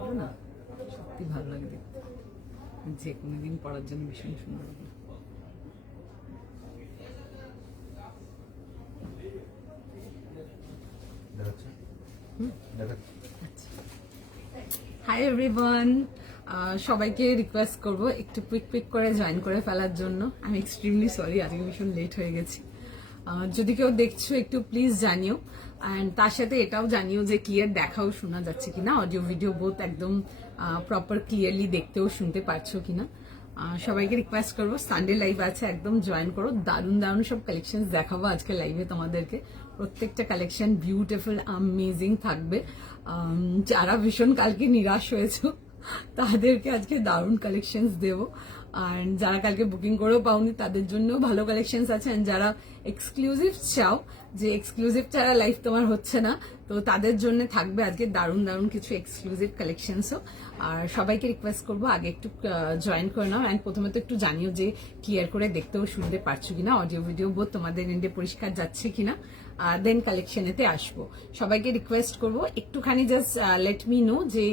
হবে না, সত্যি ভালো লাগে দেখতে, যে কোনো দিন পড়ার জন্য ভীষণ সুন্দর হবে। হাই এভরিওয়ান, সবাইকে রিকোয়েস্ট করব একটু কুইক করে জয়েন করে ফেলার জন্য। আমি এক্সট্রিমলি সরি, আজকে ভীষণ লেট হয়ে গেছি। যদি কেউ দেখছো একটু প্লিজ জানিও, অ্যান্ড তার সাথে এটাও জানিও যে ক্লিয়ার দেখাও শোনা যাচ্ছে কিনা, অডিও ভিডিও বোথ একদম প্রপার ক্লিয়ারলি দেখতেও শুনতে পারছো কিনা। সবাইকে রিকোয়েস্ট করবো, সানডে লাইভ আছে, একদম জয়েন করো। দারুণ দারুণ সব কালেকশন দেখাবো আজকে লাইভে তোমাদেরকে। প্রত্যেকটা কালেকশন বিউটিফুল অ্যামেজিং থাকবে। যারা ভীষণ কালকে নিরাশ হয়েছে তাদেরকে আজকে দারুণ কালেকশনস দেবো। আর যারা কালকে বুকিং করেও পাওনি তাদের জন্য ভালো কালেকশনস আছে। যারা এক্সক্লুসিভ চাও, যে এক্সক্লুসিভ ছাড়া লাইফ তোমার হচ্ছে না, তো তাদের জন্য থাকবে আজকে দারুণ দারুণ কিছু এক্সক্লুসিভ কালেকশনসও। আর সবাইকে রিকোয়েস্ট করবো আগে একটু জয়েন করে নাও, অ্যান্ড প্রথমে তো একটু জানিও যে ক্লিয়ার করে দেখতেও শুনতে পারছো কিনা, অডিও ভিডিও বোধ তোমাদের এন্ডে পরিষ্কার যাচ্ছে কিনা, দেন কালেকশনেতে আসবো। সবাইকে রিকোয়েস্ট করবো একটুখানি জাস্ট লেট মি নো যে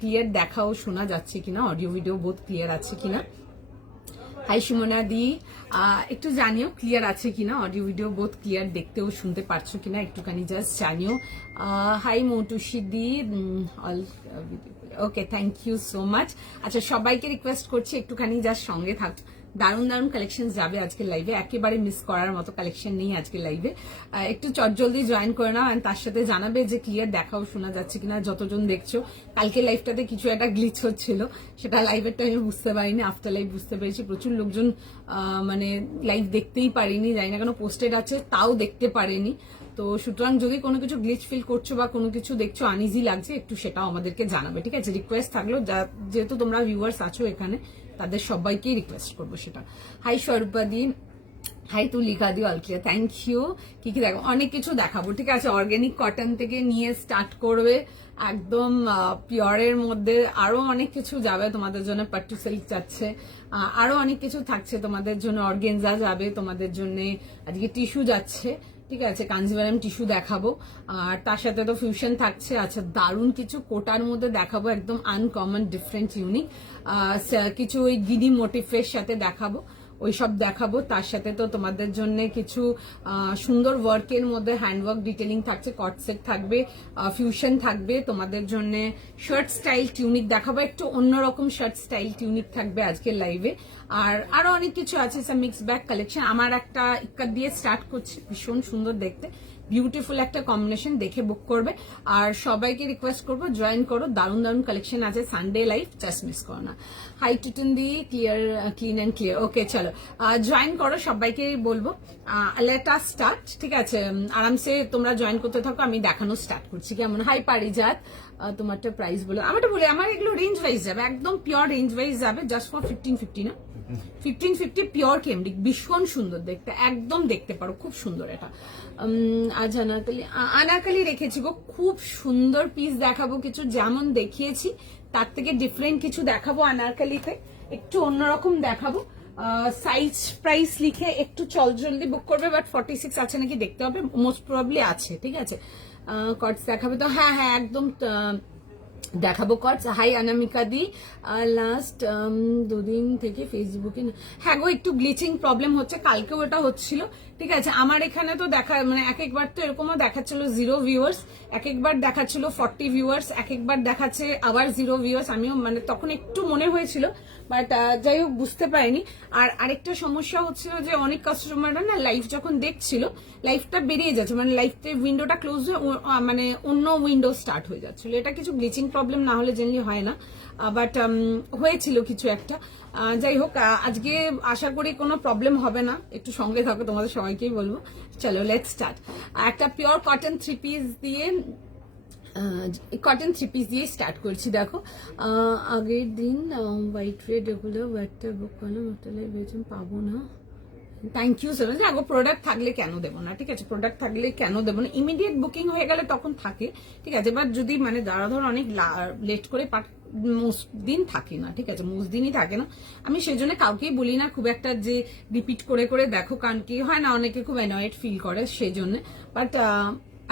ক্লিয়ার দেখাও শোনা যাচ্ছে কিনা, অডিও ভিডিও বোধ ক্লিয়ার আছে কিনা। হাই সুমনা দি, একটু জানিও ক্লিয়ার আছে কিনা, অডিও ভিডিও বোধ ক্লিয়ার দেখতেও শুনতে পারছো কিনা, একটুখানি জাস্ট জানিও। Hi Moutushi di, all okay, thank you so much. আচ্ছা, সবাইকে রিকোয়েস্ট করছি একটুখানি জাস্ট সঙ্গে থাক, দারুণ দারুণ কালেকশন যাবে আজকে লাইভে, একেবারে মিস করার মতো কালেকশন নেই আজকে লাইভে। একটু চটজলদি জয়েন করে নাও, অ্যান্ড তার সাথে জানাবে যে ক্লিয়ার দেখাও শোনা যাচ্ছে কিনা। যতজন দেখছো, কালকে লাইভটাতে কিছু একটা গ্লিচ হচ্ছিল, সেটা লাইভের টাইমে বুঝতে পারিনি, আফটার লাইভ বুঝতে পেরেছি। প্রচুর লোকজন মানে লাইভ দেখতেই পারিনি, জানি না কেন পোস্টেড আছে তাও দেখতে পারেনি। তো সুতরাং যদি কোনো কিছু গ্লিচ ফিল করছো বা কোনো কিছু দেখছো আনইজি লাগছে, একটু সেটাও আমাদেরকে জানাবে, ঠিক আছে? রিকোয়েস্ট থাকলো, যেহেতু তোমরা ভিউয়ার্স আছো এখানে, তাদের সবাইকেই রিকোয়েস্ট করবো সেটা। Hi Swarupa di, hi Tulika di, all clear, thank you. কি কি দেখো, অনেক কিছু দেখাবো, ঠিক আছে? অর্গ্যানিক কটন থেকে নিয়ে স্টার্ট করবে, একদম পিওরের মধ্যে আরো অনেক কিছু যাবে তোমাদের জন্য। পাট্টু সিল্ক যাচ্ছে, আরো অনেক কিছু থাকছে তোমাদের জন্য। অর্গেনজা যাবে তোমাদের জন্য, আজকে টিস্যু যাচ্ছে, ঠিক আছে? কাঞ্জিভারাম টিস্যু দেখাবো, আর তার সাথে তো ফিউশন থাকছে। আচ্ছা, দারুণ কিছু কোটার মধ্যে দেখাবো, একদম আনকমন, ডিফারেন্ট, ইউনিক কিছু ওই গিনি মোটিফের সাথে দেখাবো, ওইসব দেখাবো। তার সাথে তো তোমাদের জন্য কিছু সুন্দর ওয়ার্কের মধ্যে হ্যান্ডওয়ার্ক ডিটেলিং থাকছে, কট সেট থাকবে, ফিউশন থাকবে তোমাদের জন্য। শার্ট স্টাইল টিউনিক দেখাবো, একটু অন্যরকম শার্ট স্টাইল টিউনিক থাকবে আজকের লাইভে। আর আরো অনেক কিছু আছে, মিক্স ব্যাগ কালেকশন। আমার একটা ইক্কা দিয়ে স্টার্ট করছি, ভীষণ সুন্দর দেখতে, বিউটিফুল একটা কম্বিনেশন, দেখে বুক করবে। আর সবাইকে রিকোয়েস্ট করবো জয়েন করো, দারুণ দারুণ কালেকশন আছে সানডে লাইভ, জাস্ট মিস করো না। হাই টুটন দি, clear, clean and clear, okay চলো জয়েন করো, সবাইকে বলবো লেট আস স্টার্ট, ঠিক আছে? আরামসে তোমরা জয়েন করতে থাকো, আমি দেখানো স্টার্ট করছি। কেমন? হাই পারিজাত, তোমারটা প্রাইস বলো, আমারটা বলে, আমার এগুলো রেঞ্জ ওয়াইজ যাবে, একদম পিওর রেঞ্জ ওয়াইজ যাবে, জাস্ট ফর 1550 না, 1550 পিওর কেমব্রিক, ভীষণ সুন্দর দেখতে, একদম দেখতে পারো, খুব সুন্দর এটা। আজ আনারকালি রেখেছি গো, খুব সুন্দর পিস দেখাবো কিছু, যেমন দেখিয়েছি তার থেকে ডিফারেন্ট কিছু দেখাবো আনারকালিতে, একটু অন্যরকম দেখাবো। সাইজ প্রাইস লিখে একটু জলদি বুক করবে, বাট 46 আছে নাকি দেখতে হবে, মোস্ট প্রবাবলি আছে, ঠিক আছে? কটস দেখাবে তো, হ্যাঁ হ্যাঁ একদম দেখাবো কটস। হাই অনামিকা দি, লাস্ট দুদিন থেকে ফেসবুকে, হ্যাঁ গো একটু গ্লিচিং প্রবলেম হচ্ছে, কালকেও এটা হচ্ছিল, ঠিক আছে? আমার এখানে তো দেখা, মানে এক একবার তো এরকমও দেখাচ্ছিল 0 ভিউয়ার্স, এক একবার দেখাচ্ছিল 40 ভিউয়ার্স, এক একবার দেখাচ্ছে আবার 0 ভিউয়ার্স। আমিও মানে তখন একটু মনে হয়েছিল, বাট যাই হোক বুঝতে পারিনি। আর আরেকটা সমস্যা হচ্ছিল যে অনেক কাস্টমাররা না লাইভ যখন দেখছিল, লাইভটা বেরিয়ে যাচ্ছে, মানে লাইভতে উইন্ডোটা ক্লোজ হয়ে মানে অন্য উইন্ডো স্টার্ট হয়ে যাচ্ছিল। এটা কিছু গ্লিচিং প্রবলেম না হলে জেনারেলি হয় না, বাট হয়েছিল কিছু একটা। যাই হোক, আজকে আশা করি কোনো প্রবলেম হবে না, একটু সঙ্গে থাকো, তোমাদের সবাইকেই বলবো। চলো লেটস স্টার্ট। একটা পিওর কটন 3 পিস দিয়ে, কটন 3 পিস দিয়ে স্টার্ট করছি। দেখো, আগের দিন হোয়াইট রেড এগুলো ওয়েটটা বুক করলাম, একটা পাবো না, থ্যাংক ইউ সো মাচ। আগো প্রোডাক্ট থাকলে কেন দেবো না, ঠিক আছে? প্রোডাক্ট থাকলে কেন দেবো না, ইমিডিয়েট বুকিং হয়ে গেলে তখন থাকে, ঠিক আছে? এবার যদি মানে যারা ধর অনেক লেট করে মোস্ট দিন থাকে না, ঠিক আছে? মোস্ট দিনই থাকে না। আমি সেই জন্য কাউকেই বলি না খুব একটা যে রিপিট করে দেখো, কারণ কি হয় না, অনেকে খুব অ্যানয়েড ফিল করে সেই জন্য। বাট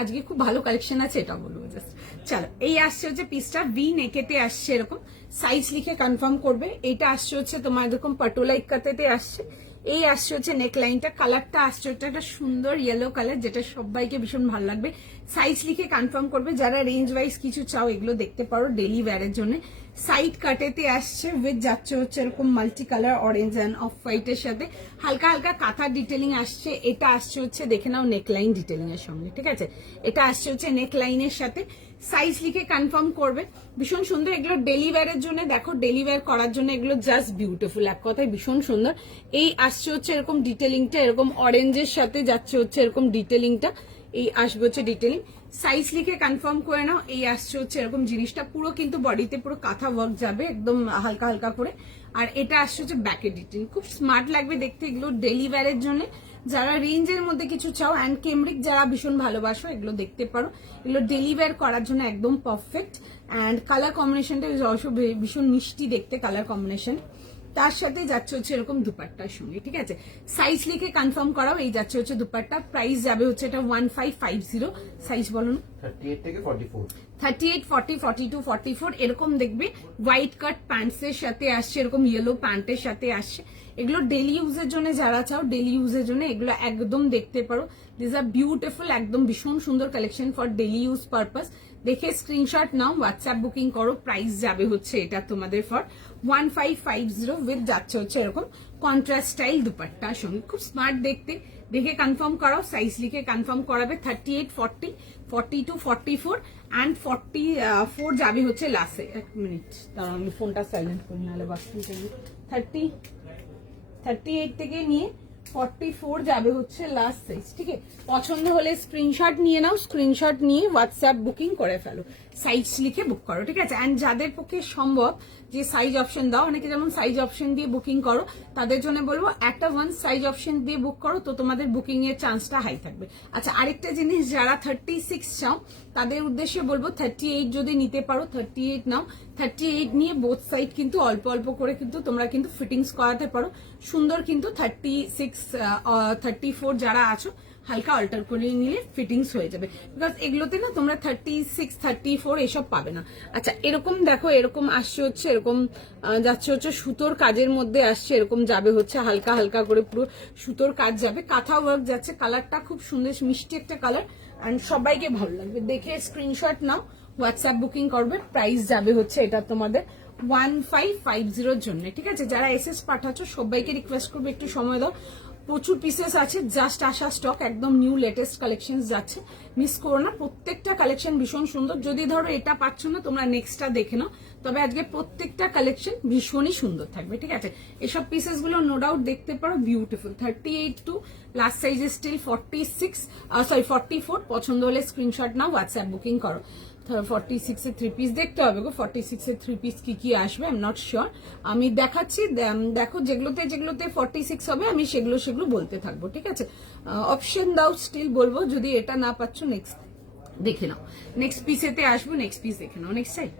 আজকে খুব ভালো কালেকশন আছে এটা বলবো জাস্ট। চলো এই আসছে হচ্ছে পিসটা ভি নেকেতে আসছে, এরকম সাইজ লিখে কনফার্ম করবে। এটা আসছে হচ্ছে তোমার এরকম পাটোলা ইক্কাতে আসছে। এই আসছে হচ্ছে নেক লাইনটা, কালারটা আসছে হচ্ছে একটা সুন্দর ইয়েলো কালার, যেটা সবাইকে ভীষণ ভালো লাগবে। সাইজ লিখে কনফার্ম করবে। যারা রেঞ্জ ওয়াইজ কিছু চাও এগুলো দেখতে পারো ডেলি ওয়্যারের জন্য। সাইড কাটেতে আসছে উইথ যাচ্ছে হচ্ছে এরকম multi colour orange and of হোয়াইটের সাথে হালকা হালকা কাঁথা ডিটেলিং আসছে। এটা আসছে হচ্ছে দেখে নাও নেক লাইন ডিটেলিং এর সঙ্গে, ঠিক আছে। এটা আসছে হচ্ছে নেক লাইনের সাথে। সাইজ লিখে কনফার্ম করবে। ভীষণ সুন্দর এগুলো ডেলি ওয়্যারের জন্য, দেখো ডেলি ওয়্যার করার জন্য এগুলো জাস্ট বিউটিফুল, এক কথায় ভীষণ সুন্দর। এই আসছে হচ্ছে এরকম ডিটেলিংটা, এরকম অরেঞ্জের সাথে যাচ্ছে হচ্ছে এরকম ডিটেলিংটা, এই আসবে হচ্ছে ডিটেলিং। সাইজ লিখে কনফার্ম করে নাও। এই আসছে হচ্ছে এরকম জিনিসটা, পুরো কিন্তু বডিতে পুরো কাঁথা ওয়ার্ক যাবে একদম হালকা হালকা করে। আর এটা আসছে হচ্ছে ব্যাকের ডিটেলিং, খুব স্মার্ট লাগবে দেখতে এগুলো ডেলি ওয়্যারের জন্য। যারা রেঞ্জের মধ্যে কিছু চাও অ্যান্ড কেমব্রিক যারা ভীষণ ভালোবাসো এগুলো দেখতে পারো, এগুলো ডেলি ওয়্যার করার জন্য একদম পারফেক্ট। অ্যান্ড কালার কম্বিনেশনটা ভীষণ মিষ্টি দেখতে কালার কম্বিনেশন। তার সাথে যাচ্ছে হচ্ছে এরকম দুপাট্টার সঙ্গে, ঠিক আছে। সাইজ লিখে কনফার্ম করাও। এই যাচ্ছে হচ্ছে দুপাট্টা, প্রাইস যাবে হচ্ছে এটা 1550। সাইজ বলো না? 38 থেকে 44, 38, 40, 42, 44 এরকম দেখবে। হোয়াইট কাট প্যান্টসের সাথে আসছে, এরকম ইয়েলো প্যান্টের সাথে আসছে। এগুলো ডেলি ইউজের জন্য যারা চাও ডেলি ইউজের জন্য এগুলো একদম দেখতে পারো। দিস আর বিউটিফুল, একদম ভীষণ সুন্দর collection for daily use purpose. দেখে স্ক্রিনশট নাও, হোয়াটসঅ্যাপ বুকিং করো। প্রাইস যাবে হচ্ছে এটা তোমাদের ফর 1550 উইথ যাচ্ছে হচ্ছে এরকম কন্ট্রাস্ট স্টাইল দুপাট্টার সঙ্গে, খুব স্মার্ট দেখতে। দেখে কনফার্ম করাও। সাইজ লিখে কনফার্ম করাবে। 38, 40, 42, 44 অ্যান্ড 44 যাবে হচ্ছে লাস্টে। এক মিনিট তার আমি ফোনটা সাইলেন্ট করি নাহলে বাথরুম থেকে। 38 থেকে নিয়ে 44 যাবে হচ্ছে লাস্ট সাইজ, ঠিক আছে। পছন্দ হলে স্ক্রিনশট নিয়ে নাও, স্ক্রিনশট নিয়ে হোয়াটসঅ্যাপ বুকিং করে ফেলো, সাইজ লিখে বুক করো, ঠিক আছে। অ্যান্ড যাদের পক্ষে সম্ভব যে সাইজ অপশন দাও, অনেকে যেমন সাইজ অপশন দিয়ে বুকিং করো, তাদের জন্য বলবো একটা ওয়ান সাইজ অপশন দিয়ে বুক করো, তো তোমাদের বুকিং এর চান্সটা হাই থাকবে। আচ্ছা আরেকটা জিনিস, যারা 36 চাও তাদের উদ্দেশ্যে বলবো 38 যদি নিতে পারো 38 নাও। 38 নিয়ে বোথ সাইড কিন্তু অল্প অল্প করে কিন্তু তোমরা কিন্তু ফিটিংস করাতে পারো সুন্দর, কিন্তু 36, 34 যারা আছো হালকা অল্টার করে নিলে ফিটিংস হয়ে যাবে, বিকজ এগুলোতে না তোমরা 36, 34 এসব পাবে না। আচ্ছা এরকম দেখো, এরকম আসছে হচ্ছে এরকম যাচ্ছে হচ্ছে সুতোর কাজের মধ্যে আসছে, এরকম যাবে হচ্ছে হালকা হালকা করে পুরো সুতোর কাজ যাবে, কাঁথা ওয়ার্ক যাচ্ছে। কালারটা খুব সুন্দর মিষ্টি একটা কালার অ্যান্ড সবাইকে ভালো লাগবে। দেখে স্ক্রিনশট নাও, হোয়াটসঅ্যাপ বুকিং করবে। প্রাইস যাবে হচ্ছে এটা তোমাদের 1550 জন্য, ঠিক আছে। যারা এসএস পাঠাচ্ছ সবাইকে রিকোয়েস্ট করবে একটু সময় দাও, প্রচুর পিসেস আছে, জাস্ট আসা স্টক, একদম নিউ লেটেস্ট কালেকশন যাচ্ছে, মিস করো না। প্রত্যেকটা কালেকশন ভীষণ সুন্দর। যদি ধরো এটা পাচ্ছ না তোমরা নেক্সটটা দেখে নাও, তবে আজকে প্রত্যেকটা কালেকশন ভীষণই সুন্দর থাকবে, ঠিক আছে। এসব পিসেস গুলো নো ডাউট দেখতে পারো, beautiful. 38 to last size still 44 পছন্দ হলে স্ক্রিনশট নাও, হোয়াটসঅ্যাপ বুকিং করো। 46 এর 3 পিস দেখতে হবে গো, 46 এর 3 পিস কি কি আসবে আই এম নট শিওর, আমি দেখাচ্ছি। দেখো যেগুলোতে 46 হবে আমি সেগুলো বলতে থাকবো, ঠিক আছে। অপশন দাও, স্টিল বলবো। যদি এটা না পাচ্ছ নেক্সট দেখে নাও, নেক্সট পিসেতে আসবো, নেক্সট পিস দেখে নাও নেক্সট সাইড।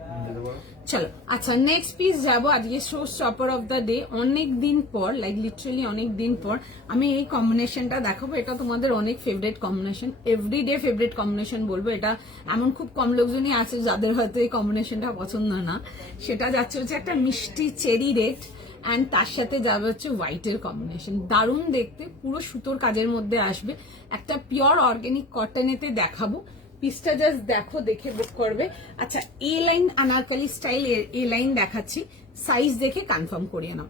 চলো আচ্ছা নেক্সট পিস যাবো। আজকে show stopper of the day, অনেক দিন পর, লাইক লিটারালি অনেক দিন পর আমি এই কম্বিনেশনটা দেখাবো। এটা তোমাদের অনেক favourite combination, everyday favourite combination বলবো। এটা এমন খুব কম লোকজনই আছে যাদের হয়তো এই কম্বিনেশনটা পছন্দ না। সেটা যাচ্ছে হচ্ছে একটা মিষ্টি চেরি রেড অ্যান্ড তার সাথে যাবে হচ্ছে হোয়াইটের কম্বিনেশন, দারুণ দেখতে, পুরো সুতোর কাজের মধ্যে আসবে। একটা পিওর অর্গানিক কটনেতে দেখাবো। পিসটা জাস্ট দেখো, দেখে বুক করবে। আচ্ছা এ লাইন আনারকালি স্টাইল এ লাইন দেখাচ্ছি, সাইজ দেখে কনফার্ম করিয়ে নাও।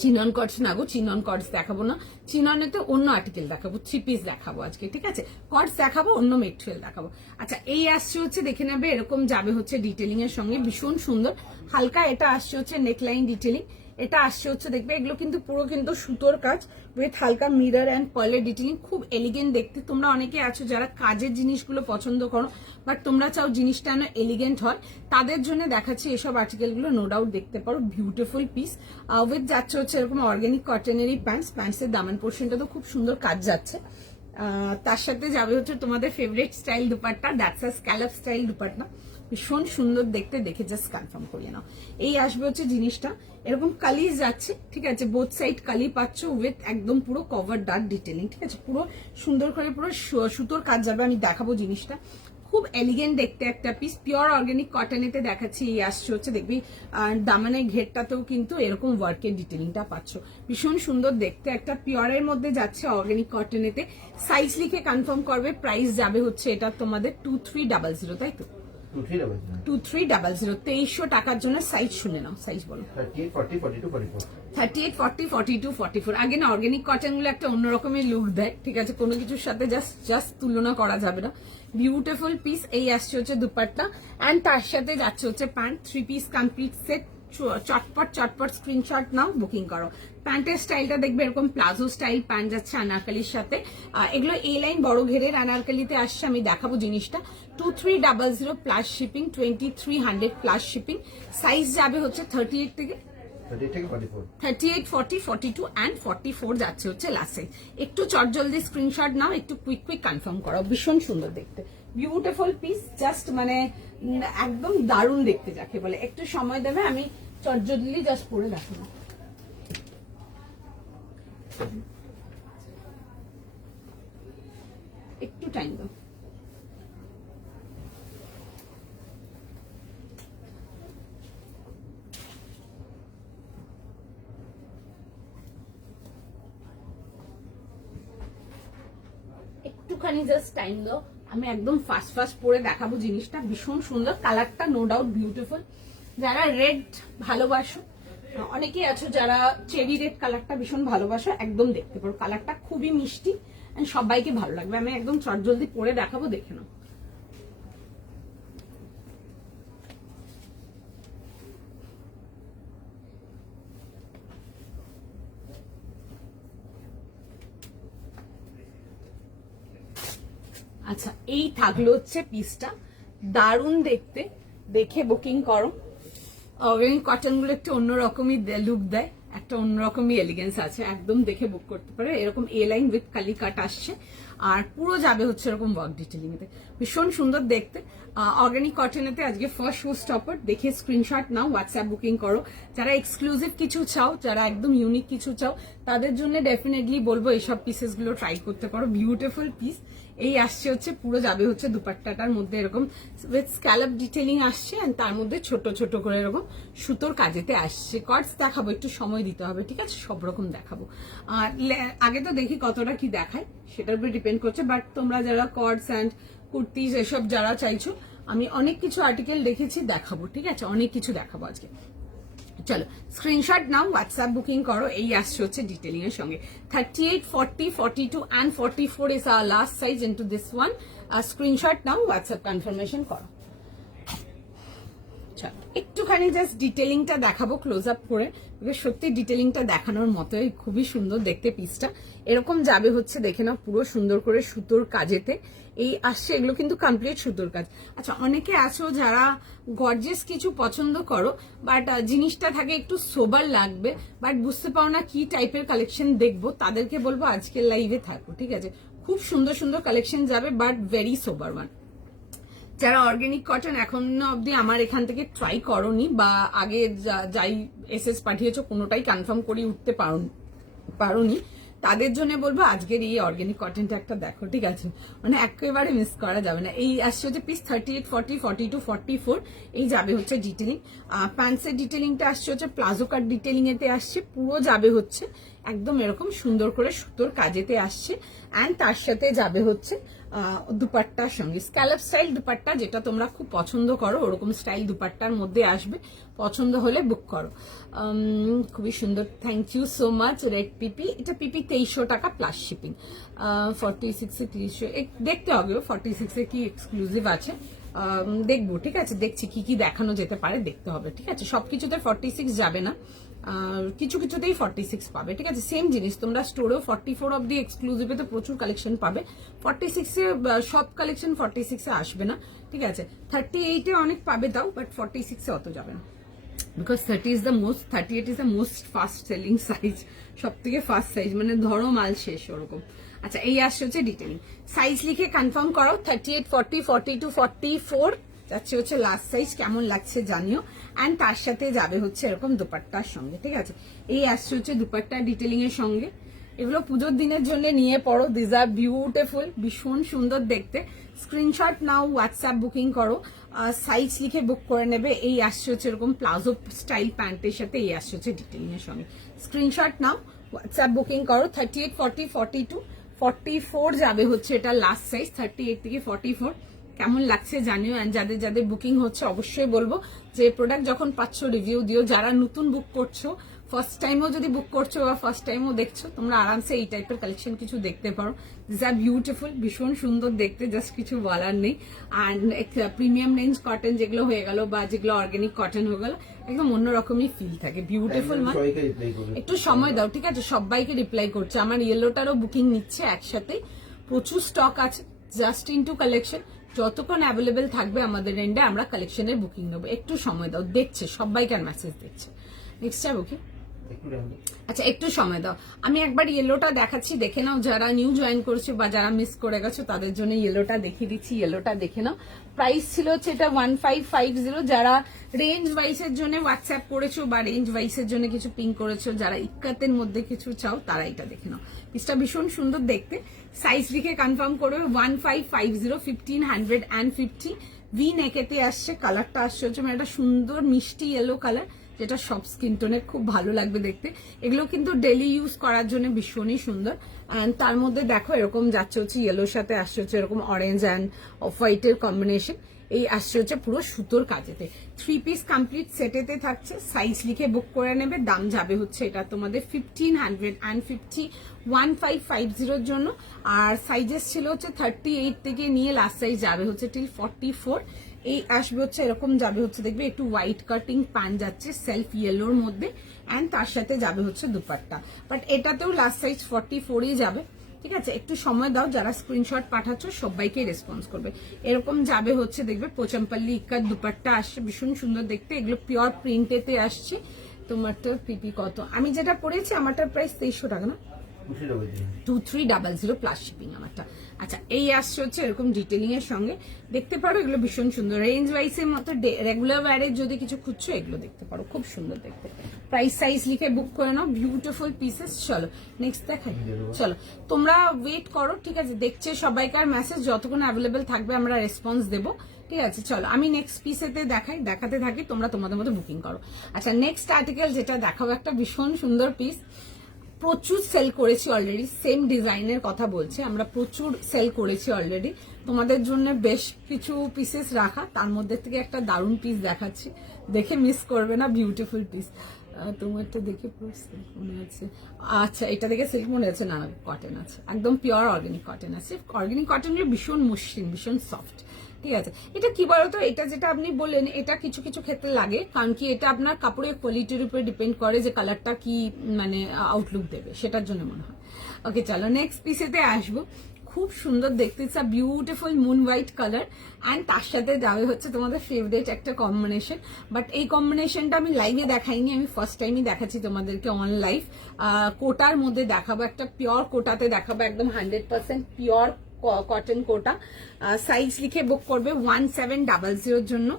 চিনন কটস না গো, চিনন কটস দেখাবো না, চিননেতে অন্য আর্টিকেল দেখাবো, 3 পিস দেখাবো আজকে, ঠিক আছে। কটস দেখাবো, অন্য মেটেরিয়াল দেখাবো। আচ্ছা এই আসছে হচ্ছে দেখে নেবে, এরকম যাবে হচ্ছে ডিটেলিং এর সঙ্গে, ভীষণ সুন্দর হালকা। এটা আসছে হচ্ছে নেকলাইন ডিটেলিং, এটা আসছে হচ্ছে দেখবে এগুলো কিন্তু পুরো কিন্তু সুতোর কাজ উইথ হালকা মিরর অ্যান্ড পার্লের ডিটেলিং, খুব এলিগেন্ট দেখতে। তোমরা অনেকে আছো যারা কাজের জিনিসগুলো পছন্দ করো, বাট তোমরা চাও জিনিসটা যেন এলিগেন্ট হয়, তাদের জন্য দেখাচ্ছি এসব আর্টিকেলগুলো, নো ডাউট দেখতে পারো। বিউটিফুল পিস উইথ যাচ্ছে হচ্ছে এরকম অর্গানিক কটনেরই প্যান্টসের দামান পোর্শনটা তো খুব সুন্দর কাজ যাচ্ছে। তার সাথে যাবে হচ্ছে তোমাদের favourite style dupatta, that's a scallop style dupatta, ভীষণ সুন্দর দেখতে, দেখে জাস্ট কনফার্ম করিয়ে নাও। এই আসবে হচ্ছে জিনিসটা, এরকম কালি যাচ্ছে, ঠিক আছে, বোথ সাইড কালি পাচ্ছ উইথ একদম পুরো কভার ডার্ক ডিটেলিং, ঠিক আছে, পুরো সুন্দর করে পুরো সুতোর কাজ যাবে। আমি দেখাবো জিনিসটা, খুব এলিগেন্ট দেখতে একটা পিস, পিওর অর্গানিক কটনেতে দেখাচ্ছি। এই আসছে হচ্ছে দেখবি দামানের ঘেরটাতেও কিন্তু এরকম ওয়ার্কের ডিটেলিংটা পাচ্ছ, ভীষণ সুন্দর দেখতে একটা পিওরের মধ্যে যাচ্ছে অর্গানিক কটনেতে। সাইজ লিখে কনফার্ম করবে, প্রাইস যাবে হচ্ছে এটা তোমাদের 2300, তাই তো? 2300, 2300 টাকার জন্য। সাইজ শুনে নাও, সাইজ বলো। 38, 40, 42, 44। 38, 40, 42, 44। আগে না অর্গানিক কটন গুলো একটা অন্যরকমের লুক দেয়, ঠিক আছে, কোনো কিছুর সাথে জাস্ট তুলনা করা যাবে না। Beautiful piece. এই আসছে হচ্ছে দুপাট্টা, অ্যান্ড তার সাথে যাচ্ছে হচ্ছে প্যান্ট। 3 piece complete set. চটপট স্ক্রিনশট নাও, বুকিং করো। প্যান্টের স্টাইলটা দেখবে এরকম প্লাজো স্টাইল প্যান্ট যাচ্ছে আনারকালির সাথে। এগুলো এ লাইন বড় ঘেরের আনারকালিতে আসছে, আমি দেখাবো জিনিসটা। 2300 plus shipping, 2300 plus shipping. Size যাবে হচ্ছে 38 থেকে 38, 40, 42 অ্যান্ড 44 যাচ্ছে হচ্ছে লাস্ট সাইজ। একটু চটজলদি স্ক্রিনশট নাও, একটু কুইক কনফার্ম করো। ভীষণ সুন্দর দেখতে, বিউটিফুল পিস, জাস্ট মানে একদম দারুণ দেখতে যাকে বলে। একটু সময় দেবে, আমি চটজলদি জাস্ট পরে দেখাবো। একটু টাইম দাও। একটুখানি জাস্ট টাইম দাও, আমি একদম ফাস্ট পরে দেখাবো জিনিসটা। ভীষণ সুন্দর কালারটা, নো ডাউট বিউটিফুল। যারা রেড ভালোবাসো, অনেকেই আছো যারা চেরি রেড কালারটা ভীষণ ভালোবাসো, একদম দেখতে পারো। কালারটা খুবই মিষ্টি, সবাইকে ভালো লাগবে। আমি একদম চটজলদি পরে দেখাবো, দেখে নাও। আচ্ছা, এই থাকলো হচ্ছে পিসটা, দারুণ দেখতে, দেখে বুকিং করো। অর্গানিক কটন গুলো একটু অন্যরকমই লুক দেয়, একটা অন্যরকমই এলিগেন্স আছে, একদম দেখে বুক করতে পারে। এরকম এ লাইন উইথ কালি কাট আসছে, আর পুরো যাবে হচ্ছে এরকম ওয়ার্ক ডিটেলিং এতে, ভীষণ সুন্দর দেখতে। অর্গানিক কটনেতে আজকে ফার্স্ট শো স্টপার, দেখে স্ক্রিনশট নাও, হোয়াটসঅ্যাপ বুকিং করো। যারা এক্সক্লুসিভ কিছু চাও, যারা একদম ইউনিক কিছু চাও, তাদের জন্য ডেফিনেটলি বলবো এইসব পিসেস গুলো ট্রাই করতে পারো। Beautiful piece. এই আসছে হচ্ছে পুরো যাবে হচ্ছে দুপাট্টাটার মধ্যে এরকম উইথ স্ক্যালপ ডিটেলিং আসছে, এন্ড তার মধ্যে ছোট ছোট করে এরকম সুতোর কাজেতে আসছে। কর্ডস দেখাবো, একটু সময় দিতে হবে, ঠিক আছে, সব রকম দেখাবো। আগে তো দেখি কতটা কি দেখায়, সেটার উপরে ডিপেন্ড করছে। বাট তোমরা যারা কর্ডস অ্যান্ড কুর্তিজ এসব যারা চাইছো, আমি অনেক কিছু আর্টিকেল দেখেছি, দেখাবো, ঠিক আছে, অনেক কিছু দেখাবো আজকে। চলো স্ক্রিনশট নাও, হোয়াটসঅ্যাপ বুকিং করো। এই আসছে হচ্ছে ডিটেলিং এর সঙ্গে। 38, 40, 42 and 44 is our last size into this one. Screenshot নাও, হোয়াটসঅ্যাপ কনফার্মেশন করো। একটুখানি জাস্ট ডিটেলিংটা দেখাবো ক্লোজ আপ করে, সত্যি ডিটেলিংটা দেখানোর মতোই, খুবই সুন্দর দেখতে পিসটা। এরকম যাবে হচ্ছে, দেখে নাও, পুরো সুন্দর করে সুতোর কাজেতে এই আসছে। এগুলো কিন্তু কমপ্লিট সুতোর কাজ। আচ্ছা, অনেকে আছো যারা গর্জিয়াস কিছু পছন্দ করো, বাট জিনিসটা থাকে একটু সোবার লাগবে, বাট বুঝতে পারো না কি টাইপের কালেকশন দেখবো, তাদেরকে বলবো আজকের লাইভে থাকো, ঠিক আছে। খুব সুন্দর সুন্দর কালেকশন যাবে, বাট ভেরি সোবার ওয়ান। যারা অর্গানিক কটন এখনো অব্দি আমার এখান থেকে ট্রাই করনি, বা আগে যাই এসএস পাঠিয়েছো কোনোটাই কনফার্ম করে উঠতে পারোনি, তাদের জন্য বলবো আজকের এই অর্গানিক কটনটা একটা দেখো, ঠিক আছে, মানে একেবারে মিস করা যাবে না। এই আসছে হচ্ছে পিস 38, 40, 42, 44, এই যাবে হচ্ছে ডিটেলিং। প্যান্টসের ডিটেলিংটা আসছে হচ্ছে প্লাজো কাট ডিটেলিং এতে আসছে, পুরো যাবে হচ্ছে একদম এরকম সুন্দর করে সুতোর কাজেতে আসছে, অ্যান্ড তার সাথে যাবে হচ্ছে দুপাট্টার সঙ্গে স্ক্যালপ স্টাইল দুপাট্টা, যেটা তোমরা খুব পছন্দ করো, ওরকম স্টাইল দুপাট্টার মধ্যে আসবে। পছন্দ হলে বুক করো। খুবই সুন্দর, thank you so much. Red PP, এটা পিপি 2300 টাকা প্লাস শিপিং। 46-এ 30, দেখতে হবে 46-এ কি এক্সক্লুসিভ আছে, দেখবো, ঠিক আছে, দেখছি কি কি দেখানো যেতে পারে, দেখতে হবে, ঠিক আছে। সবকিছুতে 46 যাবে না, কিছু কিছুতেই 46 পাবে, ঠিক আছে। সেম জিনিস তোমরা স্টোরেও 44 অব্দি এক্সক্লুসিভে তো প্রচুর কালেকশন পাবে, 46-এ সব কালেকশন 46-এ আসবে না, ঠিক আছে। 38-এ অনেক পাবে তাও, বাট 46-এ অত যাবে না, because 38 is the most fast selling size, সব থেকে ফাস্ট সাইজ, মানে ধরো মাল শেষ ওরকম। আচ্ছা, এই আসছে হচ্ছে ডিটেলিং। সাইজ লিখে কনফার্ম করো, 38, 40, 42, 44 যাচ্ছে হচ্ছে লাস্ট সাইজ, কেমন লাগছে জানিও। অ্যান্ড তার সাথে যাবে হচ্ছে এরকম দুপাট্টার সঙ্গে, ঠিক আছে। এই আসছে হচ্ছে দুপাট্টা ডিটেলিং এর সঙ্গে। এগুলো পুজোর দিনের জন্য নিয়ে পড়ো, দিস আর বিউটিফুল, ভীষণ সুন্দর দেখতে। স্ক্রিনশট নাও, হোয়াটসঅ্যাপ বুকিং করো, সাইজ লিখে বুক করে নেবে। এই আসছে হচ্ছে এরকম প্লাজো স্টাইল প্যান্টের সাথে, এই আসছে হচ্ছে ডিটেলিং এর সঙ্গে। স্ক্রিনশট নাও, হোয়াটসঅ্যাপ বুকিং করো। 38, 40, 42, 44 যাবে হচ্ছে এটা লাস্ট সাইজ, 38 থেকে 44। কেমন লাগছে জানিও। অ্যান্ড যাদের যাদের বুকিং হচ্ছে অবশ্যই বলবো যে প্রোডাক্ট যখন পাচ্ছ রিভিউ দিও। যারা নতুন বুক করছো, ফার্স্ট টাইমও যদি বুক করছো বা ফার্স্ট টাইমও দেখছো, তোমরা আরামসে এই টাইপের কালেকশন কিছু দেখতে পারো। দিস আর বিউটিফুল, ভীষণ সুন্দর দেখতে, জাস্ট কিছু বলার নেই। অ্যান্ড প্রিমিয়াম রেঞ্জ কটন যেগুলো হয়ে গেল বা যেগুলো অর্গানিক কটন হয়ে গেল, একদম অন্যরকমই ফিল থাকে, বিউটিফুল। মানে একটু সময় দাও, ঠিক আছে, সবাইকে রিপ্লাই করছে। আমার ইয়েলোটারও বুকিং নিচ্ছে একসাথে, প্রচুর স্টক আছে, জাস্ট ইনটু কালেকশন। যতক্ষণ অ্যাভেলেবেল থাকবে আমাদের এন্ডে আমরা কালেকশনের বুকিং নেবো। একটু সময় দাও, দেখছে সবাইকার মেসেজ দেখছে। নেক্সট যাবো কি? আচ্ছা একটু সময় দাও, আমি একবার ইয়েলোটা দেখাচ্ছি, দেখে নাও। যারা নিউ জয়েন করেছে বা যারা মিস করে গেছো তাদের জন্য ইয়েলোটা দেখিয়ে দিচ্ছি। ইয়েলোটা দেখে নাও। প্রাইস ছিল হচ্ছে এটা 1550। যারা রেঞ্জ ওয়াইসের জন্য হোয়াটসঅ্যাপ করেছো বা রেঞ্জ ওয়াইসের জন্য কিছু পিং করেছো, যারা ইক্কাতের মধ্যে কিছু চাও তারা এটা দেখে নাও। পিসটা ভীষণ সুন্দর দেখতে। সাইজ লিখে কনফার্ম করবে। 1550, 1550 ভি নেকেতে আসছে। কালারটা আসছে হচ্ছে মানে একটা সুন্দর মিষ্টি ইয়েলো কালার, যেটা সব স্কিন টোনে খুব ভালো লাগবে দেখতে। এগুলো কিন্তু ডেলি ইউজ করার জন্য ভীষণই সুন্দর। অ্যান্ড তার মধ্যে দেখো এরকম যাচ্ছে হচ্ছে ইয়েলোর সাথে আসছে হচ্ছে এরকম অরেঞ্জ অ্যান্ড অফ হোয়াইটের কম্বিনেশন। এই আসছে হচ্ছে পুরো সুতোর কাজেতে। 3 পিস কমপ্লিট সেটেতে থাকছে। সাইজ লিখে বুক করে নেবে। দাম যাবে হচ্ছে এটা তোমাদের 1550, 1550 জন্য। আর সাইজেস ছিল হচ্ছে 38 থেকে নিয়ে লাস্ট সাইজ যাবে হচ্ছে টিল 44। এই আসবে হচ্ছে এরকম, যাবে হচ্ছে দেখবে একটু হোয়াইট কাটিং প্যান্ট যাচ্ছে সেলফ ইয়েলোর মধ্যে। অ্যান্ড তার সাথে যাবে হচ্ছে দুপাট্টা। বাট এটাতেও লাস্ট সাইজ 44ই যাবে, ঠিক আছে। একটু সময় দাও, যারা স্ক্রিনশট পাঠাচ্ছ সবাইকে রেসপন্স করবে। এরকম যাবে হচ্ছে দেখবে পোচমপল্লি ইক্কার দুপাট্টা আসছে, ভীষণ সুন্দর দেখতে। এগুলো পিওর প্রিন্টেতে আসছে। তোমারটার পিপি কত? আমি যেটা পড়েছি আমারটার প্রাইস 2300 টাকা না, 2300 প্লাস শিপিং আমারটা। আচ্ছা এই আসছে হচ্ছে এরকম ডিটেলিং এর সঙ্গে, দেখতে পারো। এগুলো ভীষণ সুন্দর, রেঞ্জ ওয়াইজ এর মতো রেগুলার ওয়্যারের যদি কিছু খুঁজছো এগুলো দেখতে পারো, খুব সুন্দর দেখতে। প্রাইস সাইজ লিখে বুক করে নাও, বিউটিফুল পিসেস। চলো নেক্সট দেখাই। চলো তোমরা ওয়েট করো, ঠিক আছে। দেখছে সবাইকার মেসেজ, যতক্ষণ অ্যাভেলেবেল থাকবে আমরা রেসপন্স দেবো, ঠিক আছে। চলো আমি নেক্সট পিসেতে দেখাতে থাকি, তোমরা তোমাদের মতো বুকিং করো। আচ্ছা নেক্সট আর্টিকেল যেটা দেখাবো, একটা ভীষণ সুন্দর পিস, প্রচুর সেল করেছি অলরেডি। সেম ডিজাইনের কথা বলছি, আমরা প্রচুর সেল করেছি অলরেডি। তোমাদের জন্য বেশ কিছু পিসেস রাখা, তার মধ্যে থেকে একটা দারুণ পিস দেখাচ্ছি, দেখে মিস করবে না। Beautiful piece. তোমারটা দেখে পুরো সিল্ক মনে হচ্ছে। আচ্ছা এটা দেখে সিল্ক মনে হচ্ছে, না কটন আছে, একদম পিওর অর্গানিক কটন আছে। অর্গানিক কটনগুলো ভীষণ মসৃণ, ভীষণ সফট, ঠিক আছে। এটা কি বলতো, এটা যেটা আপনি বললেন এটা কিছু কিছু ক্ষেত্রে লাগে, কারণ কি এটা আপনার কাপড়ের কোয়ালিটির উপরে ডিপেন্ড করে যে কালারটা কি মানে আউটলুক দেবে, সেটার জন্য মনে হয়। ওকে চলো নেক্সট পিসেতে আসবো। খুব সুন্দর দেখতে, it's a beautiful moon white colour. And তার সাথে যাবে হচ্ছে তোমাদের ফেভারিট একটা কম্বিনেশন। বাট এই কম্বিনেশনটা আমি লাইভে দেখাইনি, আমি ফার্স্ট টাইমই দেখাচ্ছি তোমাদেরকে অন লাইভ। কোটার মধ্যে দেখাবো, একটা পিওর কোটাতে দেখাবো, একদম 100% পিওর কটন কোটা। সাইজ লিখে বুক করবে 1700 জন্য।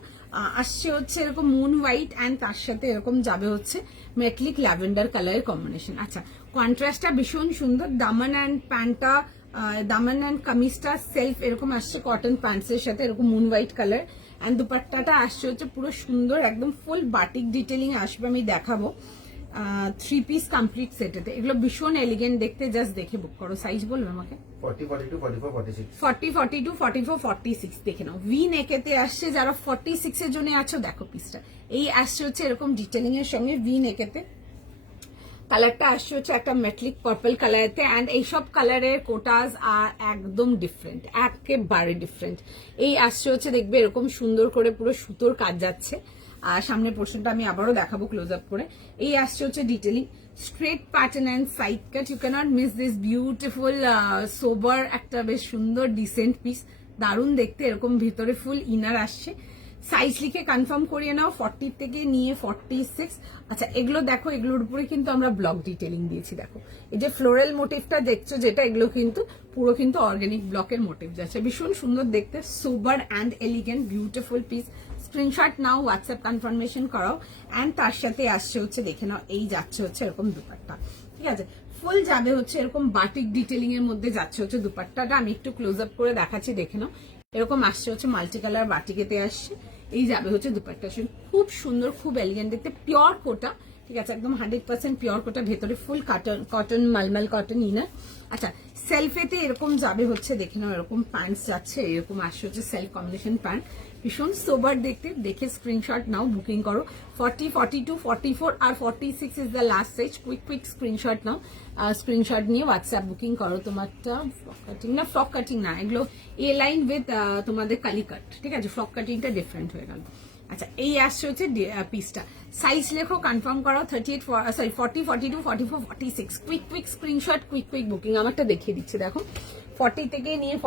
আসছে হচ্ছে এরকম মুন হোয়াইট অ্যান্ড তার সাথে এরকম যাবে হচ্ছে মেটলিক ল্যাভেন্ডার কালারের কম্বিনেশন। আচ্ছা কন্ট্রাস্টটা ভীষণ সুন্দর। দামান অ্যান্ড প্যান্টটা, দামান অ্যান্ড কামিজটা সেলফ এরকম আসছে কটন প্যান্টসের সাথে, এরকম মুন হোয়াইট কালার। অ্যান্ড দুপাট্টাটা আসছে হচ্ছে পুরো সুন্দর, একদম ফুল বাটিক ডিটেলিং আসবে, আমি দেখাবো। 3 পিস কমপ্লিট সেটেতে, এগুলো ভীষণ এলিগেন্ট দেখতে, জাস্ট দেখে বুক করো। সাইজ বলবে আমাকে? 40, 42, 44, 46, 40, 42, 44, 46 দেখে নাও। ভি নেকেতে আসছে, যারা 46 এর জন্য আছো দেখো পিসটা। এই আসছে হচ্ছে এরকম ডিটেলিং এর সঙ্গে ভি নেকেতে। কালারটা আসছে হচ্ছে একটা মেটালিক পার্পল কালারেতে। অ্যান্ড এইসব কালারের কোটাস আর একদম ডিফারেন্ট, একেবারে ডিফারেন্ট। এই আসছে হচ্ছে দেখবে এরকম সুন্দর করে পুরো সুতোর কাজ যাচ্ছে। আর সামনের পোর্শনটা আমি আবারও দেখাবো ক্লোজ আপ করে। এই আসছে হচ্ছে detailing, straight pattern and side cut. You cannot miss this beautiful sober একটা বেশ সুন্দর ডিসেন্ট পিস, দারুণ দেখতে। এরকম ভিতরে ফুল ইনার আসছে। সাইজ লিখে কনফার্ম করিয়ে নাও 40 থেকে নিয়ে 46। আচ্ছা এগুলো দেখো, এগুলোর উপরে কিন্তু আমরা ব্লক ডিটেলিং দিয়েছি। দেখো এই যে ফ্লোরাল মোটিভটা দেখছো যেটা, এগুলো কিন্তু পুরো কিন্তু অর্গানিক ব্লকের মোটিভ যাচ্ছে, ভীষণ সুন্দর দেখতে, sober and elegant beautiful piece. Screenshot নাও, হোয়াটসঅ্যাপ কনফার্মেশন করাও। অ্যান্ড তার সাথে আসছে হচ্ছে দেখে নাও, এই যাচ্ছে হচ্ছে এরকম দুপাট্টা, ঠিক আছে। ফুল যাবে হচ্ছে এরকম বাটিক ডিটেলিং এর মধ্যে যাচ্ছে হচ্ছে দুপাট্টাটা। আমি একটু ক্লোজ আপ করে দেখাচ্ছি, দেখে নাও। এরকম আসছে হচ্ছে মাল্টি কালার বাটিকেতে আসছে, এই যাবে হচ্ছে দুপাট্টা। খুব সুন্দর, খুব এলিগেন্ট দেখতে, পিওর কোটা, ঠিক আছে, একদম 100% পিওর কোটা, ভেতরে ফুল কটন মালমাল কটন ইনার। আচ্ছা সেলফেতে এরকম যাবে হচ্ছে দেখে নাও, এরকম প্যান্টস যাচ্ছে, এরকম আসছে হচ্ছে সেলফ কম্বিনেশন প্যান্ট, ভীষণ সোবার দেখতে। দেখে স্ক্রিনশট নাও, বুকিং করো। 40, 42, 44 আর 46 is the last size. Quick screenshot নাও, স্ক্রিনশট নিয়ে হোয়াটসঅ্যাপ বুকিং করো। তোমারটা ফ্রক কাটিং না, এগুলো এ লাইন উইথ তোমাদের কালি কাট, ঠিক আছে, ফ্রক কাটিংটা ডিফারেন্ট হয়ে গেল। আচ্ছা এই আসছে হচ্ছে পিসটা, সাইজ লেখো, কনফার্ম করো। 38, 40, 42, 44, 46। Quick screenshot, quick booking. আমারটা দেখিয়ে দিচ্ছি, দেখো 40 থেকে নিয়ে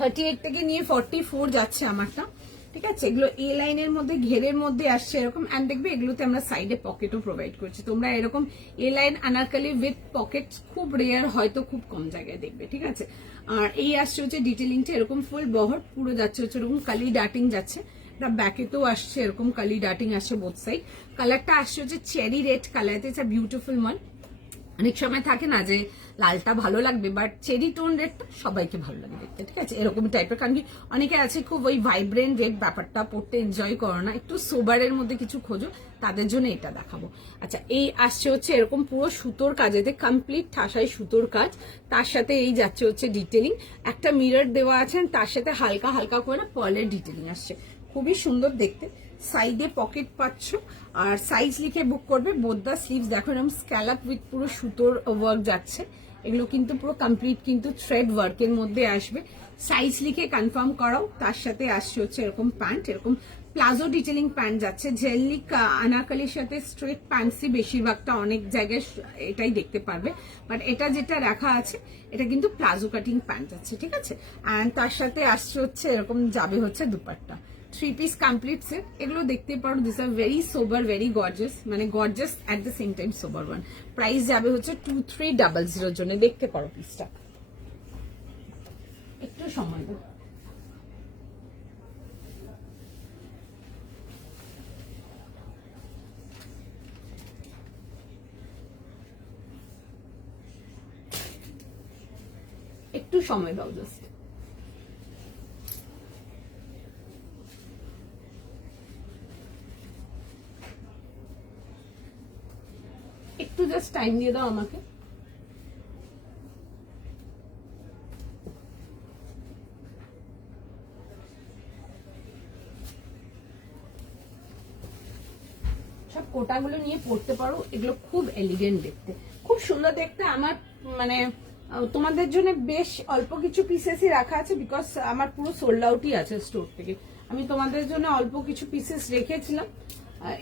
38 থেকে নিয়ে 44 যাচ্ছে আমারটা, ঠিক আছে। এগুলো এ লাইনের মধ্যে ঘেরের মধ্যে আসছে এরকম, এন্ড দেখবে এগুলোতে আমরা সাইডে পকেটও প্রোভাইড করছি। তোমরা এরকম এ লাইন আনারকালি উইথ পকেট খুব রেয়ার, হয়তো খুব কম জায়গায় দেখবে, ঠিক আছে। আর এই আসছে হচ্ছে ডিটেলিংটা এরকম ফুল বহর, পুরো যাচ্ছে হচ্ছে এরকম কালি ডাটিং যাচ্ছে, ব্যাকেতেও আসছে এরকম কালি ডাটিং আসছে বোথ সাইড। কালারটা আসছে হচ্ছে cherry red colour, it's a beautiful one. অনেক সময় থাকে না যে লালটা ভালো লাগবে, বাট চেরি টোন রেডটা সবাইকে ভালো লাগে দেখতে, ঠিক আছে, এরকম টাইপের। কারণ কি অনেকে আছে খুব ওই ভাইব্রেন্ট রেড ব্যাপারটা পড়তে এনজয় করো না, একটু সোবারের মধ্যে কিছু খোঁজো, তাদের জন্য এটা দেখাবো। আচ্ছা এই আসছে হচ্ছে এরকম পুরো সুতোর কাজেতে, কমপ্লিট ঠাসাই সুতোর কাজ, তার সাথে এই যাচ্ছে হচ্ছে ডিটেলিং, একটা মিরর দেওয়া আছে, তার সাথে হালকা করে পার্লের ডিটেলিং আসছে, খুবই সুন্দর দেখতে। সাইডে পকেট পাচ্ছ, আর সাইজ লিখে বুক করবে। বোদ্দা স্লিভস দেখো এরকম স্ক্যালাপ উইথ পুরো সুতোর ওয়ার্ক যাচ্ছে, এগুলো কিন্তু পুরো কমপ্লিট কিন্তু থ্রেড ওয়ার্কের মধ্যে আসবে। সাইজ লিখে কনফার্ম করাও। তার সাথে আসছে হচ্ছে এরকম প্যান্ট, এরকম প্লাজো ডিটেলিং প্যান্ট যাচ্ছে, জেলিক আনারকালির সাথে স্ট্রেট প্যান্টসই বেশিরভাগটা অনেক জায়গায় এটাই দেখতে পারবে, বাট এটা যেটা রাখা আছে এটা কিন্তু প্লাজো কাটিং প্যান্ট আছে, ঠিক আছে। অ্যান্ড তার সাথে আসছে হচ্ছে এরকম যাবে হচ্ছে দুপাট্টা, 3 পিস কমপ্লিট সেট। এগুলো দেখতে পারো, this are very sober, very gorgeous, মানে gorgeous at the same time sober one. Price যাবে হচ্ছে 2300 জন্য। দেখতে পারো পিসটা, একটু সময় দাও। একটু সময় দাও জাস্ট। একটু জাস্ট টাইম দিয়ে দাও আমাকে। সব কোটাগুলো নিয়ে পড়তে পারো, এগুলো খুব এলিগেন্ট দেখতে, খুব সুন্দর দেখতে। আমার মানে তোমাদের জন্য বেশ অল্প কিছু পিসেসই রাখা আছে, বিকজ আমার পুরো সোল্ড আউটই আছে স্টোর থেকে। আমি তোমাদের জন্য অল্প কিছু পিসেস রেখেছিলাম,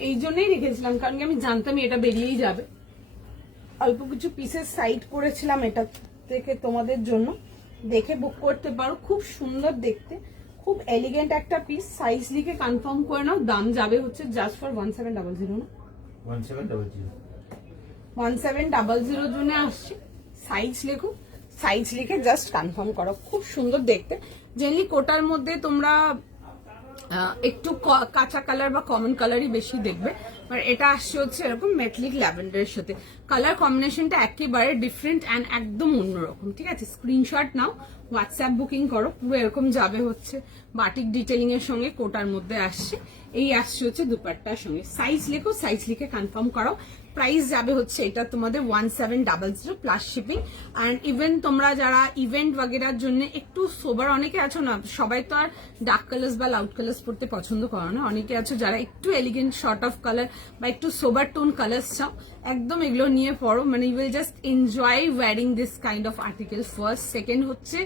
এই জন্যই রেখেছিলাম কারণ কি আমি জানতাম এটা বেরিয়েই যাবে। অল্প কিছু পিসেস সাইড করেছিলাম এটা থেকে তোমাদের জন্য, দেখে বুক করতে পারো। খুব সুন্দর দেখতে, খুব এলিগেন্ট একটা পিস। সাইজ লিখে কনফার্ম করে নাও। দাম যাবে হচ্ছে জাস্ট ফর 1700 না, 1700 জন্য আসছে। সাইজ লেখো, সাইজ লিখে জাস্ট কনফার্ম করো। খুব সুন্দর দেখতে। জেনারেলি কোটার মধ্যে তোমরা একটু কাঁচা কালার বা কমন কালারই বেশি দেখবে, বাট এটা আসছে হচ্ছে এরকম মেটালিক ল্যাভেন্ডারের সাথে। কালার কম্বিনেশনটা একেবারে ডিফারেন্ট অ্যান্ড একদম অন্যরকম, ঠিক আছে। স্ক্রিনশট নাও, হোয়াটসঅ্যাপ বুকিং করো। পুরো এরকম যাবে হচ্ছে বাটিক ডিটেলিং এর সঙ্গে, কোটার মধ্যে আসছে। এই আসছে হচ্ছে দুপাট্টার সঙ্গে। সাইজ লেখো, সাইজ লিখে কনফার্ম করো। প্রাইস যাবে হচ্ছে এটা তোমাদের 1700 প্লাস শিপিং। অ্যান্ড ইভেন তোমরা যারা ইভেন্ট বাগেরার জন্য একটু সোবার, অনেকে আছো না, সবাই তো আর ডার্ক কালার্স বা লাউড কালার্স পড়তে পছন্দ করো না, অনেকে আছো যারা একটু এলিগেন্ট শর্ট অফ কালার বা একটু সোবার টোন কালার্স চাও, একদম এগুলো নিয়ে পড়ো, মানে you will just enjoy wearing this kind of article. First, second হচ্ছে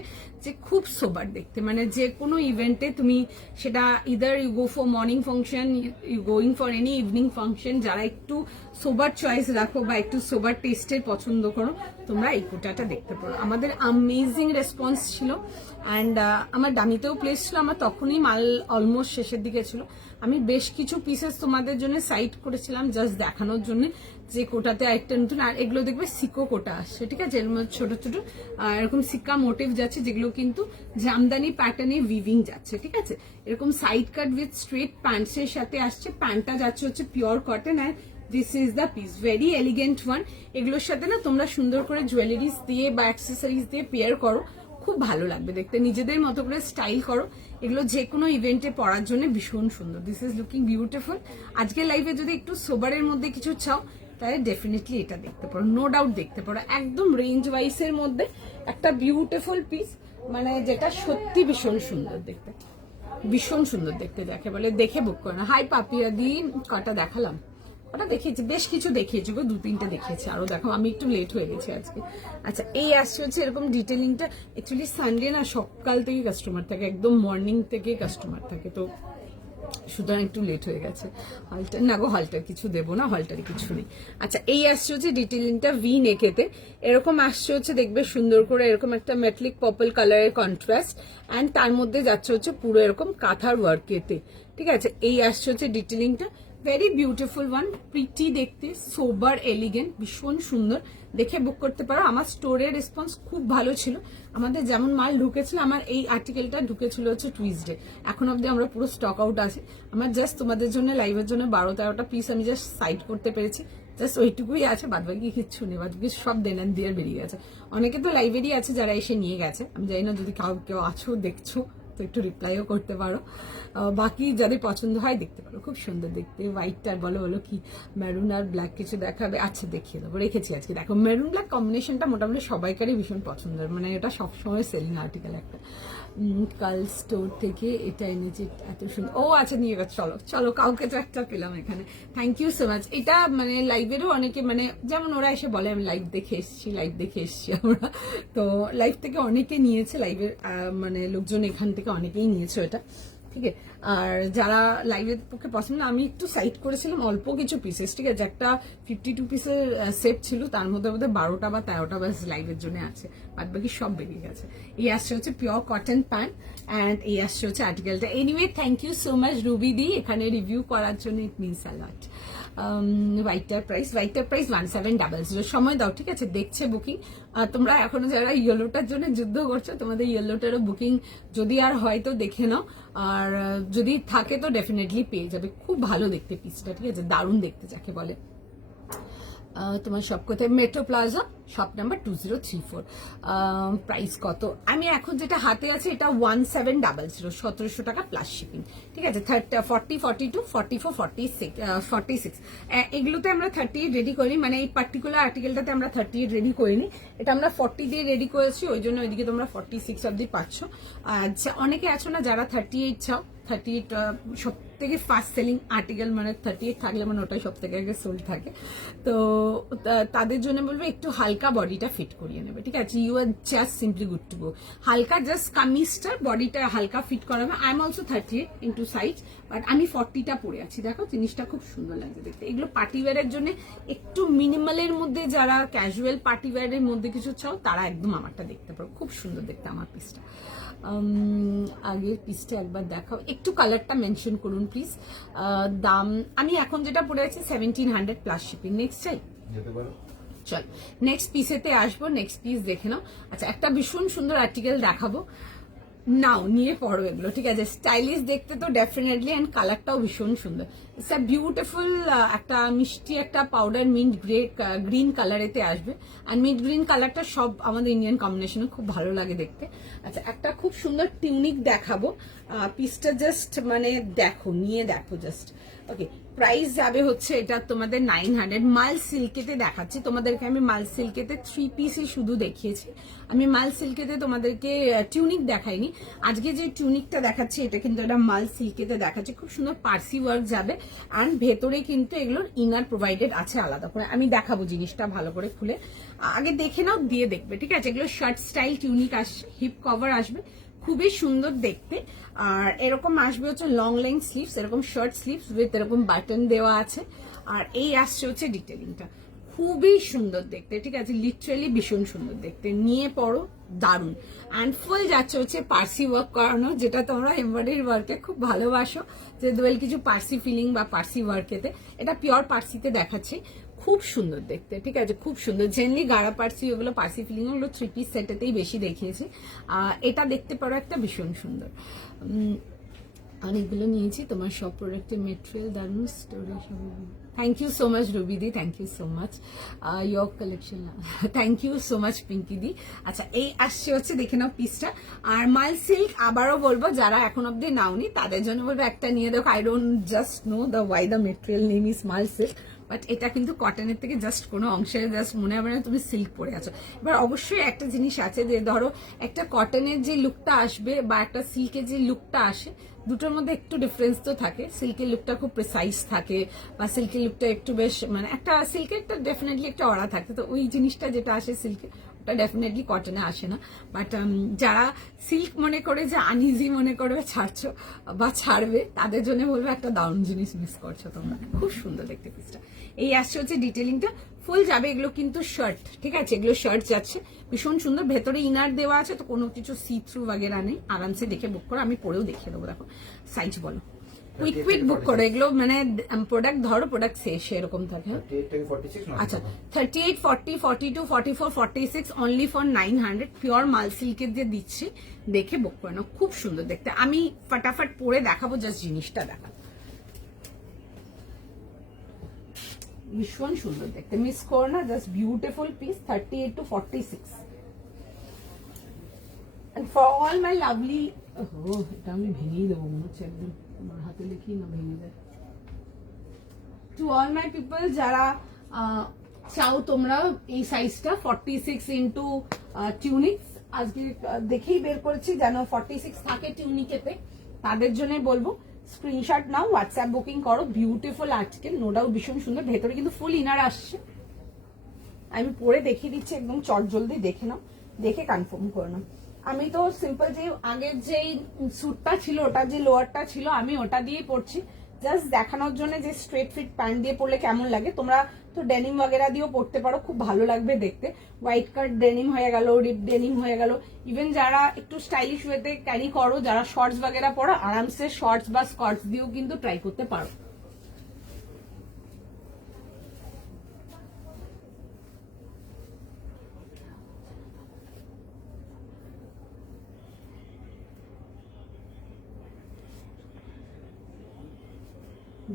যে খুব সোবার দেখতে, মানে যে কোনো ইভেন্টে তুমি সেটা either you go for morning function, you going for any evening function, যারা একটু সোবার চয়েস রাখো বা একটু সোবার টেস্টের পছন্দ করো, তোমরা এই কোটাটা দেখতে পারো। আমাদের অ্যামেজিং রেসপন্স ছিল অ্যান্ড আমার ডামিতেও প্লেস ছিল, আমার তখনই মাল অলমোস্ট শেষের দিকে ছিল। আমি বেশ কিছু পিসেস তোমাদের জন্য সাইড করেছিলাম জাস্ট দেখানোর জন্য যে কোটাতে আরেকটা নতুন, আর এগুলো দেখবে সিকো কোটা আসছে, ঠিক আছে, এর মধ্যে ছোট ছোট এরকম সিক্কা মোটিভ যাচ্ছে, যেগুলো কিন্তু জামদানি প্যাটার্নে উইভিং যাচ্ছে, ঠিক আছে। এরকম সাইড কাট উইথ স্ট্রেট প্যান্টসের সাথে আসছে, প্যান্টটা যাচ্ছে হচ্ছে পিওর কটন, আর this is the piece, very elegant one. এগুলোর সাথে না তোমরা সুন্দর করে জুয়েলারিজ দিয়ে বা অ্যাক্সেসরিজ দিয়ে পেয়ার করো, খুব ভালো লাগবে দেখতে, নিজেদের মতো করে স্টাইল করো, এগুলো যে কোনো ইভেন্টে পরার জন্য ভীষণ সুন্দর। This is looking beautiful. আজকের লাইভে যদি একটু সোবারের মধ্যে কিছু চাও তাহলে ডেফিনেটলি এটা দেখতে পারো, নো ডাউট দেখতে পারো, একদম রেঞ্জ ওয়াইসের মধ্যে একটা বিউটিফুল পিস, মানে যেটা সত্যি ভীষণ সুন্দর দেখতে, ভীষণ সুন্দর দেখতে, দেখে বলে দেখে বুক করে না। হাই পাপিয়া দি, কটা দেখালাম, ওটা দেখিয়েছি, বেশ কিছু দেখিয়েছি গো, 2-3টা দেখিয়েছি, আরো দেখো, আমি একটু লেট হয়ে গেছি আজকে। আচ্ছা, এই আসছে হচ্ছে এরকম ডিটেলিংটা, অ্যাকচুয়ালি সানডে না সকাল থেকে কাস্টমার থাকে, একদম মর্নিং থেকে কাস্টমার থাকে, তো সুতরাং একটু লেট হয়ে গেছে। হলটার না গো, হলটার কিছু দেবো না, হলটারে কিছু নেই। আচ্ছা, এই আসছে হচ্ছে ডিটেলিংটা ভি নেকেতে, এরকম আসছে হচ্ছে দেখবে সুন্দর করে এরকম একটা মেটালিক পার্পল কালারের কন্ট্রাস্ট, অ্যান্ড তার মধ্যে যাচ্ছে হচ্ছে পুরো এরকম কাঁথার ওয়ার্কেতে, ঠিক আছে। এই আসছে হচ্ছে ডিটেলিংটা, ভেরি বিউটিফুল ওয়ান, প্রিটি দেখতে, সোবার এলিগেন্ট, ভীষণ সুন্দর, দেখে বুক করতে পারো। আমার স্টোরের রেসপন্স খুব ভালো ছিল, আমাদের যেমন মাল ঢুকেছিল, আমার এই আর্টিকেলটা ঢুকেছিল হচ্ছে টুইসডে, এখন অব্দি আমরা পুরো স্টক আউট আছে। আমার জাস্ট তোমাদের জন্য লাইভের জন্য 12-13টা পিস আমি জাস্ট সাইড করতে পেরেছি, জাস্ট ওইটুকুই আছে, বাদবাকি কিচ্ছু নেই, বাদবাকি সব দেন অ্যান্ড দিয়ে বেরিয়ে গেছে। অনেকে তো লাইভেরই আছে যারা এসে নিয়ে গেছে, আমি জানি না, যদি কেউ আছো দেখছো তো একটু রিপ্লাইও করতে পারো, বাকি যাদের পছন্দ হয় দেখতে পারো, খুব সুন্দর দেখতে। হোয়াইটটা বলো বলো কি মেরুন আর ব্ল্যাক কিছু দেখাবে, আচ্ছা দেখিয়ে দেবো, রেখেছি আজকে। দেখো মেরুন ব্ল্যাক কম্বিনেশনটা মোটামুটি সবাইকারই ভীষণ পছন্দের, মানে এটা সবসময় সেলিং আর্টিকেল একটা। কাল স্টোর থেকে এটা এনেছি, এত সুন্দর, ও আচ্ছা নিয়ে গেছে, চলো চলো, কাউকে তো একটা পেলাম এখানে, থ্যাংক ইউ সো মাচ। এটা মানে লাইভেরও অনেকে, মানে যেমন ওরা এসে বলে আমি লাইভ দেখে এসেছি, লাইভ দেখে এসেছি আমরা, তো লাইভ থেকে অনেকে নিয়েছে, লাইভের মানে লোকজন এখান থেকে অনেকেই নিয়েছে এটা, ঠিক আছে। আর যারা লাইভের পক্ষে পছন্দ, আমি একটু সাইড করেছিলাম অল্প কিছু পিসেস, ঠিক আছে, একটা 52 পিসের সেট ছিল, তার মধ্যে মধ্যে 12টা বা 13টা বাস লাইভের জন্য আছে, বাদ বাকি সব বেরিয়ে গেছে। এই আসছে হচ্ছে পিওর কটন প্যান্ট, অ্যান্ড এই আসছে হচ্ছে আর্টিকেলটা। Anyway, thank you so much Rubi di এখানে রিভিউ করার জন্য, it means a lot. হোয়াইটটার price 1700, সময় দাও, ঠিক আছে, দেখছে বুকিং। তোমরা এখনো যারা ইয়েলোটার জন্য যুদ্ধ করছো, তোমাদের ইয়েলোটারও বুকিং যদি আর হয় তো দেখে নাও, আর যদি থাকে তো ডেফিনেটলি পেয়ে যাবে, খুব ভালো দেখতে পিসটা, ঠিক আছে, দারুণ দেখতে যাকে বলে। তোমার সব কোথায়, metro plaza, shop number 2034। Price কত, আমি এখন যেটা হাতে আছে এটা 1700, 1700 টাকা প্লাস শিপিং, ঠিক আছে। 40, 42, 44, 46, এগুলোতে আমরা 38 রেডি করি, মানে এই পার্টিকুলার আর্টিকেলটাতে আমরা 38 রেডি করিনি, এটা আমরা 40 দিয়ে রেডি করেছি, ওই জন্য ওইদিকে তোমরা 46 অব্দি পাচ্ছ। অনেকে আছো না যারা 38 চাও, 38 সব থেকে ফার্স্ট সেলিং আর্টিকেল, মানে 38 থাকলে মানে ওটাই সব থেকে আগে সোল্ড থাকে, তো তাদের জন্য বলবো একটু হালকা বডিটা ফিট করিয়ে নেবে, ঠিক আছে। You are just simply good to go, হালকা জাস্ট কামিজটার বডিটা হালকা ফিট করাবে। I am also 38 into size, but আমি 40টা পরে আছি, দেখো জিনিসটা খুব সুন্দর লাগছে দেখতে। এগুলো পার্টিওয়ারের জন্য, একটু মিনিমালের মধ্যে যারা ক্যাজুয়াল পার্টিওয়ারের মধ্যে কিছু চাও তারা একদম আমারটা দেখতে পারো, খুব সুন্দর দেখতে আমার পিসটা। আগের পিসটা একবার দেখাও, একটু কালারটা মেনশন করুন প্লিজ। দাম আমি এখন যেটা পড়ে আছি 1700 প্লাস শিপিং। নেক্সট চাই, চল নেক্সট পিসেতে আসবো, নেক্সট পিস দেখে নাও। আচ্ছা, একটা ভীষণ সুন্দর আর্টিকেল দেখাবো, নাও নিয়ে পড়ো এগুলো, ঠিক আছে, স্টাইলিশ দেখতে তো ডেফিনেটলি, অ্যান্ড কালারটাও ভীষণ সুন্দর, ইটস আ বিউটিফুল, একটা মিষ্টি একটা পাউডার মিন্ট গ্রিন কালারেতে আসবে, আর মিন্ট গ্রিন কালারটা সব আমাদের ইন্ডিয়ান কম্বিনেশনে খুব ভালো লাগে দেখতে। আচ্ছা, একটা খুব সুন্দর টিউনিক দেখাবো, পিসটা জাস্ট মানে দেখো, নিয়ে দেখো জাস্ট, ওকে। প্রাইস যাবে হচ্ছে এটা তোমাদের 900, মাল সিল্কেতে দেখাচ্ছি তোমাদেরকে, আমি মাল সিল্কেতে 3 পিসই শুধু দেখিয়েছি, আমি মাল সিল্কেতে তোমাদেরকে টিউনিক দেখাইনি। আজকে যে টিউনিকটা দেখাচ্ছি এটা কিন্তু একটা মাল সিল্কেতে দেখাচ্ছি, খুব সুন্দর পার্সি ওয়ার্ক যাবে, অ্যান্ড ভেতরে কিন্তু এগুলোর ইনার প্রোভাইডেড আছে আলাদা করে। আমি দেখাবো জিনিসটা ভালো করে খুলে, আগে দেখে নাও দিয়ে দেখবে, ঠিক আছে। এগুলো শার্ট স্টাইল টিউনিক আসছে, হিপ কভার আসবে, খুবই সুন্দর দেখতে। আর এরকম আসবে হচ্ছে লং লেন্থ স্লিভস, এরকম শর্ট স্লিভস উইথ এরকম বাটন দেওয়া আছে। আর এই আসছে হচ্ছে ডিটেলিংটা, খুবই সুন্দর দেখতে, ঠিক আছে, লিটারালি ভীষণ সুন্দর দেখতে, নিয়ে পড়ো দারুণ। অ্যান্ড ফুল যাচ্ছে হচ্ছে পার্সি ওয়ার্ক করানো, যেটা তোমরা এমব্রয়ডারি ওয়ার্কে খুব ভালোবাসো, যে দোয়েল কিছু পার্সি ফিলিং বা পার্সি ওয়ার্কেতে, এটা পিওর পার্সিতে দেখাচ্ছে, খুব সুন্দর দেখতে, ঠিক আছে, খুব সুন্দর। জেনারেলি গাড়া পার্সি, ওগুলো পার্সি ফিলিং ওগুলো 3 পিস সেটেতেই বেশি দেখিয়েছে। এটা দেখতে পারো একটা ভীষণ সুন্দর। অনেকগুলো নিয়েছি, তোমার সব প্রোডাক্টের মেটেরিয়াল দারুণ, স্টোরি সব। থ্যাংক ইউ সো মাচ রুবিদি, thank you so much your collection, thank you so much পিঙ্কিদি। আচ্ছা, এই আসছে হচ্ছে দেখে নাও পিসটা। আর মাল সিল্ক আবারও বলবো, যারা এখন অব্দি নাওনি তাদের জন্য বলবো একটা নিয়ে দেখো। I don't just know the why the material name is mul silk, but এটা কিন্তু কটনের থেকে জাস্ট কোনো অংশে জাস্ট মনে হবে না তুমি সিল্ক পরে আছো। এবার অবশ্যই একটা জিনিস আছে যে ধরো একটা কটনের যে লুকটা আসবে বা একটা সিল্কের যে লুকটা আসে, দুটোর মধ্যে একটু ডিফারেন্স তো থাকে। সিল্কের লুকটা খুব প্রিসাইজ থাকে, বা সিল্কের লুকটা একটু বেশ মানে একটা সিল্কের একটা ডেফিনেটলি একটা অরা থাকে, তো ওই জিনিসটা যেটা আসে সিল্কে ওটা ডেফিনেটলি কটনে আসে না। বাট যারা সিল্ক মনে করে যে আনইজি মনে করবে ছাড়ছো বা ছাড়বে, তাদের জন্য বলবো একটা দারুণ জিনিস মিস করছো তোমরা, খুব সুন্দর দেখতে পিসটা। এই আসছে হচ্ছে ডিটেলিংটা, ফুল যাবে, এগুলো কিন্তু শার্ট, ঠিক আছে, এগুলো শার্ট যাচ্ছে, ভীষণ সুন্দর। ভেতরে ইনার দেওয়া আছে, তো কোনো কিছু সি থ্রু বাগেরা নেই, আরামসে দেখে বুক করো, আমি পরেও দেখিয়ে দেবো। দেখো সাইজ বলো, কুইক কুইক বুক করো, এগুলো মানে প্রোডাক্ট ধরো প্রোডাক্ট শেষ এরকম থাকে। আচ্ছা, 38, 40, 42, 44, 46 অনলি ফর 900, পিওর মাল সিল্কের যে দিচ্ছি, দেখে বুক করে নাও, খুব সুন্দর দেখতে। আমি ফটাফট পরে দেখাবো, জাস্ট জিনিসটা দেখা, ভীষণ সুন্দর দেখতে, মিস করো না, just beautiful piece. 38 to 46 and for all my lovely, এটা আমি ভেঙেই দেবো মনে হচ্ছে একদম, আমার হাতে লিখি না ভেঙে যায়। টু অল মাই পিপল যারা চাও তোমরা এই সাইজটা 46 ইন্টু টিউনিক্স, আজকে দেখেই বের করেছি যেন 46 থাকে টিউনিকেতে, তাদের জন্য বলবো স্ক্রিনশট নাও, হোয়াটসঅ্যাপ বুকিং করো। বিউটিফুল আর্টিকেল, নো ডাউট ভীষণ সুন্দর, ভেতরে কিন্তু ফুল ইনার আসছে। আমি পরে দেখিয়ে দিচ্ছি, একদম চট জলদি দেখে নাও, দেখে কনফার্ম করে নাও। আমি তো সিম্পল যে আগের যেই স্যুটটা ছিল, ওটা যে লোয়ারটা ছিল, আমি ওটা দিয়েই পরছি, জাস্ট দেখানোর জন্য যে স্ট্রেট ফিট প্যান্ট দিয়ে পরলে কেমন লাগে। তোমরা তো ডেনিম वगैरह দিয়েও পরতে পারো, খুব ভালো লাগবে দেখতে। হোয়াইট কাট ডেনিম হয়ে গেল, রিপ ডেনিম হয়ে গেল, ইভেন যারা একটু স্টাইলিশ ওয়েতে ক্যারি করো, যারা শর্টস वगैरह পরো, আরামসে শর্টস বা স্কার্টস দিয়েও কিন্তু ট্রাই করতে পারো।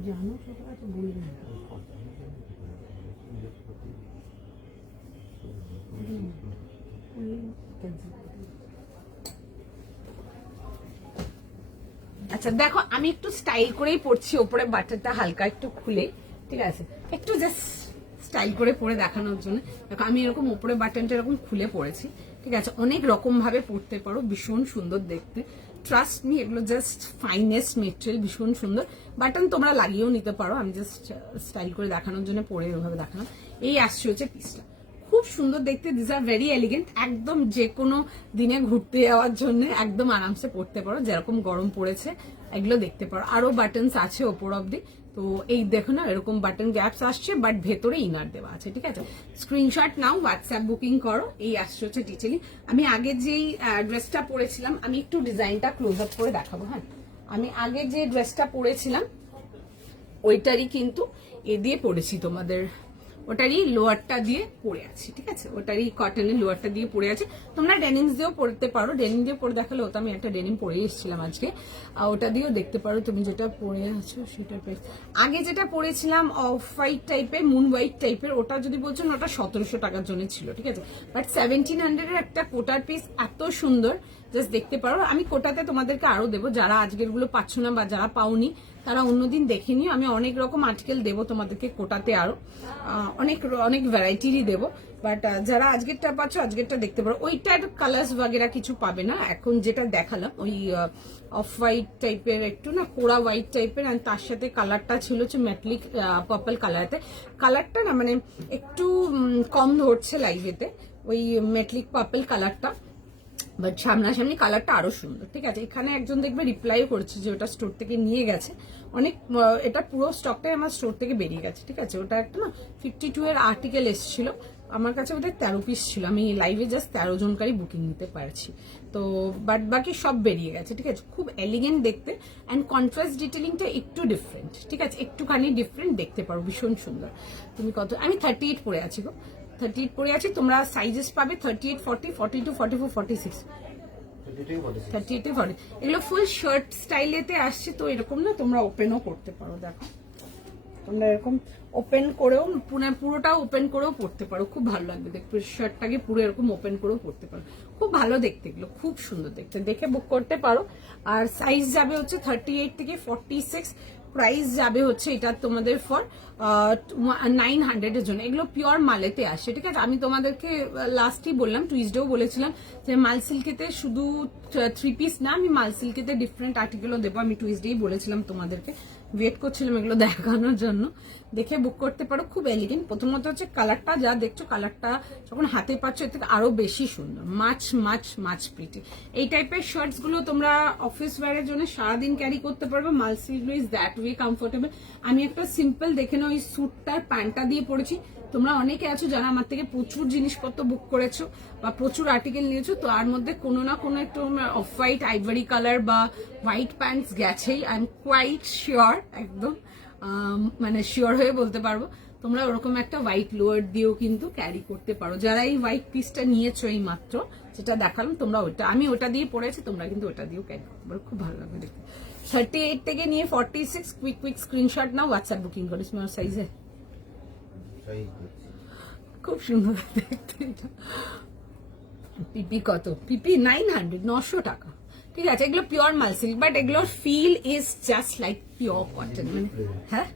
জানো ছোট আছে বলবে না। আচ্ছা দেখো, আমি একটু স্টাইল করেই পরছি, ওপরে বাটারটা হালকা একটু খুলে, ঠিক আছে, একটু জাস্ট স্টাইল করে পরে দেখানোর জন্য। দেখো আমি এরকম ওপরে বাটনটা এরকম খুলে পরেছি, ঠিক আছে, অনেক রকম ভাবে পরতে পারো, ভীষণ সুন্দর দেখতে। ট্রাস্ট মি, এগুলো জাস্ট ফাইনেস্ট মেটেরিয়াল, ভীষণ সুন্দর। বাটন তোমরা লাগিয়েও নিতে পারো, আমি জাস্ট স্টাইল করে দেখানোর জন্য পরে এভাবে দেখালাম। এই আসছে হচ্ছে পিসটা, খুব সুন্দর দেখতে, দিস আর ভেরি এলিগেন্ট, একদম যে কোনো দিনে ঘুরতে যাওয়ার জন্য একদম আরামসে পরতে পারো, যেরকম গরম পড়েছে এগুলো দেখতে পারো। আরো বাটনস আছে ওপর অব্দি, তো এই দেখো না এরকম বাটন গ্যাপস আসছে, বাট ভেতরে ইনার দেওয়া আছে, ঠিক আছে। স্ক্রিনশট নাও, হোয়াটসঅ্যাপ বুকিং করো। এই আসছে হচ্ছে ডিটেইলি। আমি আগে যেই ড্রেসটা পরেছিলাম, আমি একটু ডিজাইনটা ক্লোজ আপ করে দেখাবো। হ্যাঁ, আমি আগে যে ড্রেসটা পরেছিলাম ওইটারই কিন্তু এ দিয়ে পরেছি, তোমাদের ওটারই লোয়ারটা দিয়ে পরে আছি, ঠিক আছে, ওটারই কটনের লোয়ারটা দিয়ে পরে আছে। তোমরা ডেনিমস দিয়েও পরতে পারো, ডেনিম দিয়ে পরে দেখালে, ওটা আমি একটা ডেনিম পরে এসেছিলাম আজকে, ওটা দিয়েও দেখতে পারো তুমি যেটা পরে আছো সেটা। আগে যেটা পরেছিলাম অফ হোয়াইট টাইপের, মুন হোয়াইট টাইপের, ওটা যদি বলছো ওটা 1700 টাকার জন্য ছিল, ঠিক আছে, বাট 1700 এর একটা কোটার পিস এত সুন্দর জাস্ট দেখতে পারো। আমি কোটাতে তোমাদেরকে আরো দেবো, যারা আজকের গুলো পাচ্ছ না বা যারা পাওনি তারা অন্যদিন দেখে নিও। আমি অনেক রকম আর্টিকেল দেবো তোমাদেরকে কোটাতে, আরো অনেক অনেক ভ্যারাইটিরই দেবো। বাট যারা আজকেরটা পাচ্ছ আজকেরটা দেখতে পারো। ওইটার কালার্স বাগেরা কিছু পাবে না। এখন যেটা দেখালাম ওই অফ হোয়াইট টাইপের, একটু না কোড়া হোয়াইট টাইপের, আর তার সাথে কালারটা ছিল হচ্ছে মেটালিক পার্পল কালারতে। কালারটা না মানে একটু কম ধরছে লাইভেতে, ওই মেটালিক পার্পল কালারটা, বাট সামনাসামনি কালারটা আরো সুন্দর। ঠিক আছে, এখানে একজন দেখবে রিপ্লাইও করেছে যে ওটা স্টোর থেকে নিয়ে গেছে। অনেক এটা পুরো স্টকটাই আমার স্টোর থেকে বেরিয়ে গেছে। ঠিক আছে, ওটা একটা না 52 এর আর্টিকেল এসেছিল আমার কাছে, ওদের 13 পিস ছিল। আমি লাইভে জাস্ট 13 জনকারই বুকিং নিতে পারছি, তো বাট বাকি সব বেরিয়ে গেছে। ঠিক আছে, খুব এলিগেন্ট দেখতে, অ্যান্ড কন্ট্রাস্ট ডিটেলিংটা একটু ডিফারেন্ট। ঠিক আছে, একটুখানি ডিফারেন্ট দেখতে পারো, ভীষণ সুন্দর। তুমি কত, আমি 38 পরে আছি গো, 38 পরে আছি। তোমরা সাইজেস পাবে 38, 40, 42, 44, 46, 38, 40। এগুলো ফুল শার্ট স্টাইলেতে আসছে, তো এরকম না তোমরা ওপেনও করতে পারো। দেখো তোমরা এরকম ওপেন করেও, পুরোটা ওপেন করেও পড়তে পারো, খুব ভালো লাগবে দেখতে। শার্টটাকে পুরো এরকম ওপেন করেও পড়তে পারো, খুব ভালো দেখতে, এগুলো খুব সুন্দর দেখতে। দেখে বুক করতে পারো। আর সাইজ যাবে হচ্ছে 38 থেকে 46। প্রাইস যাবে হচ্ছে এটা তোমাদের ফর 900 এর জন্য। এগুলো পিওর মালেতে আসে। ঠিক আছে, আমি তোমাদেরকে লাস্টই বললাম, টুইসডেও বলেছিলাম যে মাল সিল্কেতে শুধু 3 পিস না, আমি মাল সিল্কেতে ডিফারেন্ট আর্টিকেলও দেবো। আমি টুইসডেই বলেছিলাম তোমাদেরকে, ওয়েট করছিলাম এগুলো দেখানোর জন্য। দেখে বুক করতে পারো, খুব এলিগেন্ট। প্রথমত হচ্ছে কালারটা যা দেখছো, কালারটা যখন হাতে পাচ্ছ এর থেকে আরো বেশি সুন্দর, মাছ মাছ মাছ প্রিটি। এই টাইপের শার্টস গুলো তোমরা অফিস ওয়্যারের জন্য সারাদিন ক্যারি করতে পারবে। মাল silk is that way comfortable. আমি একটা সিম্পল দেখে নাও, ওই স্যুটটার প্যান্টটা দিয়ে পরেছি। তোমরা অনেকে আছো যারা আমার থেকে প্রচুর জিনিসপত্র বুক করেছো বা প্রচুর আর্টিকেল নিয়েছো, তো আর মধ্যে কোনো না কোনো একটু অফ হোয়াইট, আইভারি কালার বা হোয়াইট প্যান্টস গেছেই। আই এম কোয়াইট শিওর, একদম মানে শিওর হয়ে বলতে পারবো। তোমরা ওরকম একটা হোয়াইট লোয়ার দিয়েও কিন্তু ক্যারি করতে পারো। যারা এই হোয়াইট পিসটা নিয়েছো এই মাত্র যেটা দেখালাম, তোমরা ওটা, আমি ওটা দিয়ে পরেছি, তোমরা কিন্তু ওটা দিয়েও ক্যারি করতে পারো, খুব ভালো লাগবে দেখতে। 38 থেকে নিয়ে 46, কুইক স্ক্রিনশট নাও, হোয়াটসঅ্যাপ বুকিং করো স্মল সাইজে। খুব সুন্দর দেখতে এটা। পিপি কত? পিপি 900, 900 টাকা। ঠিক আছে, এগুলো পিওর মাল সিল্ক, বাট এগুলোর feel is just like pure cotton. হ্যাঁ,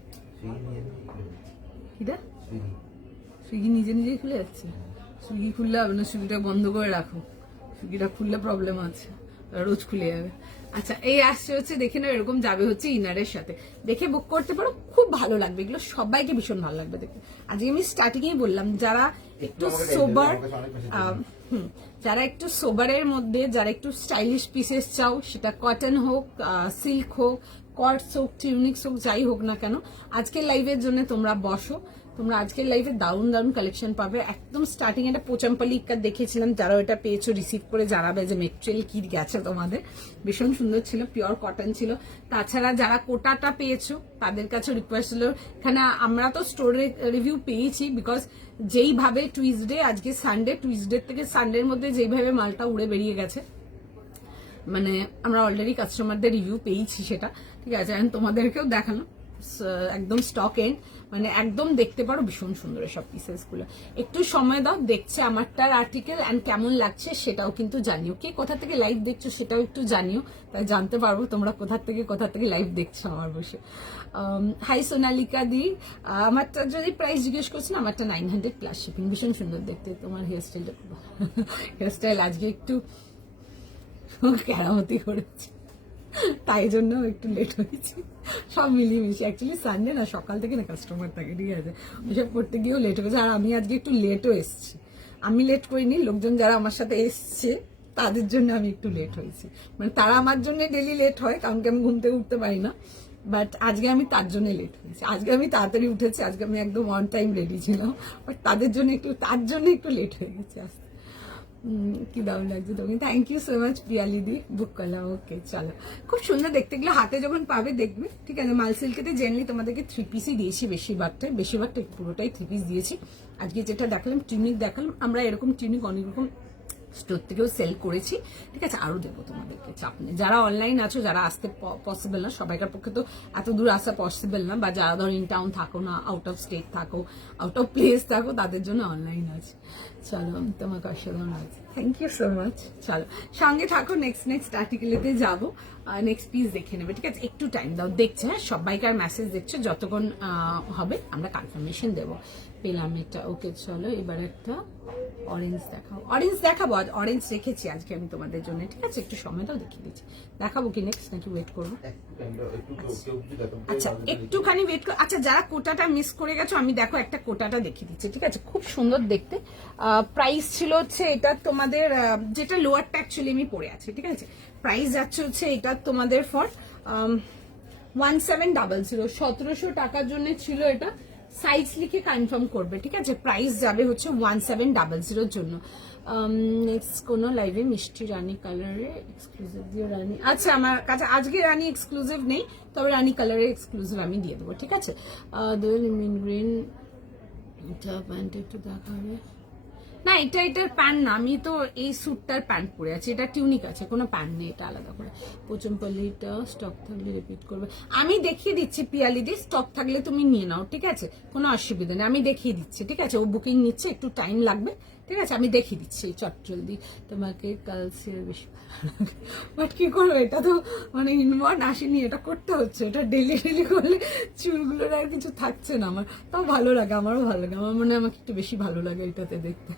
কিটা সুইগি নিজে নিজেই খুলে যাচ্ছে। সুইগি খুললে হবে না, সুইগিটা বন্ধ করে রাখো। সুইগিটা খুললে প্রবলেম আছে, রোজ খুলে যাবে। আচ্ছা, এই আসছে হচ্ছে দেখে নাও, এরকম যাবে হচ্ছে ইনারের সাথে। দেখে বুক করতে পারো, খুব ভালো লাগবে এগুলো, সবাইকে ভীষণ ভালো লাগবে দেখতে। আজকে আমি স্টার্টিং এই বললাম, যারা একটু সোবার, যারা একটু সোবারের মধ্যে, যারা একটু স্টাইলিশ পিসেস চাও, সেটা কটন হোক, সিল্ক হোক, কটস হোক, টিউনিক্স হোক, যাই হোক না কেন, আজকের লাইভের জন্য তোমরা বসো। তোমরা আজকের লাইভে দারুণ দারুণ কালেকশন পাবে। একদম স্টার্টিং একটা পোচাম্পালি ইক্কা দেখেছিলাম, যারা ওটা পেয়েছো রিসিভ করে জানাবে যে মেটেরিয়াল কি গেছে তোমাদের, ভীষণ সুন্দর ছিল, পিওর কটন ছিল। তাছাড়া যারা কোটাটা পেয়েছো তাদের কাছে রিকোয়েস্ট ছিল, এখানে আমরা তো স্টোরে রিভিউ পেয়েছি, বিকজ যেইভাবে টুইসডে, আজকে সানডে, টুইসডে থেকে সানডের মধ্যে যেইভাবে মালটা উড়ে বেরিয়ে গেছে, মানে আমরা অলরেডি কাস্টমারদের রিভিউ পেয়েছি সেটা। ঠিক আছে, তোমাদেরকেও দেখানো, একদম স্টক এন্ড, মানে একদম দেখতে পারো, ভীষণ সুন্দর সব পিসেস গুলো। একটু সময় দাও, দেখছে আমারটার আর্টিকেল এন্ড কেমন লাগছে সেটাও কিন্তু জানিও। কে কোথা থেকে লাইভ দেখছো সেটাও একটু জানিও, তাই জানতে পারবো তোমরা কোথা থেকে লাইভ দেখছো আমার বসে। হাই সোনালিকা দি, আমারটা যদি প্রাইস জিজ্ঞেস করছেন, আমারটা 900 প্লাস শিপিং, ভীষণ সুন্দর দেখতে। তোমার হেয়ারস্টাইলটা, হেয়ারস্টাইল আজকে একটু কেরামতি করেছি, তাই জন্য একটু লেট হয়েছে। সব মিলিয়ে মিশিয়ে, অ্যাকচুয়ালি সানডে না, সকাল থেকে না কাস্টমার থাকে, ঠিক আছে, ওইসব করতে গিয়েও লেট হয়েছে। আর আমি আজকে একটু লেটও এসছি, আমি লেট করিনি, লোকজন যারা আমার সাথে এসছে তাদের জন্য আমি একটু লেট হয়েছি। মানে তারা আমার জন্য ডেলি লেট হয়, কারণ কি আমি ঘুম থেকে উঠতে পারি না, বাট আজকে আমি তার জন্য লেট হয়েছি। আজকে আমি তাড়াতাড়ি উঠেছি, আজকে আমি একদম অন টাইম রেডি ছিলাম, বাট তার জন্য একটু লেট হয়ে গেছে আসতে। কি দারুণ লাগছে তুমি, থ্যাংক ইউ সো মাচ প্রিয়ালিদি, বুক করলাম। ওকে চলো, খুব সুন্দর দেখতে, এগুলো হাতে যখন পাবে দেখবে। ঠিক আছে, মাল সিল্কেতে জেনারেলি তোমাদেরকে 3 পিসই দিয়েছি, বেশিরভাগটা পুরোটাই 3 পিস দিয়েছি। আজকে যেটা দেখালাম টিউনিক দেখালাম, আমরা এরকম টিউনিক অনেক রকম স্টোর থেকেও সেল করেছি। ঠিক আছে, আরো দেবো তোমাদেরকে, চাপ নেই। যারা অনলাইন আছো, যারা আসতে পসিবল না, সবাইকার পক্ষে তো এত দূর আসা পসিবল না, বা যারা ধরো ইন টাউন থাকো না, আউট অফ স্টেট থাকো, আউট অফ প্লেস থাকো, তাদের জন্য অনলাইন আছে। চলো, তোমাকে অসাধারণ আছে। Thank you so much. চলো সঙ্গে থাকো, নেক্সট আর্টিকেলেতে যাবো, নেক্সট পিস দেখে নেবে, ঠিক আছে? একটু টাইম দাও, দেখছে হ্যাঁ, সবাইকার মেসেজ দেখছো, যতক্ষণ হবে আমরা কনফার্মেশন দেবো। পেলাম এটা, ওকে। চলো এবার একটা অরেঞ্জ দেখাও, অরেঞ্জ দেখাবো, আজ অরেঞ্জ রেখেছি আজকে আমি তোমাদের জন্য, ঠিক আছে? একটু সময় দাও, দেখিয়ে দিচ্ছি। দেখাবো কি নেক্সট, নাকি ওয়েট করবো? আচ্ছা একটুখানি ওয়েট কর। আচ্ছা যারা কোটাটা মিস করে গেছো, আমি দেখো একটা কোটাটা দেখিয়ে দিচ্ছি, ঠিক আছে? খুব সুন্দর দেখতে। প্রাইস ছিল হচ্ছে এটা তোমাদের, যেটা লোয়ারটা অ্যাকচুয়ালি আমি পরে আছি, ঠিক আছে? প্রাইস যাচ্ছে হচ্ছে এটা তোমাদের ফর 1700, 1700 টাকার জন্য ছিল এটা। সাইজ লিখে কনফার্ম করবে, ঠিক আছে? প্রাইস যাবে হচ্ছে 1700 জন্য। নেক্সট কোন লাইভে মিষ্টি রানী কালারে এক্সক্লুসিভ দিয়ে রানী, আচ্ছা আমার কাছে আজকে রানী এক্সক্লুসিভ নেই, তবে রানী কালারে এক্সক্লুসিভ আমি দিয়ে দেবো, ঠিক আছে? মিন গ্রিন, এটা প্যান্ট একটু দেখাবে না, এটার প্যান্ট না, আমি তো এই স্যুটটার প্যান্ট পরে আছি, এটা টিউনিক আছে, কোনো প্যান্ট নেই, এটা আলাদা করে। পোচমপল্লিটা স্টক থাকলে রিপিট করবে, আমি দেখিয়ে দিচ্ছি পিয়ালিদি, স্টক থাকলে তুমি নিয়ে নাও, ঠিক আছে? কোনো অসুবিধা নেই, আমি দেখিয়ে দিচ্ছি, ঠিক আছে? ও বুকিং নিচ্ছে, একটু টাইম লাগবে, ঠিক আছে? আমি দেখিয়ে দিচ্ছি চট জলদি। তোমাকে কালসের বেশি বাট কি করবো, এটা তো মানে ইনওয়ান আসেনি, এটা করতে হচ্ছে, এটা ডেলি করলে চুলগুলোর আর কিছু থাকছে না আমার, তাও ভালো লাগে, আমারও ভালো লাগে, আমার মনে হয় আমাকে একটু বেশি ভালো লাগে এটাতে দেখতে।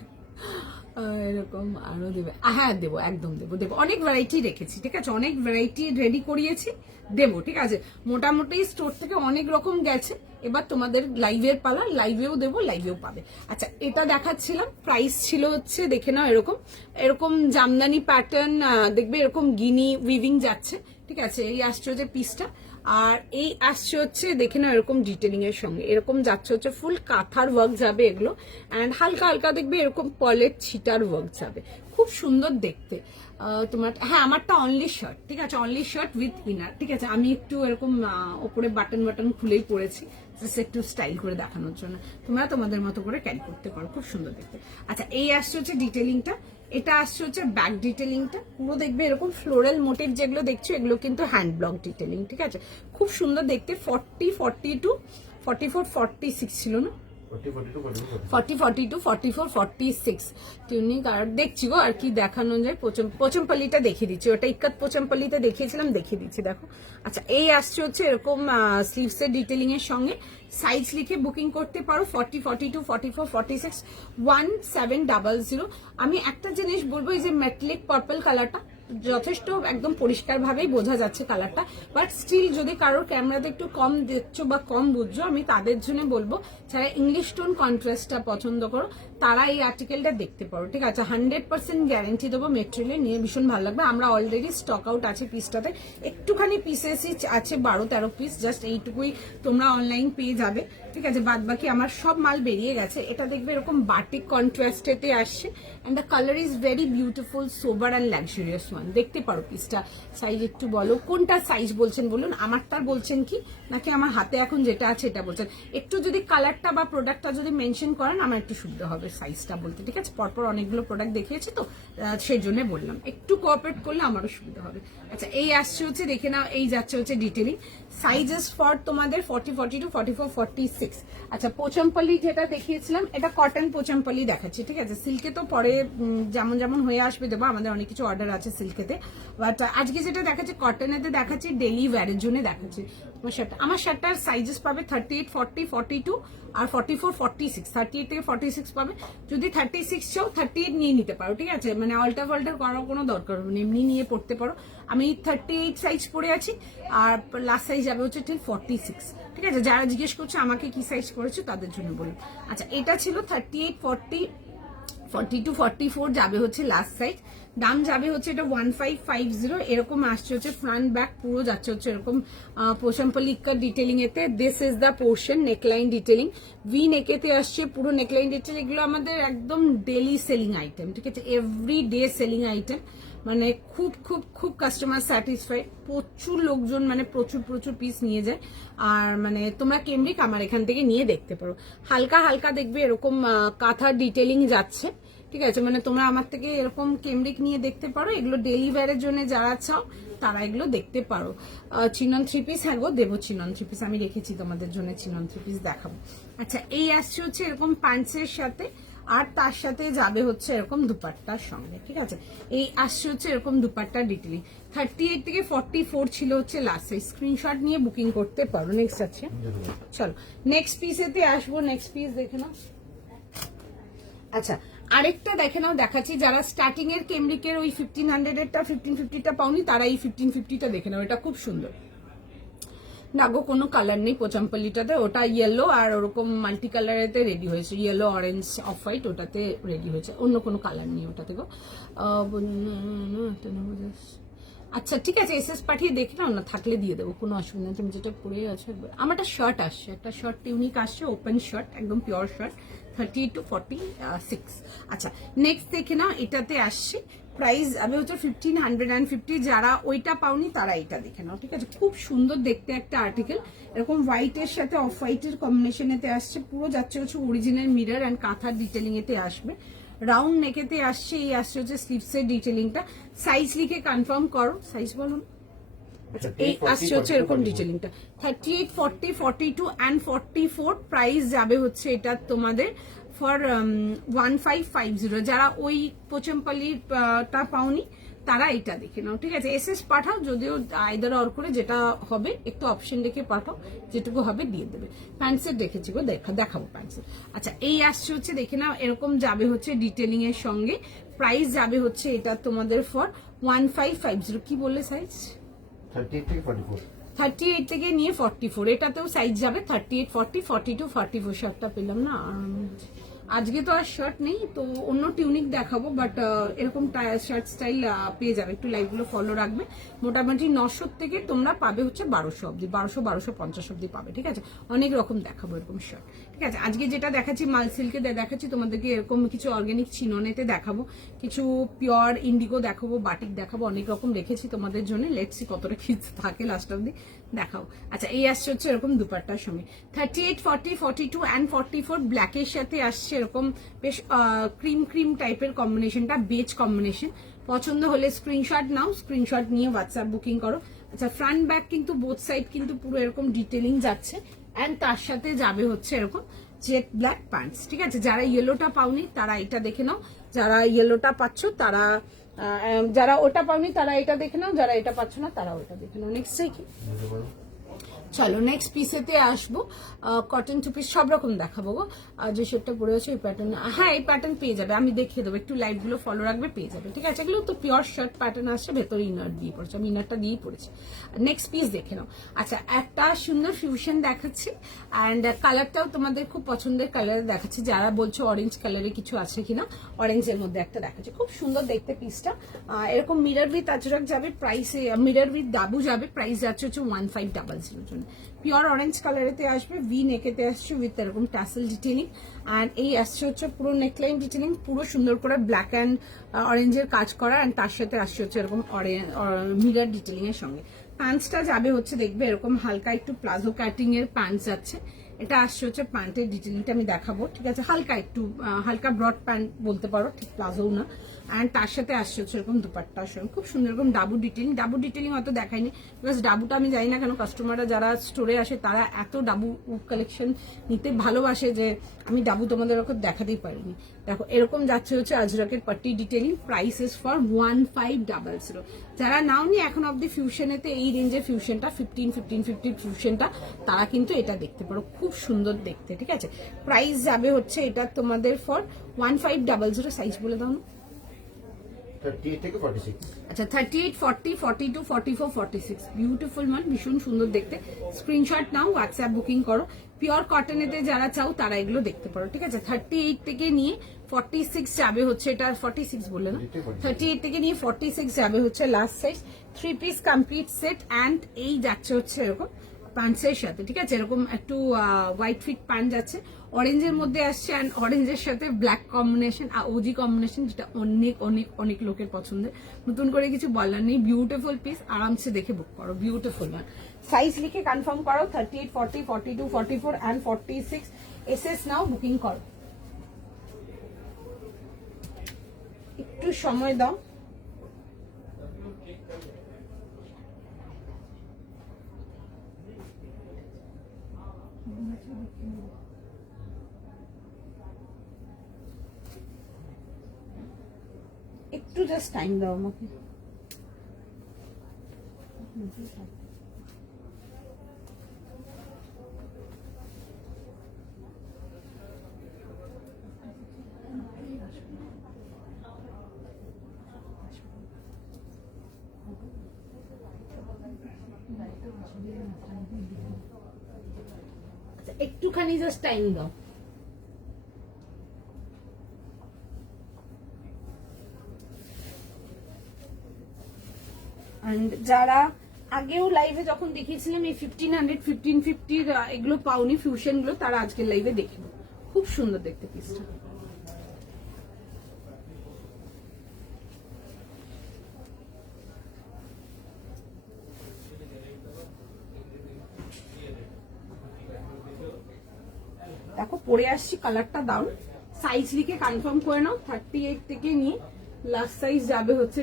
এরকম আরো দেবে, হ্যাঁ দেবো, একদম দেবো, অনেক ভ্যারাইটি রেখেছি, ঠিক আছে? অনেক ভ্যারাইটি রেডি করিয়েছি, দেবো, ঠিক আছে? মোটামুটি স্টোর থেকে অনেক রকম গেছে, এবার তোমাদের লাইভের পালা, লাইভেও দেবো, লাইভেও পাবে। আচ্ছা এটা দেখাচ্ছিলাম, প্রাইস ছিল হচ্ছে দেখে নাও, এরকম জামদানি প্যাটার্ন, দেখবে এরকম গিনি উইভিং যাচ্ছে, ঠিক আছে? এই আসছে হচ্ছে পিসটা, আর এই আসছে হচ্ছে দেখে নাও এরকম ডিটেলিং এর সঙ্গে, এরকম যাচ্ছে হচ্ছে ফুল কাঁথার ওয়ার্ক যাবে এগুলো, অ্যান্ড হালকা হালকা দেখবে এরকম পলের ছিটার ওয়ার্ক যাবে, খুব সুন্দর দেখতে। তোমার হ্যাঁ আমারটা অনলি শার্ট, ঠিক আছে? অনলি শার্ট উইথ ইনার, ঠিক আছে? আমি একটু এরকম ওপরে বাটন খুলেই পরেছি, জাস্ট একটু স্টাইল করে দেখানোর জন্য, তোমরা তোমাদের মতো করে ক্যারি করতে পারো, খুব সুন্দর দেখতে। আচ্ছা এই আসছে হচ্ছে ডিটেলিংটা, এটা আসছে হচ্ছে ব্যাক ডিটেলিংটা, পুরো দেখবে এরকম ফ্লোরাল মোটিভ যেগুলো দেখছো, এগুলো কিন্তু হ্যান্ড ব্লক ডিটেলিং, ঠিক আছে? খুব সুন্দর দেখতে। 40, 42, 44, 46 ছিল না? 40, 42, 44, 46 টিউনিক। আর দেখছি গো আর কি দেখানো যায়, পোচমপল্লিটা দেখিয়ে দিচ্ছি, ওটা ইক্কাত পোচমপল্লিতে দেখিয়েছিলাম, দেখিয়ে দিচ্ছি, দেখো। আচ্ছা এই আসছে হচ্ছে এরকম স্লিভসের ডিটেলিং এর সঙ্গে, সাইজ লিখে বুকিং করতে পারো 40, 42, 44, 46, 1700। আমি একটা জিনিস বলবো, এই যে মেটালিক পার্পল কালারটা যথেষ্ট একদম পরিষ্কার ভাবেই বোঝা যাচ্ছে কালারটা, বাট স্টিল যদি কারোর ক্যামেরাতে একটু কম দেখছো বা কম বুঝছো, আমি তাদের জন্য বলবো যারা ইংলিশ টোন কন্ট্রাস্টটা পছন্দ করো তারা এই আর্টিকেলটা দেখতে পারো, ঠিক আছে? 100% গ্যারেন্টি দেবো, মেটেরিয়ালে নিয়ে ভীষণ ভালো লাগবে। আমরা অলরেডি স্টক আউট আছে পিসটাতে, একটুখানি পিসেসই আছে 12-13 পিস, জাস্ট এইটুকুই তোমরা অনলাইন পেয়ে যাবে, ঠিক আছে? বাদ বাকি আমার সব মাল বেরিয়ে গেছে। এটা দেখবে এরকম বাটিক কন্ট্রাস্টেতে আসছে, and the colour is very beautiful, sober and luxurious one. দেখতে পারো পিসটা, সাইজ একটু বলো, কোনটা সাইজ বলছেন বলুন, আমারটা বলছেন কি নাকি আমার হাতে এখন যেটা আছে এটা বলছেন? একটু যদি কালারটা বা প্রোডাক্টটা যদি মেনশন করেন আমার একটু সুবিধা হবে সাইজটা বলতে, ঠিক আছে? পরপর অনেকগুলো প্রোডাক্ট দেখিয়েছি তো সেই জন্য বললাম, একটু কোঅপারেট করলে আমারও সুবিধা হবে। আচ্ছা এই আসছে হচ্ছে দেখে নাও, এই যাচ্ছে হচ্ছে ডিটেলিং, সাইজেস ফর তোমাদের 40, 42, 44, 46। আচ্ছা পোচমপল্লি যেটা দেখিয়েছিলাম, এটা কটন পোচমপল্লি দেখাচ্ছি, ঠিক আছে? সিল্কে তো পরে যেমন যেমন হয়ে আসবে দেবো, আমাদের অনেক কিছু অর্ডার আছে সিল্কেতে, বাট আজকে যেটা দেখাচ্ছি কটনেতে দেখাচ্ছি, ডেইলি ওয়্যারের জন্য দেখাচ্ছি। আমার শার্টটার সাইজেস পাবে 38, 40, 42 আর 44, 46, 38 থেকে 46 পাবে। যদি 36 চাও 38 নিয়ে নিতে পারো, ঠিক আছে? মানে অল্টার ফল্টার করার কোনো দরকার হবে না, এমনি নিয়ে পড়তে পারো। আমি 38 সাইজ পরে আছি, আর লাস্ট সাইজ যাবে হচ্ছে ঠিক 46, ঠিক আছে? যারা জিজ্ঞেস করছে আমাকে কি সাইজ করেছো তাদের জন্য বলুন। আচ্ছা এটা ছিল 38, 40, 42, 44 যাবে হচ্ছে লাস্ট সাইজ, দাম যাবে হচ্ছে এটা 1550। এরকম আসছে হচ্ছে ফ্রন্ট ব্যাক পুরো যাচ্ছে হচ্ছে এরকম পোশামপল্লি ইক্কার ডিটেলিং এতে। This is the portion, neckline detailing, V নেকেতে আসছে পুরো নেকলাইন ডিটেলিং। এগুলো আমাদের একদম ডেলি সেলিং আইটেম, ঠিক আছে? এভরি ডে সেলিং আইটেম, মানে খুব খুব খুব কাস্টমার স্যাটিসফাইড, প্রচুর লোকজন মানে প্রচুর পিস নিয়ে যায়। আর মানে তোমরা কেমব্রিক আমার এখান থেকে নিয়ে দেখতে পারো, হালকা হালকা দেখবে এরকম কাঁথার ডিটেলিং যাচ্ছে, ঠিক আছে? মানে তোমরা আমার থেকে এরকম কেমব্রিক নিয়ে দেখতে পারো, এগুলো ডেলি ওয়্যারের জন্য যারা চাও তারা এগুলো দেখতে পারো। চিনন 3 পিস, হ্যাঁ গো দেবো চিনন 3 পিস, আমি রেখেছি তোমাদের জন্য চিনন 3 পিস দেখাবো। আচ্ছা এই আসছে হচ্ছে এরকম প্যান্টসের সাথে, আর তার সাথে যাবে হচ্ছে এরকম দুপাট্টার সঙ্গে, ঠিক আছে। এই আসছে হচ্ছে এরকম দুপাট্টা ডিটেলিং। 38 থেকে 44 ছিল হচ্ছে লাস্ট সাইজ। স্ক্রিনশট নিয়ে বুকিং করতে পারো। নেক্সট আছে, চলো নেক্সট পিসেতে আসবো। নেক্সট পিস দেখে নাও। আচ্ছা, আরেকটা দেখে নাও, দেখাচ্ছি। যারা স্টার্টিং এর কেমরিকের ওই 1500 এরটা 1550টা পাওনি, তারা এই 1550টা দেখে নাও। এটা খুব সুন্দর। না গো, কোনো কালার নেই পোচাম্পল্লিটাতে, ওটা ইয়েলো আর ওরকম মাল্টি কালারেতে রেডি হয়েছে, ইয়েলো অরেঞ্জ অফ হোয়াইট, ওটাতে রেডি হয়েছে, অন্য কোনো কালার নেই ওটাতে গো। আচ্ছা ঠিক আছে, এসএস পাঠিয়ে দেখে নাও না, থাকলে দিয়ে দেবো, কোনো অসুবিধা নেই। তুমি যেটা পরে আছো, আমার একটা শার্ট আসছে, একটা শার্ট ইউনিক আসছে, ওপেন শার্ট, একদম পিওর শার্ট, 30 to 46। আচ্ছা নেক্সট দেখে নাও, এটাতে আসছে প্রাইস আমি হচ্ছে 1550। যারা ওইটা পাওনি তারা এটা দেখে নাও, ঠিক আছে। খুব সুন্দর দেখতে একটা আর্টিকেল, এরকম হোয়াইটের সাথে অফ হোয়াইটের কম্বিনেশনেতে আসছে, পুরো যাচ্ছে হচ্ছে অরিজিনাল মিরর অ্যান্ড কাঁথার ডিটেলিং এতে আসবে, রাউন্ড নেকেতে আসছে। এই আসছে হচ্ছে স্লিভসের ডিটেলিংটা। সাইজ লিখে কনফার্ম করো, সাইজ বলো। আচ্ছা, এই আসছে হচ্ছে এরকম ডিটেলিংটা, 38, 40, 42 অ্যান্ড 44। প্রাইস যাবে হচ্ছে এটা তোমাদের ফর 1550। যারা ওই পোচমপল্লিটা পাওনি তারা এটা দেখে নাও, ঠিক আছে। এসএস পাঠাও, যদিও আইদার অর করে যেটা হবে একটু অপশন দেখে পাঠাও, যেটুকু হবে দিয়ে দেবে। প্যান্ট সেট দেখেছি গো, দেখাবো প্যান্ট সেট। আচ্ছা এই আসছে হচ্ছে দেখে নাও, এরকম যাবে হচ্ছে ডিটেলিং এর সঙ্গে। প্রাইস যাবে হচ্ছে এটা তোমাদের ফর 1550। কি বললে সাইজ? 38 থেকে 44। 38 থেকে নিয়ে 44, এটাতেও সাইজ যাবে 38, 40, 42, 44। শার্টটা পেলাম না আজকে, তো আর শার্ট নেই, তো অন্য টিউনিক দেখাবো, বাট এরকম শার্ট স্টাইল পেয়ে যাবে। একটু লাইভগুলো ফলো রাখবে। মোটামুটি 900 থেকে তোমরা পাবে হচ্ছে 1200 অব্দি, 1250 অব্দি পাবে, ঠিক আছে। অনেক রকম দেখাবো এরকম শার্ট, ঠিক আছে। আজকে যেটা দেখাচ্ছি মাল সিল্কে দেখাচ্ছি তোমাদেরকে, এরকম কিছু অর্গানিক চিননেতে দেখাবো, কিছু পিওর ইন্ডিগো দেখাবো, বাটিক দেখাবো, অনেক রকম রেখেছি তোমাদের জন্য। লেটসি কতটা কি থাকে লাস্ট অব্দি দেখাও। আচ্ছা এই আসছে হচ্ছে এরকম দুপাট্টার সঙ্গে, 38, 40, 42 অ্যান্ড 44। ব্ল্যাকের সাথে আসছে এরকম বেশ ক্রিম ক্রিম টাইপের কম্বিনেশনটা, বেজ কম্বিনেশন। পছন্দ হলে স্ক্রিনশট নাও, স্ক্রিনশট নিয়ে হোয়াটসঅ্যাপ বুকিং করো। আচ্ছা ফ্রন্ট ব্যাক কিন্তু বোথ সাইড কিন্তু পুরো এরকম ডিটেলিং যাচ্ছে, অ্যান্ড তার সাথে যাবে হচ্ছে এরকম জেট ব্ল্যাক প্যান্টস, ঠিক আছে। যারা ইয়েলোটা পাওনি তারা এটা দেখে নাও, যারা ইয়েলোটা পাচ্ছ তারা, যারা ওটা পাওনি তারা এটা দেখে নাও, যারা এটা পাচ্ছ না তারা ওটা দেখে নাও। নেক্সট কি, চলো নেক্সট পিসেতে আসবো। কটন টু পিস সব রকম দেখাবো গো। যে শার্টটা পরে আছে এই প্যাটার্ন, হ্যাঁ এই প্যাটার্ন পেয়ে যাবে, আমি দেখিয়ে দেবো, একটু লাইভ গুলো ফলো রাখবে, পেয়ে যাবে, ঠিক আছে। এগুলো তো পিওর শার্ট প্যাটার্ন আসছে, ভেতরে ইনার দিয়ে পড়েছে, আমি ইনারটা দিয়েই পড়েছি। নেক্সট পিস দেখে নাও। আচ্ছা একটা সুন্দর ফিউশন দেখাচ্ছি, অ্যান্ড কালারটাও তোমাদের খুব পছন্দের কালার দেখাচ্ছি। যারা বলছো অরেঞ্জ কালারে কিছু আছে কিনা, অরেঞ্জের মধ্যে একটা দেখাচ্ছি, খুব সুন্দর দেখতে পিসটা। এরকম মিরর উইথ আজরাক যাবে, প্রাইসে মিরর উইথ দাবু যাবে, প্রাইস যাচ্ছে হচ্ছে 1500 জন্য। পিওর অরেঞ্জ কালারেতে আসবে, ভি নেকেতে আসছে উইথ এরকম ট্যাসেল ডিটেলিং, অ্যান্ড এই আসছে হচ্ছে পুরো নেকলাইন ডিটেলিং, পুরো সুন্দর করে ব্ল্যাক অ্যান্ড অরেঞ্জের কাজ করা, অ্যান্ড তার সাথে আসছে হচ্ছে এরকম মিরর ডিটেলিং এর সঙ্গে। প্যান্টসটা যাবে হচ্ছে দেখবে এরকম হালকা একটু প্লাজো কাটিং এর প্যান্ট যাচ্ছে, এটা আসছে হচ্ছে প্যান্টের ডিটেলিংটা আমি দেখাবো, ঠিক আছে। হালকা একটু হালকা ব্রড প্যান্ট বলতে পারো, ঠিক প্লাজোও না। অ্যান্ড তার সাথে আসছে হচ্ছে এরকম দুপাট্টার সঙ্গে খুব সুন্দর এরকম ডাবু ডিটেলিং হয়তো দেখায়নি, বিকজ ডাবুটা আমি জানি না কেন কাস্টমাররা যারা স্টোরে আসে তারা এত ডাবু কালেকশন নিতে ভালোবাসে যে আমি ডাবু তোমাদের ওকে দেখাতেই পারিনি। দেখো এরকম যাচ্ছে হচ্ছে আজরাকের পাট্টি ডিটেলিং, প্রাইসেস ফর 1500। যারা নাওনি এখন অব্দি ফিউশনেতে, এই রেঞ্জের ফিউশনটা 1550 ফিউশনটা, তারা কিন্তু এটা দেখতে পারো, খুব সুন্দর দেখতে, ঠিক আছে। প্রাইস যাবে হচ্ছে এটা তোমাদের ফর 1500। সাইজ বলে দাও না। 38 থেকে 46। আচ্ছা 38, 40, 42, 44, 46 বিউটিফুল মান, ভীষণ সুন্দর দেখতে। স্ক্রিনশট নাও, হোয়াটসঅ্যাপ বুকিং করো। পিওর কটনেতে যারা চাও তারা এগুলো দেখতে পারো, ঠিক আছে। 38 থেকে নিয়ে 46 যাবে হচ্ছে, এটা 46 বললে না, 38 থেকে নিয়ে 46 যাবে হচ্ছে last size. 3 piece complete set, and এই যাচ্ছে হচ্ছে এরকম প্যান্টসের সাথে, ঠিক আছে। এরকম একটু হোয়াইট ফিট প্যান্ট যাচ্ছে, অরেঞ্জের মধ্যে আসছে, অ্যান্ড অরেঞ্জের সাথে ব্ল্যাক কম্বিনেশন, ওজি কম্বিনেশন, যেটা অনেক অনেক অনেক লোকের পছন্দের। নতুন করে কিছু বলার নেই, বিউটিফুল পিস, আরামসে দেখে বুক করো, বিউটিফুল মান। সাইজ লিখে কনফার্ম করো, 38, 40, 42, 44 অ্যান্ড 46। এসএস নাও, বুকিং করো, একটু সময় দাও। একটু জাস্ট টাইম দাও আমাকে। একটুখানি জাস্ট টাইম দাও। এন্ড যারা আগেও লাইভে যখন দেখিয়েছিলাম এই 1500 1550 এগুলো পাওনি ফিউশন গুলো, তারা আজকের লাইভে দেখে নাও। খুব সুন্দর দেখতে পিসটা। দেখো পরে আসছি, কালারটা দাও, সাইজ লিখে কনফার্ম করে নাও। 38 থেকে নিয়ে লাস্ট সাইজ যাবে হচ্ছে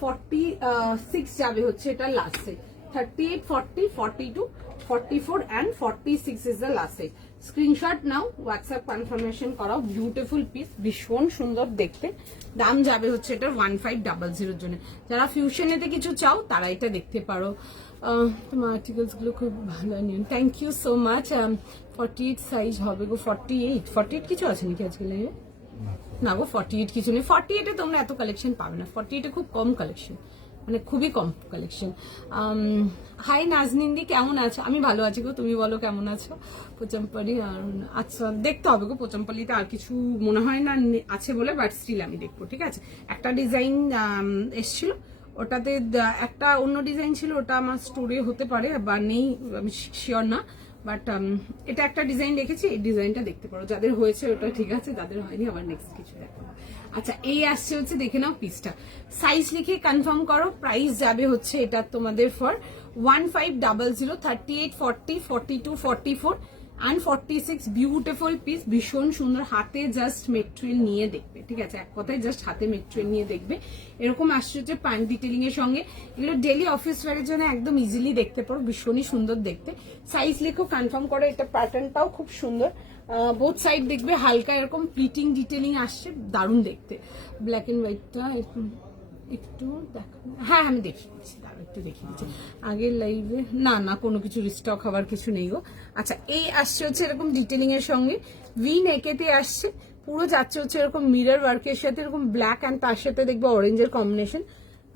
46 যাবে হচ্ছে এটা last size. 38, 40, 42, 44 and 46 is the last size. Screenshot নাও, হোয়াটসঅ্যাপ কনফার্মেশন করাও। বিউটিফুল পিস, ভীষণ সুন্দর দেখতে। দাম যাবে হচ্ছে এটা 1500 এর জন্য। যারা ফিউশনেতে কিছু চাও তারা এটা দেখতে পারো। তোমার আর্টিকেলস গুলো খুব ভালো নিন, thank you so much. 48 size হবে গো। 48 কিছু আছে নাকি আজকে লাইভে? না গো 48 কিছু নেই। 48 এ তোমরা এত কালেকশন পাবে না। 48 এ খুব কম কালেকশন, মানে খুবই কম কালেকশন। হাই নাজনিন্দি, কেমন আছো? আমি ভালো আছি গো, তুমি বলো কেমন আছো? পোচামপালি, আচ্ছা দেখতে হবে গো পোচামপালিতে আর কিছু মনে হয় না আছে বলে, বাট স্টিল আমি দেখবো, ঠিক আছে। একটা ডিজাইন এসছিল, ওটাতে একটা অন্য ডিজাইন ছিল, ওটা আমার স্টোরে হতে পারে বা নেই, আমি শিওর না, বাট এটা একটা ডিজাইন রেখেছি, এই ডিজাইনটা দেখতে পারো। যাদের হয়েছে ওটা ঠিক আছে, যাদের হয়নি আবার নেক্সট কিছু দেখো। আচ্ছা এই আসছে হচ্ছে, দেখে নাও পিসটা, সাইজ লিখে কনফার্ম করো। প্রাইস যাবে হচ্ছে এটা তোমাদের ফর 1500, 38, 40, 42, 44 and 46। বিউটিফুল পিস, ভীষণ সুন্দর। হাতে জাস্ট মেটেরিয়াল নিয়ে দেখবে, ঠিক আছে, এক কথায় জাস্ট হাতে মেটেরিয়াল নিয়ে দেখবে। এরকম আসছে হচ্ছে প্যান্ট ডিটেলিং এর সঙ্গে। এগুলো ডেলি অফিস ওয়ারের জন্য একদম ইজিলি দেখতে পারো, ভীষণই সুন্দর দেখতে। সাইজ লিখো কনফার্ম করো। এটা প্যাটার্নটাও খুব সুন্দর, বোথ সাইড দেখবে হালকা এরকম প্লিটিং ডিটেলিং আসছে, দারুণ দেখতে। ব্ল্যাক এন্ড হোয়াইটটা একটু দেখো, হ্যাঁ আমি দেখিয়ে দিচ্ছি, দাঁড়াও একটু দেখিয়ে দিচ্ছি। আগের লাইভে না কোনো কিছু রিস্টক হওয়ার কিছু নেই গো। আচ্ছা এই আসছে হচ্ছে এরকম ডিটেলিং এর সঙ্গে, ভি নেকেতে আসছে, পুরো যাচ্ছে হচ্ছে এরকম মিরর ওয়ার্কের সাথে এরকম ব্ল্যাক অ্যান্ড তার সাথে দেখবে অরেঞ্জের কম্বিনেশন,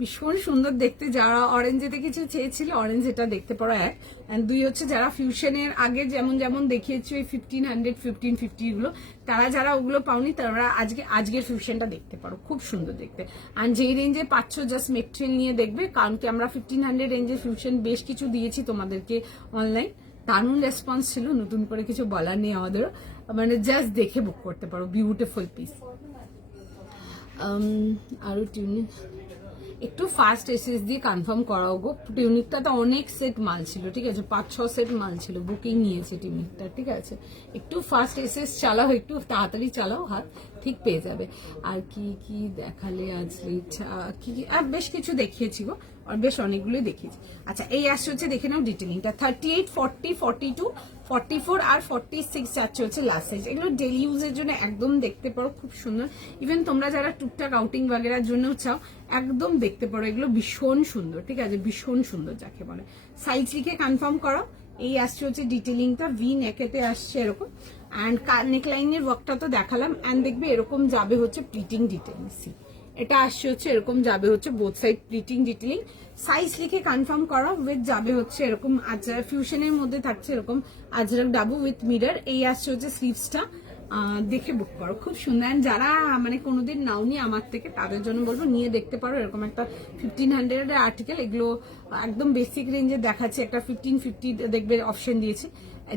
ভীষণ সুন্দর দেখতে। যারা অরেঞ্জেতে কিছু চেয়েছিল অরেঞ্জ এটা দেখতে পারো। এক অ্যান্ড দুই হচ্ছে যারা ফিউশনের আগে যেমন যেমন দেখিয়েছো এই 1500 1550 গুলো, তারা যারা ওগুলো পাওনি তারা আজকের ফিউশনটা দেখতে পারো, খুব সুন্দর দেখতে। অ্যান্ড যেই রেঞ্জে পাচ্ছ জাস্ট মেটেরিয়াল নিয়ে দেখবে, কারণ কি আমরা 1500 রেঞ্জের ফিউশন বেশ কিছু দিয়েছি তোমাদেরকে অনলাইন, দারুণ রেসপন্স ছিল, নতুন করে কিছু বলার নেই আমাদেরও, মানে জাস্ট দেখে বুক করতে পারো। Beautiful piece. আরো টিউনিক একটু ফার্স্ট এসএস দিয়ে কনফার্ম করাও গো। টিউনিকটাতে অনেক সেট মাল ছিল, ঠিক আছে, 5-6 সেট মাল ছিল, বুকিং নিয়েছে টিউনিকটা, ঠিক আছে। একটু ফার্স্ট এসএস চালাও, একটু তাড়াতাড়ি চালাও, হাত ঠিক পেয়ে যাবে। আর কি কি দেখালে আজ কি বেশ কিছু দেখিয়েছি গো, আর বেশ অনেকগুলোই দেখিয়েছি। আচ্ছা এই আসছে হচ্ছে, দেখে নাও ডিটেলিংটা। 38, 40, 42, 44 আর 46 যাচ্ছে হচ্ছে লাস্ট সাইজ। এগুলো ডেলি ইউজের জন্য একদম দেখতে পারো, খুব সুন্দর। ইভেন তোমরা যারা টুকটাক আউটিং বাগেরার জন্যও চাও একদম দেখতে পারো, এগুলো ভীষণ সুন্দর, ঠিক আছে, ভীষণ সুন্দর যাকে বলে। সাইজ লিখে কনফার্ম করো। এই আসছে হচ্ছে ডিটেলিংটা, ভি নেকেতে আসছে এরকম, অ্যান্ড নেকলাইনের ওয়ার্কটা তো দেখালাম, অ্যান্ড দেখবে এরকম যাবে হচ্ছে প্লিটিং ডিটেলিং। এটা আসছে হচ্ছে এরকম যাবে হচ্ছে বোথ সাইড প্লিটিং ডিটেলিং। সাইজ লিখে কনফার্ম করা। উইথ যাবে হচ্ছে এরকম ফিউশনের মধ্যে থাকছে এরকম আজরাক ডাবু উইথ মিরর। এই আসছে হচ্ছে স্লিভসটা, দেখে বুক করো, খুব সুন্দর। যারা মানে কোনোদিন নাওনি আমার থেকে তাদের জন্য বলবো নিয়ে দেখতে পারো। এরকম একটা 1500 এর আর্টিকেল, এগুলো একদম বেসিক রেঞ্জে দেখাচ্ছে, একটা 1550 দেখবে অপশন দিয়েছে।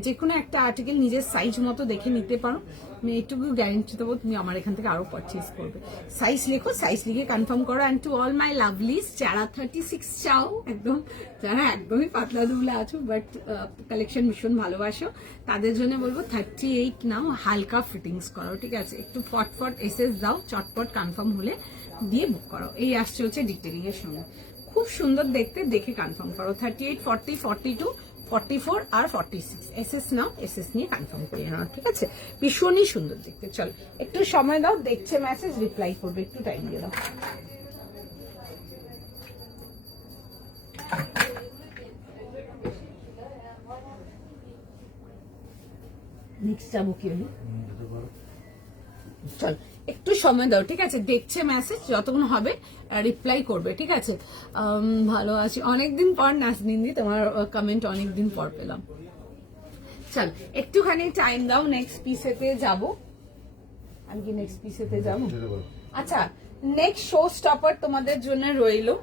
যে কোনো একটা আর্টিকেল নিজের সাইজ মতো দেখে নিতে পারো, আমি এইটুকু গ্যারেন্টি দেবো তুমি আমার এখান থেকে আরো পারচেজ করবে। সাইজ লেখো, সাইজ লিখে কনফার্ম করো। অ্যান্ড টু অল মাই লাভলিস, যারা 36 চাও, একদম যারা একদমই পাতলা দুবলা আছো বাট কালেকশন ভীষণ ভালোবাসো, তাদের জন্য বলবো 38 নাও, হালকা ফিটিংস করো, ঠিক আছে, একটু ফটফট এসএস দাও, চটপট কনফার্ম হলে দিয়ে বুক করো। এই আসছে হচ্ছে ডিটেলিং এর সঙ্গে, খুব সুন্দর দেখতে, দেখে কনফার্ম করো। 38, 40, 42, 44 আর 46 এসএস নাও, এসএস নিয়ে কনফার্ম করে নাও, ঠিক আছে? ভীষণই সুন্দর দেখতে। চল একটু সময় দাও, দেখছে মেসেজ, রিপ্লাই করবে, একটু টাইম দিয়ে দাও। নেক্সট যাবো কি হলো? চল একটু সময় দাও, ঠিক আছে? দেখছে মেসেজ, যতক্ষণ হবে রিপ্লাই করবে, ঠিক আছে? ভালো আছি, অনেকদিন পর নাজনিন্দি, তোমার কমেন্ট অনেকদিন পর পেলাম। চল একটুখানি টাইম দাও, নেক্সট পিসেতে যাব। আমি কি নেক্সট পিসেতে যাবো? আচ্ছা, নেক্সট শো স্টপার তোমাদের জন্য রইলো।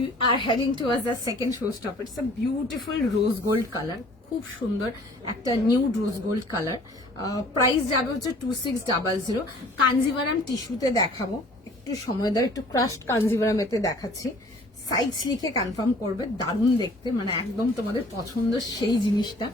You are heading towards the second showstopper. It's a beautiful rose gold color, খুব সুন্দর একটা nude rose gold colour. Price যাবে হচ্ছে 2600। কাঞ্জিভারাম টিস্যুতে দেখাবো, একটু সময় দাও, একটু ক্রাশড কাঞ্জিভারাম এতে দেখাচ্ছি। সাইজ লিখে কনফার্ম করবে, দারুণ দেখতে, মানে একদম তোমাদের পছন্দ সেই জিনিসটা।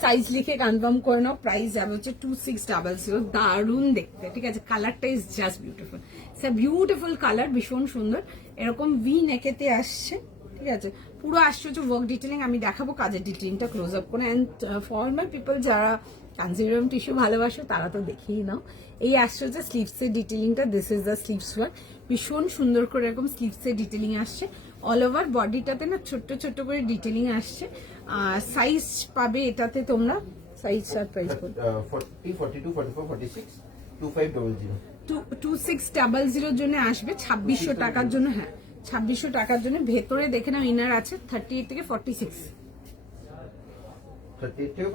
সাইজ লিখে কনফার্ম করে নাও। প্রাইস যাবে হচ্ছে 2600, দারুণ দেখতে, ঠিক আছে? কালারটা is just beautiful, it's a beautiful colour, ভীষণ সুন্দর। এরকম ভি নেকেতে আসছে, ঠিক আছে? পুরো আসছে হচ্ছে ওয়ার্ক ডিটেলিং, আমি দেখাবো কাজের ডিটেলিংটা ক্লোজ আপ করে। অ্যান্ড ফর মাই পিপল যারা কাঞ্জিভারাম টিস্যু ভালোবাসো তারা তো দেখেই নাও। এই আসছে হচ্ছে স্লিভসের ডিটেলিংটা, this is the sleeves work, ভীষণ সুন্দর করে এরকম স্লিভসের ডিটেলিং আসছে। অল ওভার বডিটাতে না ছোট্ট ছোট্ট করে ডিটেলিং আসছে। সাইজ পাবে এটাতে তোমরা, সাইজ আর প্রাইস 40, 42, 44, 46, 2500। 2600 জন্য আসবে 2600 টাকার জন্য। হ্যাঁ, 2600 টাকার জন্য। ভেতরে দেখে নাও ইনার আছে 38 থেকে 46। 38 থেকে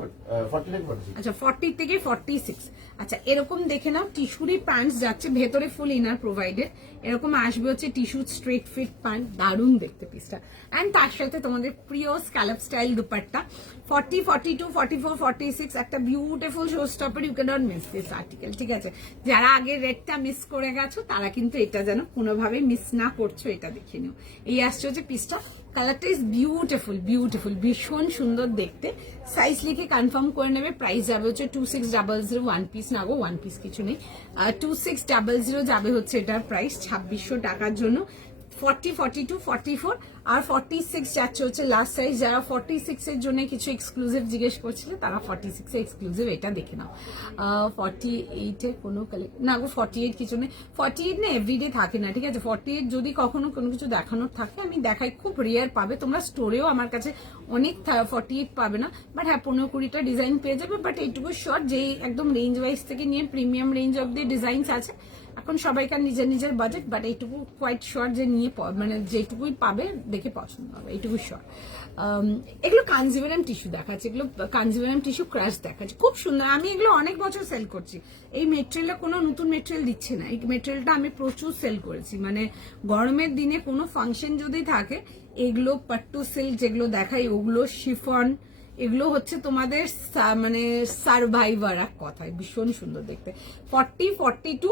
40 থেকে 46। আচ্ছা, 40 থেকে 46। আচ্ছা, এরকম দেখে নাও টিস্যুরি প্যান্টস যাচ্ছে, ভেতরে ফুল ইনার প্রোভাইডেড। এরকম আসবে হচ্ছে টিস্যু স্ট্রেট ফিট প্যান্ট, দারুণ দেখতে পিসটা। অ্যান্ড তার সাথে তোমাদের প্রিয় স্ক্যালপ স্টাইল দুপাট্টা। 40, 42, 44, 46 একটা beautiful showstopper, you can not miss this article, ঠিক আছে? যারা আগে রেডটা মিস করে গেছো তারা কিন্তু এটা যেন কোনোভাবে মিস না করছো, এটা দেখে নিও। এই আসছে হচ্ছে পিসটা, কালারটা ইজ বিউটিফুল, বিউটিফুল, ভীষণ সুন্দর দেখতে। সাইজ লিখে কনফার্ম করে নেবে। প্রাইস যাবে হচ্ছে 2600, ওয়ান পিস না গো, ওয়ান পিস কিছু নেই। 2600 যাবে হচ্ছে এটার প্রাইস 2600 টাকার জন্য। 40, 42, 44 আর 46 যাচ্ছে হচ্ছে লাস্ট সাইজ। যারা 46 এর জন্য কিছু এক্সক্লুসিভ জিজ্ঞেস করছিলে তারা 46 এ এক্সক্লুসিভ এটা দেখে নাও। 48 এ কোনো না গো, 48 কিছু নেই। 48 না এভরিডে থাকে না, ঠিক আছে? 48 যদি কখনো কোনো কিছু দেখানোর থাকে আমি দেখাই, খুব রেয়ার পাবে। তোমরা স্টোরেও আমার কাছে অনেক 48 পাবে না, বাট হ্যাঁ 15-20টা ডিজাইন পেয়ে যাবে। বাট এইটুকু শর্ট, যেই একদম রেঞ্জ ওয়াইজ থেকে নিয়ে প্রিমিয়াম রেঞ্জ অব্দি ডিজাইনস আছে। এখন সবাইকার নিজের নিজের বাজেট, বাট এইটুকু কোয়াইট শর্ট যে নিয়ে মানে যেটুকুই পাবে দেখে পছন্দ হবে, এইটুকু শর্ট। এগুলো কাঞ্জিভারাম টিস্যু দেখাচ্ছে, এগুলো কাঞ্জিভারাম টিস্যু ক্রাশ দেখাচ্ছে, খুব সুন্দর। আমি এগুলো অনেক বছর সেল করছি। এই মেটেরিয়ালটা কোনো নতুন মেটেরিয়াল দিচ্ছে না, এই মেটেরিয়ালটা আমি প্রচুর সেল করেছি। মানে গরমের দিনে কোনো ফাংশন যদি থাকে, এগুলো পাট্টু সিল্ক যেগুলো দেখাই ওগুলো, শিফন, এগুলো হচ্ছে তোমাদের মানে সার্ভাইভার এক কথায়, ভীষণ সুন্দর দেখতে। 40, 42,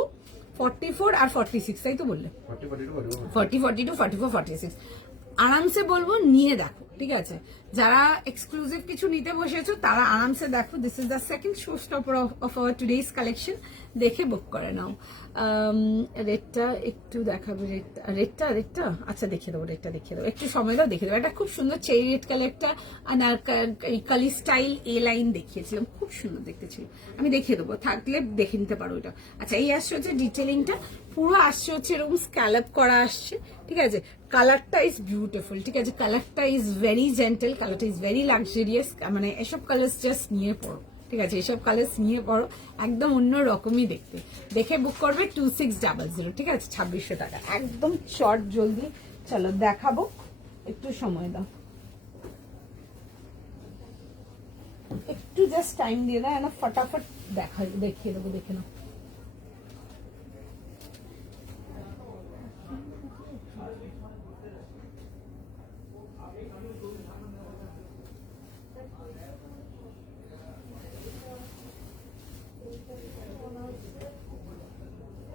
44 আর 46, তাই তো বললে? 40, 42, 40, 42, 44, 46 আরামসে বলবো নিয়ে দেখো, ঠিক আছে? যারা এক্সক্লুসিভ কিছু নিতে বসেছো তারা আরামসে দেখো। This is the second show stopper of our today's collection, দেখে বুক করে নাও। রেটটা একটু দেখাবে, রেটটা আচ্ছা দেখিয়ে দেবো, রেটটা দেখিয়ে দেবো, একটু সময় দাও, দেখিয়ে দেবো। এটা খুব সুন্দর চেরি রেড কালারটা, কালি স্টাইল এ লাইন দেখিয়েছিলাম, খুব সুন্দর দেখতে ছিল। আমি দেখিয়ে দেবো, থাকলে দেখে নিতে পারো এটা। আচ্ছা, এই আসছে হচ্ছে ডিটেলিংটা, পুরো আসছে হচ্ছে এরকম স্ক্যালপ করা আসছে, ঠিক আছে? কালারটা ইজ বিউটিফুল, ঠিক আছে? কালারটা ইজ ভেরি জেন্টেল, কালারটা ইজ ভেরি লাক্সারিয়াস। মানে এসব কালার্স জাস্ট নিয়ে পড়ো, ঠিক আছে? এসব কালার্স নিয়ে পড়ো, একদম অন্য রকমই দেখতে। দেখে বুক করবে 2600, ঠিক আছে? 2600 টাকা, একদম শর্ট, জলদি। চলো দেখাবো, একটু সময় দাও, একটু জাস্ট টাইম দিয়ে দাও, না ফটাফট দেখিয়ে দেবো, দেখে নাও।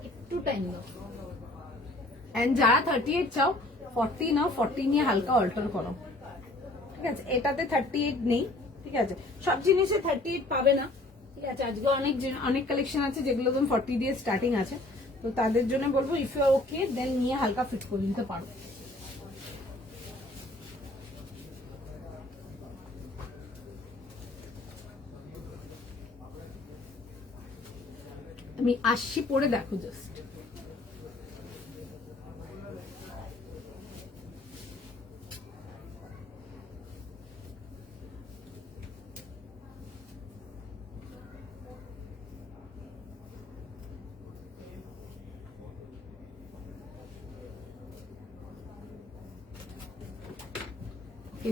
একটু টাইম দাও। এন্ড যারা 38 চাও 40 নাও, 40 নিয়ে হালকা অল্টার করো, ঠিক আছে? এটাতে 38 নেই, ঠিক আছে? সব জিনিসে 38 পাবে না, ঠিক আছে? আজকে অনেক কালেকশন আছে যেগুলো তুমি 40 দিয়ে স্টার্টিং আছে, তো তাদের জন্য বলবো ইফ ইউ আর ওকে দেন নিয়ে হালকা ফিট করে নিতে পারো। আমি আসছি পরে দেখো just.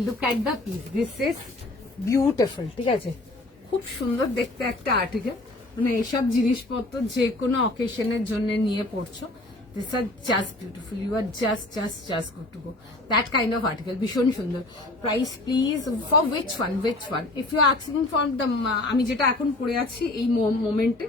Look at the piece. This is beautiful. ঠিক আছে, খুব সুন্দর দেখতে একটা আর্টিকেল। মানে এইসব জিনিসপত্র যে কোনো অকেশনের জন্য নিয়ে পড়ছো, this are just beautiful, you are just good to go, that kind of article. ভীষণ সুন্দর। Price please for which one if you asking for the, আমি যেটা এখন পরে আছি এই মোমেন্টে,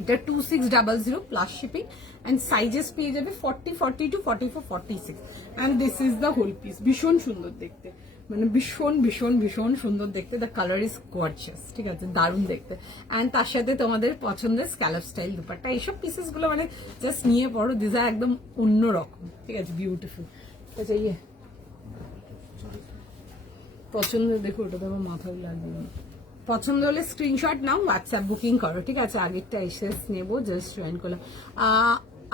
এটা 2600 প্লাস শিপিং এন্ড সাইজেস পেয়ে যাবে 40, 42, 44, 46 and this is the whole piece. ভীষণ সুন্দর দেখতে, মানে ভীষণ সুন্দর দেখতে। দ্য কালার ইজ গর্জিয়াস, ঠিক আছে, দারুণ দেখতে। এন্ড তার সাথে তোমাদের পছন্দের স্ক্যালপ স্টাইল দুপাট্টা, এইসব পিসেস গুলো মানে জাস্ট নিয়ে পড়ো, দিস আর একদম অন্যরকম, ঠিক আছে, বিউটিফুল। আচ্ছা ইয়ে পছন্দ, দেখো ওটা তো আমার মাথায় লাগবে। পছন্দ হলে স্ক্রিনশট নাও, হোয়াটসঅ্যাপ বুকিং করো, ঠিক আছে। আগেরটা এসএস নেবো, জাস্ট জয়েন করলাম।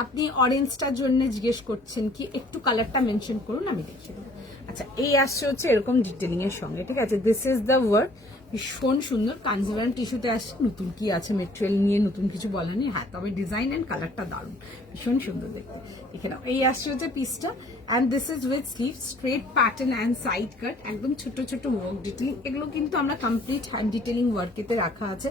আপনি অরেঞ্জটার জন্য জিজ্ঞেস করছেন কি, একটু কালারটা মেনশন করুন, আমি দেখিয়ে দেবো। আচ্ছা, এই আসছে হচ্ছে এরকম ডিটেলিং এর সঙ্গে, ঠিক আছে। দিস ইজ দ্য ওয়ার্ক, ভীষণ সুন্দর। কাঞ্জিভারাম টিস্যুতে আসছে। নতুন কি আছে মেটেরিয়াল নিয়ে নতুন কিছু বলা নেই, হ্যাঁ, তবে ডিজাইন এন্ড কালারটা দারুণ, ভীষণ সুন্দর দেখতে। দেখে নাও, এই আসছে হচ্ছে পিসটা and this is with sleeve, straight pattern and side cut, একদম ছোট ছোট ওয়ার্ক ডিটেলিং। এগুলো কিন্তু আমরা কমপ্লিট হ্যান্ড ডিটেলিং ওয়ার্কেতে রাখা আছে।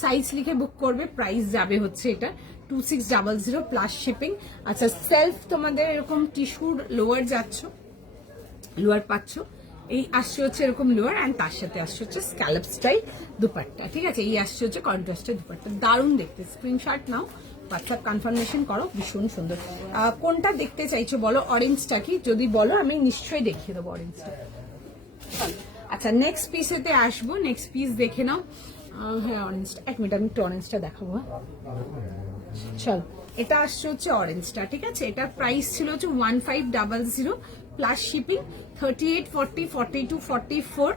সাইজ লিখে বুক করবে, প্রাইস যাবে হচ্ছে এটা 2600 প্লাস শিপিং। আচ্ছা, সেলফ তোমাদের এরকম টিস্যুর লোয়ার যাচ্ছ, লোয়ার পাচ্ছ, এই আসছে হচ্ছে এরকম লোয়ার এন্ড তার সাথে আসছে হচ্ছে স্ক্যালপ স্টাইল দুপাট্টা, ঠিক আছে। এই আসছে হচ্ছে কন্ট্রাস্টের দুপাট্টা, দারুণ দেখতে। স্ক্রিনশট নাও, হোয়াটসঅ্যাপ কনফার্মেশন করো, ভীষণ সুন্দর। কোনটা দেখতে চাইছো বলো, অরেঞ্জটা কি যদি বলো আমি নিশ্চয়ই দেখিয়ে দেবো অরেঞ্জটা। আচ্ছা, নেক্সট পিসেতে আসবো, নেক্সট পিস দেখে নাও। হ্যাঁ, অরেঞ্জটা, এক মিনিট আমি একটু অরেঞ্জটা দেখাবো। চল, এটা আসছে হচ্ছে অরেঞ্জটা, ঠিক আছে। এটার প্রাইস ছিল হচ্ছে 1500 প্লাস শিপিং, 38, 40, 42, 44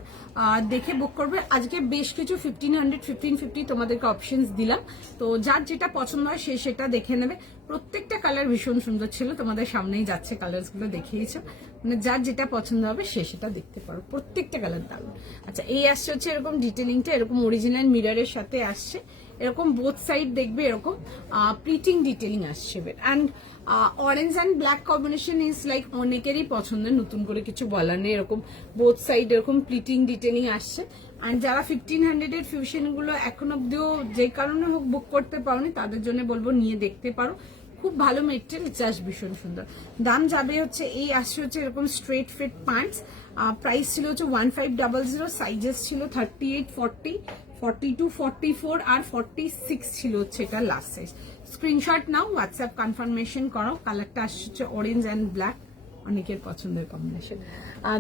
দেখে বুক করবে। আজকে বেশ কিছু 1500, 1550 তোমাদেরকে অপশনস দিলাম, তো যার যেটা পছন্দ হয় সে সেটা দেখে নেবে। প্রত্যেকটা কালার ভীষণ সুন্দর ছিল, তোমাদের সামনেই যাচ্ছে, কালার্স গুলো দেখিয়েছো, মানে যার যেটা পছন্দ হবে সে সেটা দেখতে পারো, প্রত্যেকটা কালার দারুণ। আচ্ছা, এই আসছে হচ্ছে এরকম ডিটেলিংটা, এরকম অরিজিনাল মিররের সাথে আসছে, এরকম বোথ সাইড দেখবে এরকম প্রিটিং ডিটেলিং আসছে। And orange and black combination is like অনেকেরই পছন্দের, নতুন করে কিছু বলার নেই। এরকম বোথ সাইড এরকম প্রিটিং ডিটেলিং আসছে। অ্যান্ড যারা 1500 এর ফিউশন গুলো এখন অব্দিও যে কারণে হোক বুক করতে পারোনি, তাদের জন্য বলবো নিয়ে দেখতে পারো, খুব ভালো মেটেরিয়াল, জাস্ট ভীষণ সুন্দর। দাম যাবে হচ্ছে, এই আসছে হচ্ছে এরকম স্ট্রেট ফিট প্যান্টস, প্রাইস ছিল হচ্ছে 1500, সাইজেস ছিল 38, 40, 42, 44 আর 46 ছিল হচ্ছে এটা লাস্ট সাইজ। স্ক্রিনশট নাও, হোয়াটসঅ্যাপ কনফার্মেশন করো। কালারটা আসছে হচ্ছে অরেঞ্জ অ্যান্ড ব্ল্যাক, অনেকের পছন্দের কম্বিনেশন,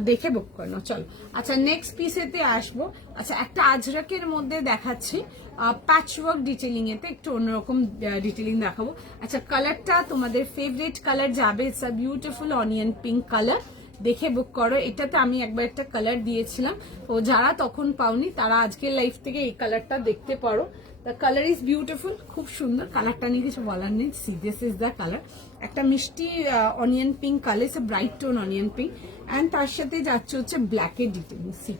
দেখে বুক করো। চলো, আচ্ছা নেক্সট পিসেতে আসবো। আচ্ছা, একটা আজরাকের মধ্যে দেখাচ্ছি, প্যাচওয়ার্ক ডিটেলিং এতে একটু অন্যরকম ডিটেলিং দেখাবো। আচ্ছা, কালারটা তোমাদের ফেভারিট কালার যাবে, it's a beautiful onion pink colour, দেখে বুক করো। এটাতে আমি একবার একটা কালার দিয়েছিলাম, তো যারা তখন পাওনি তারা আজকের লাইফ থেকে এই কালারটা দেখতে পারো। দ্য কালার ইজ বিউটিফুল, খুব সুন্দর, কালারটা নিয়ে কিছু বলার নেই, দিস ইজ দ্য কালার। একটা মিষ্টি onion pink colour, it's bright tone onion pink and তার সাথে যাচ্ছে হচ্ছে ব্ল্যাকের detailing. See,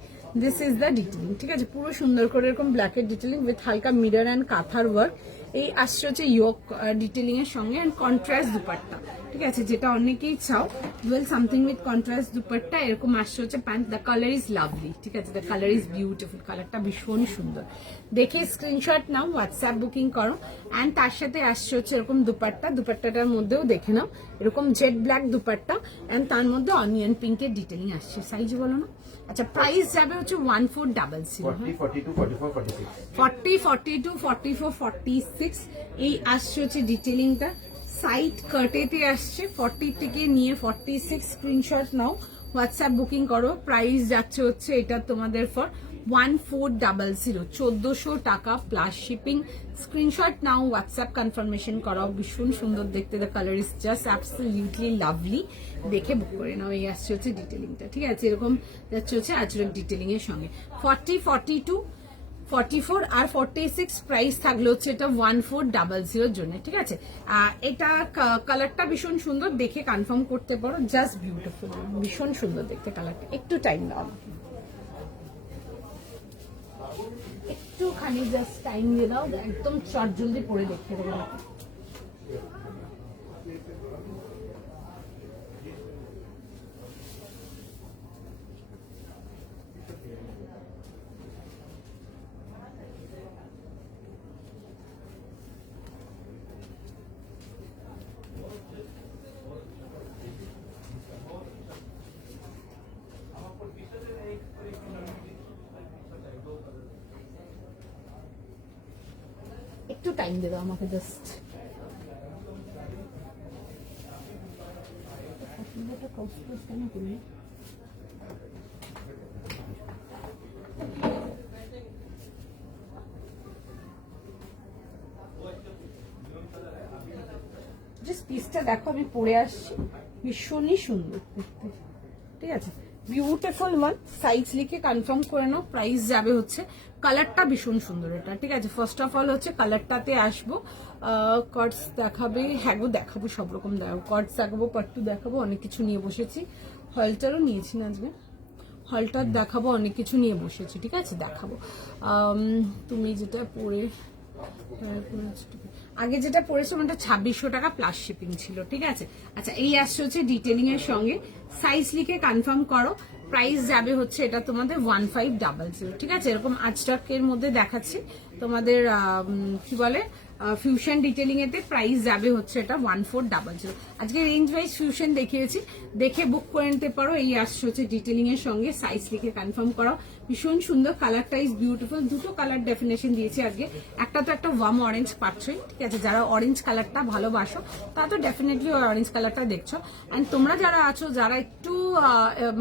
this is the detailing, ঠিক আছে, পুরো সুন্দর করে এরকম ব্ল্যাকের ডিটেলিং উইথ হালকা মিরর অ্যান্ড কাঁথার ওয়ার্ক। এই আসছে হচ্ছে ইয়োক ডিটেলিং এর সঙ্গে অ্যান্ড কন্ট্রাস্ট দুপাট্টা, ঠিক আছে, যেটা অনেকেই চাও, well something with contrast dupatta, এরকম আসছে হচ্ছে pant. The colour is lovely, ঠিক আছে, দ্য কালার ইজ বিউটিফুল, কালারটা ভীষণ সুন্দর, দেখে স্ক্রিনশট নাও, হোয়াটসঅ্যাপ বুকিং করো। অ্যান্ড তার সাথে আসছে হচ্ছে এরকম দুপাট্টা, দুপাট্টাটার মধ্যেও দেখে নাও, এরকম জেড ব্ল্যাক দুপাট্টা অ্যান্ড তার মধ্যে অনিয়ন পিঙ্কের ডিটেলিং আসছে। সাইজ বলো না। আচ্ছা, প্রাইস যাবে হচ্ছে 1400, 40, 42, 44, 46 40, 42, 44, 46 এই আসছে হচ্ছে ডিটেলিংটা। সাইড কাটেতে আসছে 40 থেকে নিয়ে 46, স্ক্রিনশট নাও, হোয়াটসঅ্যাপ বুকিং করো। প্রাইস যাচ্ছে হচ্ছে এটা তোমাদের ফর 1400, 1400 টাকা প্লাস শিপিং। স্ক্রিনশট নাও, হোয়াটসঅ্যাপ কনফার্মেশন করাও, ভীষণ সুন্দর দেখতে, the colour is just absolutely lovely, দেখে বুক করে নাও। এই আসছে হচ্ছে ডিটেলিংটা, ঠিক আছে, এরকম যাচ্ছে হচ্ছে আজরাক ডিটেলিং এর সঙ্গে। 40, 42, 44 আর 46 প্রাইস থাকলে হচ্ছে এটা 1400 জন্য, ঠিক আছে। এটা কালারটা ভীষণ সুন্দর, দেখে কনফার্ম করতে পারো, জাস্ট বিউটিফুল, ভীষণ সুন্দর দেখতে কালারটা। একটু টাইম দাও আমাকে, একটুখানি জাস্ট টাইম দিয়ে দাও, একদম চট জলদি পরে দেখতে দেবো। একটু টাইম দিয়ে দাও আমাকে জাস্ট। জাস্ট পিসটা দেখো, আমি পরে আসছি, ভীষণই সুন্দর দেখতে, ঠিক আছে, বিউটিফুল ওয়ান। সাইজ লিখে কনফার্ম করে নাও, প্রাইস যাবে হচ্ছে, কালারটা ভীষণ সুন্দর এটা, ঠিক আছে। ফার্স্ট অফ অল হচ্ছে কালারটাতে আসবো, কটস দেখাবে, হ্যাঁ গো দেখাবো, সব রকম দেখাবো, কটস দেখাবো, পাট্টু দেখাবো, অনেক কিছু নিয়ে বসেছি, হলটারও নিয়েছি না আজকে, হলটার দেখাবো, অনেক কিছু নিয়ে বসেছি, ঠিক আছে, দেখাবো। তুমি যেটা পরে আগে যেটা পড়েছো ওটা 2600 টাকা প্লাস শিপিং ছিল, ঠিক আছে। আচ্ছা, এই আসছে হচ্ছে ডিটেলিং এর সঙ্গে, সাইজ লিখে কনফার্ম করো, প্রাইস যাবে হচ্ছে এটা তোমাদের 1500, ঠিক আছে। এরকম আজটাকের মধ্যে দেখাচ্ছি তোমাদের, কি বলে, ফিউশন ডিটেলিং এতে প্রাইস যাবে হচ্ছে এটা 1400। আজকে রেঞ্জ ওয়াইজ ফিউশন দেখিয়েছি, দেখে বুক করে নিতে পারো। এই আসছে হচ্ছে ডিটেলিং এর সঙ্গে, সাইজ লিখে কনফার্ম করো, ভীষণ সুন্দর, কালারটা ইজ বিউটিফুল। দুটো কালার ডেফিনেশন দিয়েছি আজকে, একটা তো একটা ওয়ার্ম অরেঞ্জ পাচ্ছই, ঠিক আছে। যারা অরেঞ্জ কালারটা ভালোবাসো তা তো ডেফিনেটলি অরেঞ্জ কালারটা দেখছো, অ্যান্ড তোমরা যারা আছো যারা একটু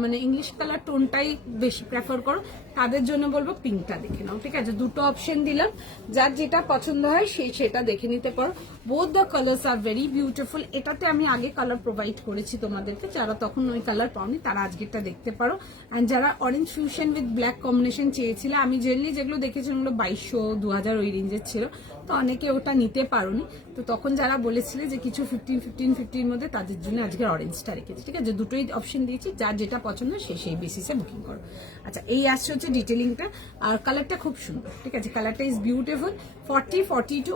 মানে ইংলিশ কালার টোনটাই বেশি প্রেফার করো, তাদের জন্য বলবো পিঙ্কটা দেখে নাও, ঠিক আছে। দুটো অপশন দিলাম, যার যেটা পছন্দ হয় সেটা দেখে নিতে পারো। Both the colours are very beautiful. এটাতে আমি আগে কালার প্রোভাইড করেছি তোমাদেরকে, যারা তখন ওই কালার পাওনি তারা আজকেরটা দেখতে পারো। অ্যান্ড যারা orange fusion with black combination চেয়েছিলে, আমি জেনারেলি যেগুলো দেখেছিলাম ওগুলো 2200 2000 ওই রেঞ্জের ছিল, তো অনেকে ওটা নিতে পারোনি, তো তখন যারা বলেছিলে যে কিছু 15-15-15 মধ্যে, তাদের জন্য আজকে অরেঞ্জটা রেখেছি, ঠিক আছে। দুটোই অপশন দিয়েছি, যার যেটা পছন্দ সেই বেসিসে বুকিং করো। আচ্ছা, এই আসছে হচ্ছে ডিটেলিংটা, আর কালারটা খুব সুন্দর, ঠিক আছে, কালারটা ইজ বিউটিফুল। 40, 42,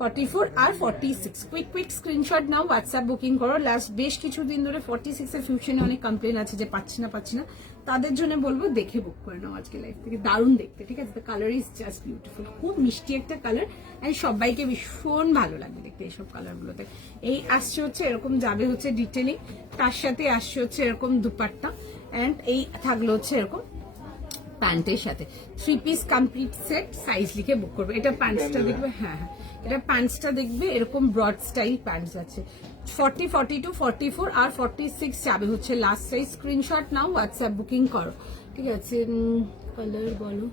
44 আর 46 কুইক স্ক্রিনশট নাও, হোয়াটসঅ্যাপ বুকিং করো। লাস্ট বেশ কিছুদিন ধরে 46 এর ফিউশনে অনেক কমপ্লেন আছে যে পাচ্ছি না, তাদের জন্য বলবো দেখে বুক করে নাও আজকে লাইভ থেকে, দারুণ দেখতে, ঠিক আছে। কালার ইজ জাস্ট বিউটিফুল, খুব মিষ্টি একটা কালার, অ্যান্ড সবাইকে ভীষণ ভালো লাগবে দেখতে এইসব কালারগুলোতে। এই আসছে হচ্ছে এরকম যাবে হচ্ছে ডিটেলিং, তার সাথে আসছে হচ্ছে এরকম দুপাট্টা, অ্যান্ড এই থাকলো হচ্ছে এরকম প্যান্টের সাথে 3 পিস কমপ্লিট সেট। সাইজ লিখে বুক করবে। এটা প্যান্টসটা দেখবে, হ্যাঁ, এটা প্যান্টসটা দেখবে, এরকম ব্রড স্টাইল প্যান্টস আছে। 40, 42, 44 আর 46 যাবে হচ্ছে লাস্ট সাইজ। স্ক্রিনশট নাও, হোয়াটসঅ্যাপ বুকিং করো, ঠিক আছে। কালার বলো,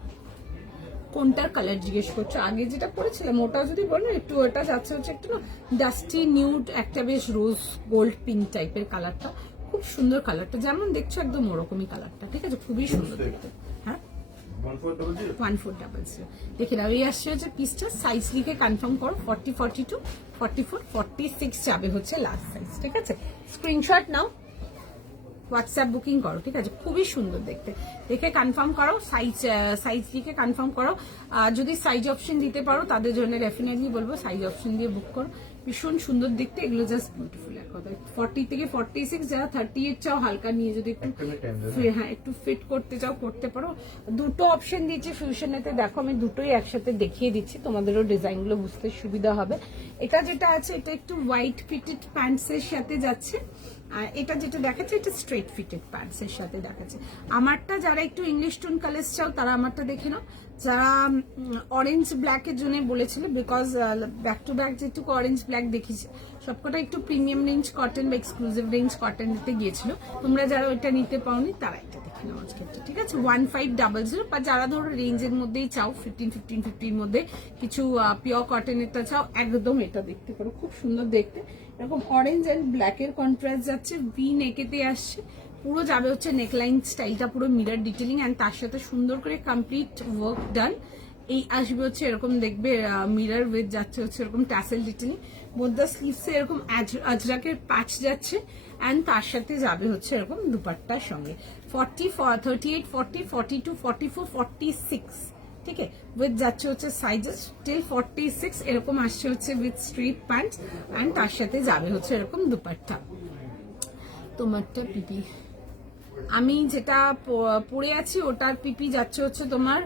কোনটার কালার জিজ্ঞেস করছো? আগে যেটা পরেছিলাম ওটা যদি বলো একটু, ওটা যাচ্ছে হচ্ছে একটু না ডাস্টি নিউড, একটা বেশ রোজ গোল্ড পিঙ্ক টাইপের কালারটা, খুব সুন্দর কালারটা, যেমন দেখছো একদম ওরকমই কালারটা, ঠিক আছে, খুবই সুন্দর দেখতে। হ্যাঁ, 1400 দেখে নাও। এই আসছে হচ্ছে পিসটা, সাইজ লিখে কনফার্ম করো। 40, 42, 44, 46 যাবে হচ্ছে লাস্ট সাইজ, ঠিক আছে। স্ক্রিনশট নাও, হোয়াটসঅ্যাপ বুকিং করো, ঠিক আছে, খুবই সুন্দর দেখতে, দেখে কনফার্ম করো। সাইজ লিখে কনফার্ম করো। যদি সাইজ অপশন দিতে পারো তাদের জন্য ডেফিনেটলি বলবো সাইজ অপশন দিয়ে বুক করো, ভীষণ সুন্দর দেখতে, এগুলো জাস্ট বিউটিফুল। এক কথা 40 থেকে 46, যারা 38 চাও হালকা নিয়ে, যদি একটু হ্যাঁ একটু ফিট করতে চাও করতে পারো। দুটো অপশন দিয়েছি ফিউশনেতে, দেখো আমি দুটোই একসাথে দেখিয়ে দিচ্ছি, তোমাদেরও ডিজাইনগুলো বুঝতে সুবিধা হবে। এটা যেটা আছে এটা একটু হোয়াইট ফিটেড প্যান্টস এর সাথে যাচ্ছে, আর এটা যেটা দেখাচ্ছে এটা স্ট্রেট ফিটেড প্যান্টস এর সাথে দেখাচ্ছে। আমারটা যারা একটু ইংলিশ টোন কালার চাও তারা আমারটা দেখে নাও। যারা অরেঞ্জ ব্ল্যাক এর জন্য বলেছিল, বিকজ ব্যাক টু ব্যাক যেটুকু অরেঞ্জ ব্ল্যাক দেখেছি সবকটা একটু প্রিমিয়াম রেঞ্জ কটন বা এক্সক্লুসিভ রেঞ্জ কটন নিতে গিয়েছিল, তোমরা যারা ওইটা নিতে পাওনি তারা এটা দেখে নাও আজকে, ঠিক আছে। 1500, বা যারা ধরো রেঞ্জের মধ্যেই চাও 15-15-15 মধ্যে কিছু পিওর কটনেরটা চাও, একদম এটা দেখতে পারো, খুব সুন্দর দেখতে। এরকম অরেঞ্জ অ্যান্ড ব্ল্যাক এর কন্ট্রাস্ট যাচ্ছে, ভি নেকেতে আসছে, পুরো যাবে হচ্ছে নেকলাইন স্টাইলটা পুরো মিরর ডিটেলিং, অ্যান্ড তার সাথে সুন্দর করে কমপ্লিট ওয়ার্ক ডান। এই আসবে হচ্ছে এরকম দেখবে মিরর উইথ যাচ্ছে হচ্ছে এরকম ট্যাসেল ডিটেলিং, মধ্যে স্লিভসে এরকম আজরাকের প্যাচ যাচ্ছে, অ্যান্ড তার সাথে যাবে হচ্ছে এরকম দুপাট্টার সঙ্গে। 40, 38, 40, 42, 44, 46, ঠিক আছে, উইথ যাচ্ছে হচ্ছে সাইজেস টিল 46, এরকম আসছে হচ্ছে উইথ স্ট্রিপ প্যান্ট, অ্যান্ড তার সাথে যাবে হচ্ছে এরকম দুপাট্টা। তোমারটা পিপি, আমি যেটা পরে আছি ওটার পিপি যাচ্ছে হচ্ছে তোমার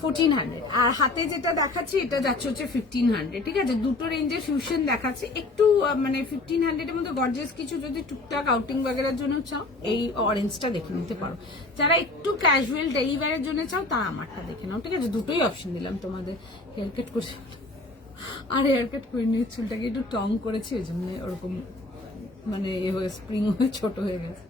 1400, আর হাতে যেটা দেখাচ্ছি এটা যাচ্ছে হচ্ছে 1500, ঠিক আছে। দুটো রেঞ্জের ফিউশন দেখাচ্ছি। একটু মানে 1500 এর মধ্যে গর্জিয়াস কিছু যদি টুকটাক আউটিং বাগেরার জন্য চাও, এই অরেঞ্জটা দেখে নিতে পারো। যারা একটু ক্যাজুয়াল ডেইলি ওয়্যারের জন্য চাও তারা আমারটা দেখে নাও, ঠিক আছে। দুটোই অপশন দিলাম তোমাদের। হেয়ার কাট করছি আর হেয়ার কাট করে নিয়ে চুলটাকে একটু টং করেছি, ওই জন্য ওরকম মানে এ হয়ে স্প্রিং হয়ে ছোট হয়ে গেছে।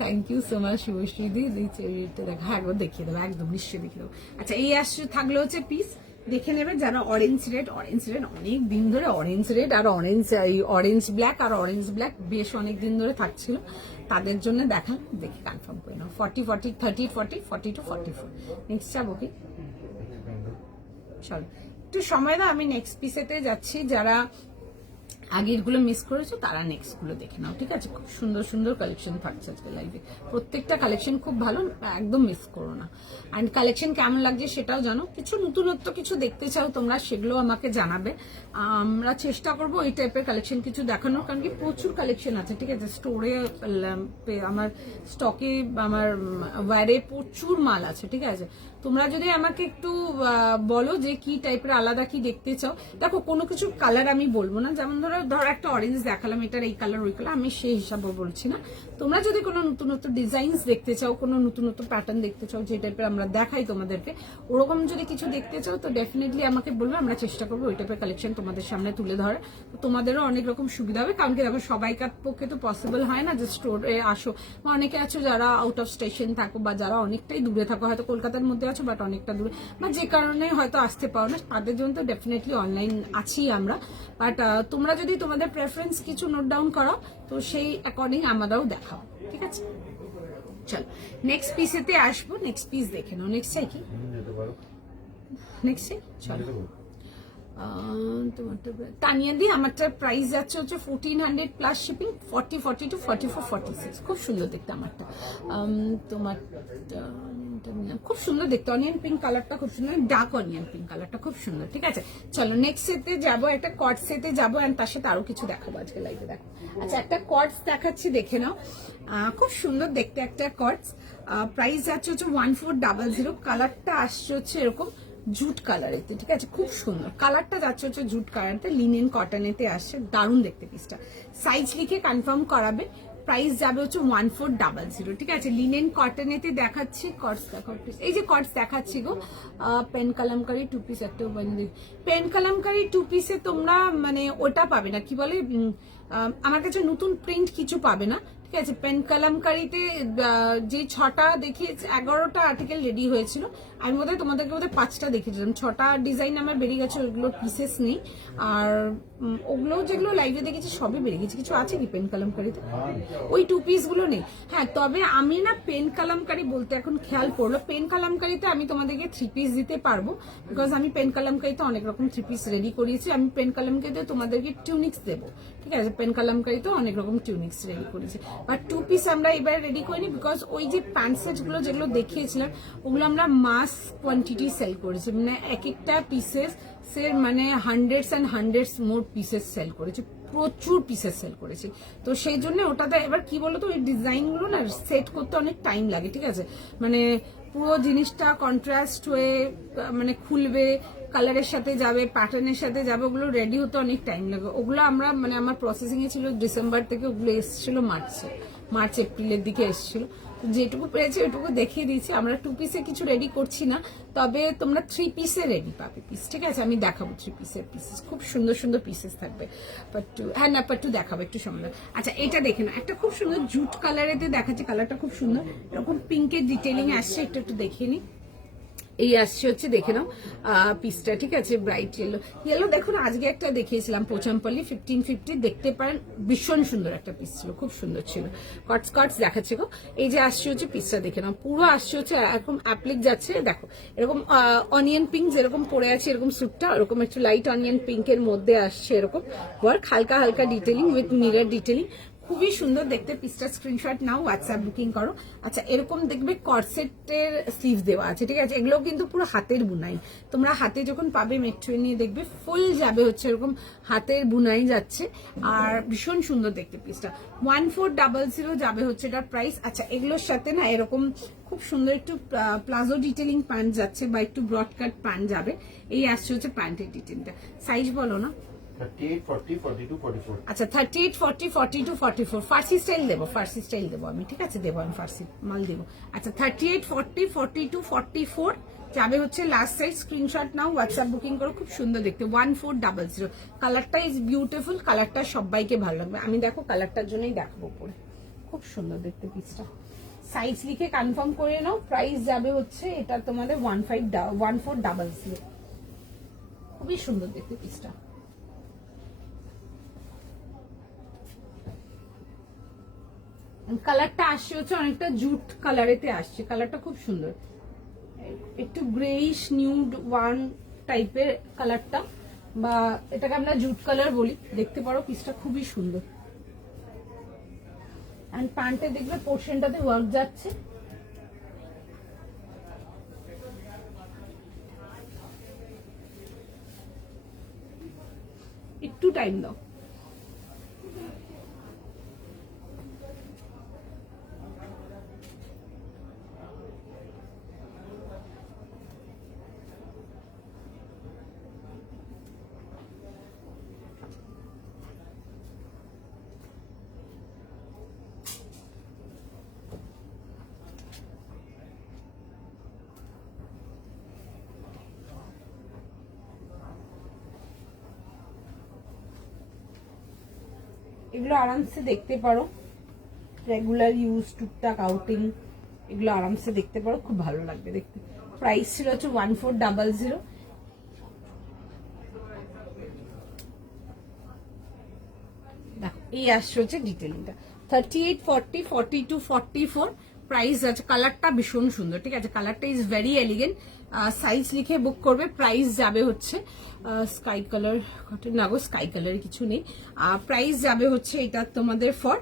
Thank you so much Shubhashree di, চেরিটা দেখা, হ্যাঁ একবার দেখিয়ে দেবো, একদম নিশ্চয়ই দেখিয়ে দেবো। আচ্ছা এই আসছে থাকলে হচ্ছে পিস দেখে নেবে যারা অরেঞ্জ রেড অনেক দিন ধরে অরেঞ্জ রেড আর অরেঞ্জ ব্ল্যাক আর অরেঞ্জ ব্ল্যাক বেশ অনেক দিন ধরে থাকছিল, তাদের জন্য দেখান, দেখে কনফার্ম করে নাও। 40, 30, 40, 42, 44। নেক্সট যাবো কি? চলো একটু সময় দাও, আমি নেক্সট পিসেতে যাচ্ছি। যারা আগেরগুলো মিস করেছো তারা নেক্সট গুলো দেখে নাও, ঠিক আছে। খুব সুন্দর সুন্দর কালেকশন থাকছে আজকে লাইভে, প্রত্যেকটা কালেকশন খুব ভালো, একদম মিস করো না। অ্যান্ড কালেকশন কেমন লাগছে সেটাও জানো, কিছু নতুনত্ব কিছু দেখতে চাও তোমরা সেগুলো আমাকে জানাবে, আমরা চেষ্টা করবো এই টাইপের কালেকশন কিছু দেখানোর, কারণ কি প্রচুর কালেকশন আছে, ঠিক আছে। স্টোরে আমার স্টকে আমার ওয়্যারে প্রচুর মাল আছে, ঠিক আছে। তোমরা যদি আমাকে একটু বলো যে কি টাইপের আলাদা কি দেখতে চাও, দেখো কোনো কিছু কালার আমি বলবো না, যেমন ধরো একটা অরেঞ্জ দেখালাম, এটার এই কালার ওই কালার, আমি সেই হিসাবে বলছি না। তোমরা যদি কোনো নতুনত্ব ডিজাইনস দেখতে চাও, কোনো নতুনত্ব প্যাটার্ন দেখতে চাও, যে টাইপের আমরা দেখাই তোমাদেরকে, ওরকম যদি কিছু দেখতে চাও তো ডেফিনেটলি আমাকে বলবে, আমরা চেষ্টা করবো ওই টাইপের কালেকশন তোমাদের সামনে তুলে ধরে। তোমাদেরও অনেক রকম সুবিধা হবে, কারণ কি দেখো সবাইকার পক্ষে তো পসিবল হয় না যে স্টোরে আসো, বা অনেকে আছো যারা আউট অফ স্টেশন থাকো, বা যারা অনেকটাই দূরে থাকো, হয়তো কলকাতার মধ্যে আছো বাট অনেকটা দূরে, বা যে কারণে হয়তো আসতে পারো না, তাদের জন্য তো ডেফিনেটলি অনলাইন আছি আমরা। বাট তোমরা যদি তোমাদের প্রেফারেন্স কিছু নোট ডাউন করো তো সেই অ্যাকর্ডিং আমরাও দেখাও, ঠিক আছে। চল নেক্সট পিসেতে আসবো, নেক্সট পিস দেখে নাও। নেক্সট চাই কি? নেক্সট চলো তোমারটা তানিয়া দি, আমারটার প্রাইস যাচ্ছে হচ্ছে 1400 প্লাস শিপিং, 40, 42, 44, 46। খুব সুন্দর দেখতে আমারটা। তোমারটা খুব সুন্দর দেখতে, অনিয়ন পিঙ্ক কালারটা খুব সুন্দর, ডার্ক অনিয়ন পিঙ্ক কালারটা খুব সুন্দর, ঠিক আছে। চলো নেক্সট সেটে যাবো, একটা কট সেটে যাবো, এন্ড তার সাথে আরো কিছু দেখাবো আজকে লাইভে। দেখো আচ্ছা একটা কটস দেখাচ্ছি, দেখে নাও, খুব সুন্দর দেখতে একটা কটস। প্রাইস যাচ্ছে হচ্ছে 1400, কালারটা আসছে হচ্ছে এরকম জুট কালারেতে, ঠিক আছে। খুব সুন্দর কালারটা যাচ্ছে হচ্ছে জুট কালারতে, লিনেন কটনেতে আসছে, দারুণ দেখতে পিসটা। সাইজ লিখে কনফার্ম করাবে, প্রাইস যাবে হচ্ছে 1400, ঠিক আছে। লিনেন কটনেতে দেখাচ্ছি, কটস দেখো প্লিজ, এই যে কটস দেখাচ্ছি গো, পেন কালামকারি টু পিস, একটা পেন কালামকারি টু পিসে তোমরা মানে ওটা পাবে না, কি বলে, আমার কাছে নতুন প্রিন্ট কিছু পাবে না, ঠিক আছে। পেন কালামকারিতে যে 6টা দেখিয়েছে, 11টা আর্টিকেল রেডি হয়েছিল, আমি বোধহয় তোমাদেরকে বোধহয় 5টা দেখিয়েছিলাম, 6টা ডিজাইন আমার বেরিয়ে গেছে, ওইগুলো পিসেস নেই। আর ওগুলো যেগুলো লাইভে দেখেছি সবই বেরিয়ে গেছে, কিছু আছে কি পেন কালামকারিতে? ওই টু পিস গুলো নেই। হ্যাঁ তবে আমি না পেন কালামকারি বলতে এখন খেয়াল পড়লো, পেন কালামকারিতে আমি তোমাদেরকে 3 পিস দিতে পারবো, বিকজ আমি পেন কালামকারিতে অনেক রকম 3 পিস রেডি করিয়েছি। আমি পেন কালামকারিতে তোমাদেরকে টিউনিক্স দেবো, ঠিক আছে। পেন কালামকারিতে অনেক রকম টিউনিক্স রেডি করেছি, বাট 2 পিস আমরা এবার রেডি করিনি, বিকজ ওই যে প্যান্ট সেট গুলো যেগুলো দেখিয়েছিলাম ওগুলো আমরা মাস কোয়ান্টিটি সেল করেছি, মানে এক একটা পিসেস মানে hundreds and hundreds more pieces sale করেছি, প্রচুর পিসেস সেল করেছি। তো সেই জন্য ওটাতে এবার কি বলতো, ওই ডিজাইনগুলো না সেট করতে অনেক টাইম লাগে, ঠিক আছে। মানে পুরো জিনিসটা কন্ট্রাস্ট হয়ে মানে খুলবে, কালারের সাথে যাবে, প্যাটার্নের সাথে যাবে, ওগুলো রেডি হতে অনেক টাইম লাগে। ওগুলো আমরা মানে আমার প্রসেসিং এ ছিল ডিসেম্বর থেকে, ওগুলো এসেছিল মার্চ এপ্রিলের দিকে এসেছিল। যেটুকু পেয়েছি ওইটুকু দেখিয়ে দিয়েছি। আমরা 2 পিসে কিছু রেডি করছি না, তবে তোমরা 3 পিসে রেডি পাবে পিস, ঠিক আছে। আমি দেখাবো 3 পিসের পিসেস, খুব সুন্দর সুন্দর পিসেস থাকবে। পাট্টু, হ্যাঁ না পাট্টু দেখাবো একটু সামনে। আচ্ছা এটা দেখে না, একটা খুব সুন্দর জুট কালারেতে দেখাচ্ছি, কালারটা খুব সুন্দর, এরকম পিঙ্কের ডিটেলিং আসছে, একটু দেখিয়ে নি। এই আসছে হচ্ছে দেখে নাও পিসটা, ঠিক আছে, ব্রাইট ইয়েলো। ইয়েলো দেখুন আজকে একটা দেখিয়েছিলাম পোচামপল্লি 1550, দেখতে পারেন ভীষণ সুন্দর একটা পিস ছিল, খুব সুন্দর ছিল। কটস কটস দেখাচ্ছে গো। এই যে আসছে হচ্ছে পিসটা দেখে নাও, পুরো আসছে হচ্ছে এরকম অ্যাপ্লিক যাচ্ছে, দেখো এরকম অনিয়ন পিঙ্ক যেরকম পরে আছে এরকম স্যুটটা, ওরকম একটু লাইট অনিয়ন পিঙ্কের মধ্যে আসছে এরকম ওয়ার্ক, হালকা হালকা ডিটেলিং উইথ মিরর ডিটেলিং, খুবই সুন্দর দেখতে। পিসটা স্ক্রিনশট নাও, হোয়াটসঅ্যাপ বুকিং করো। আচ্ছা এরকম দেখবে কর্সেটের স্লিভ দেওয়া আছে, ঠিক আছে, এগুলো কিন্তু পুরো হাতের বুনাই। তোমরা হাতে যখন পাবে মেট্রো নিয়ে দেখবে ফুল যাবে হচ্ছে এরকম হাতের বুনাই যাচ্ছে, আর ভীষণ সুন্দর দেখতে পিসটা। 1400 যাবে হচ্ছে এটার প্রাইস। আচ্ছা এগুলোর সাথে না এরকম খুব সুন্দর একটু প্লাজো ডিটেলিং প্যান্ট যাচ্ছে বা একটু ব্রড কাট প্যান্ট যাবে। এই আসছে হচ্ছে প্যান্টের ডিটেলটা। সাইজ বলো না। 38, 40, 42, 44. আচ্ছা 38, 40, 42, 44 ফার্সি স্টাইল দেবো, ফার্সি স্টাইল দেবো আমি, ঠিক আছে, দেবো আমি ফার্সি মাল দেবো। আচ্ছা 38, 40, 42, 44 যাবে হচ্ছে লাস্ট সাইজ। স্ক্রিনশট নাও, হোয়াটসঅ্যাপ বুকিং করো, খুব সুন্দর দেখতে। 1400 কালারটা ইজ বিউটিফুল, কালারটা সবাইকে ভালো লাগবে। আমি দেখো কালারটার জন্যই দেখাবো পরে, খুব সুন্দর দেখতে পিসটা। সাইজ লিখে কনফার্ম করে নাও। প্রাইস যাবে হচ্ছে এটা তোমাদের 1400, খুবই সুন্দর দেখতে পিসটা। কালারটা আসছে হচ্ছে অনেকটা জুট কালারেতে আসছে, কালারটা খুব সুন্দর, একটু গ্রেইশ নিউড ওয়ান টাইপের কালারটা, বা এটাকে আমরা জুট কালার বলি, দেখতে পারো পিসটা খুবই সুন্দর। এন্ড প্যান্টে দেখবে পোর্শনটাতে ওয়ার্ক যাচ্ছে, একটু টাইম দাও। এগুলো আরামসে দেখতে পারো, রেগুলার ইউজ, টুকটাক আউটিং, এগুলো আরামসে দেখতে পারো, খুব ভালো লাগবে দেখতে। প্রাইস ছিল হচ্ছে 1400। দেখো এই আসছে হচ্ছে ডিটেলিংটা। 38, 40, 42, 44 প্রাইস আছে। কালারটা ভীষণ সুন্দর, ঠিক আছে, কালারটা ইজ ভেরি এলিগেন্ট। সাইজ লিখে বুক করবে। প্রাইস যাবে হচ্ছে স্কাই কালার, না গো স্কাই কালার কিছু নেই। প্রাইস যাবে হচ্ছে এটা তোমাদের ফর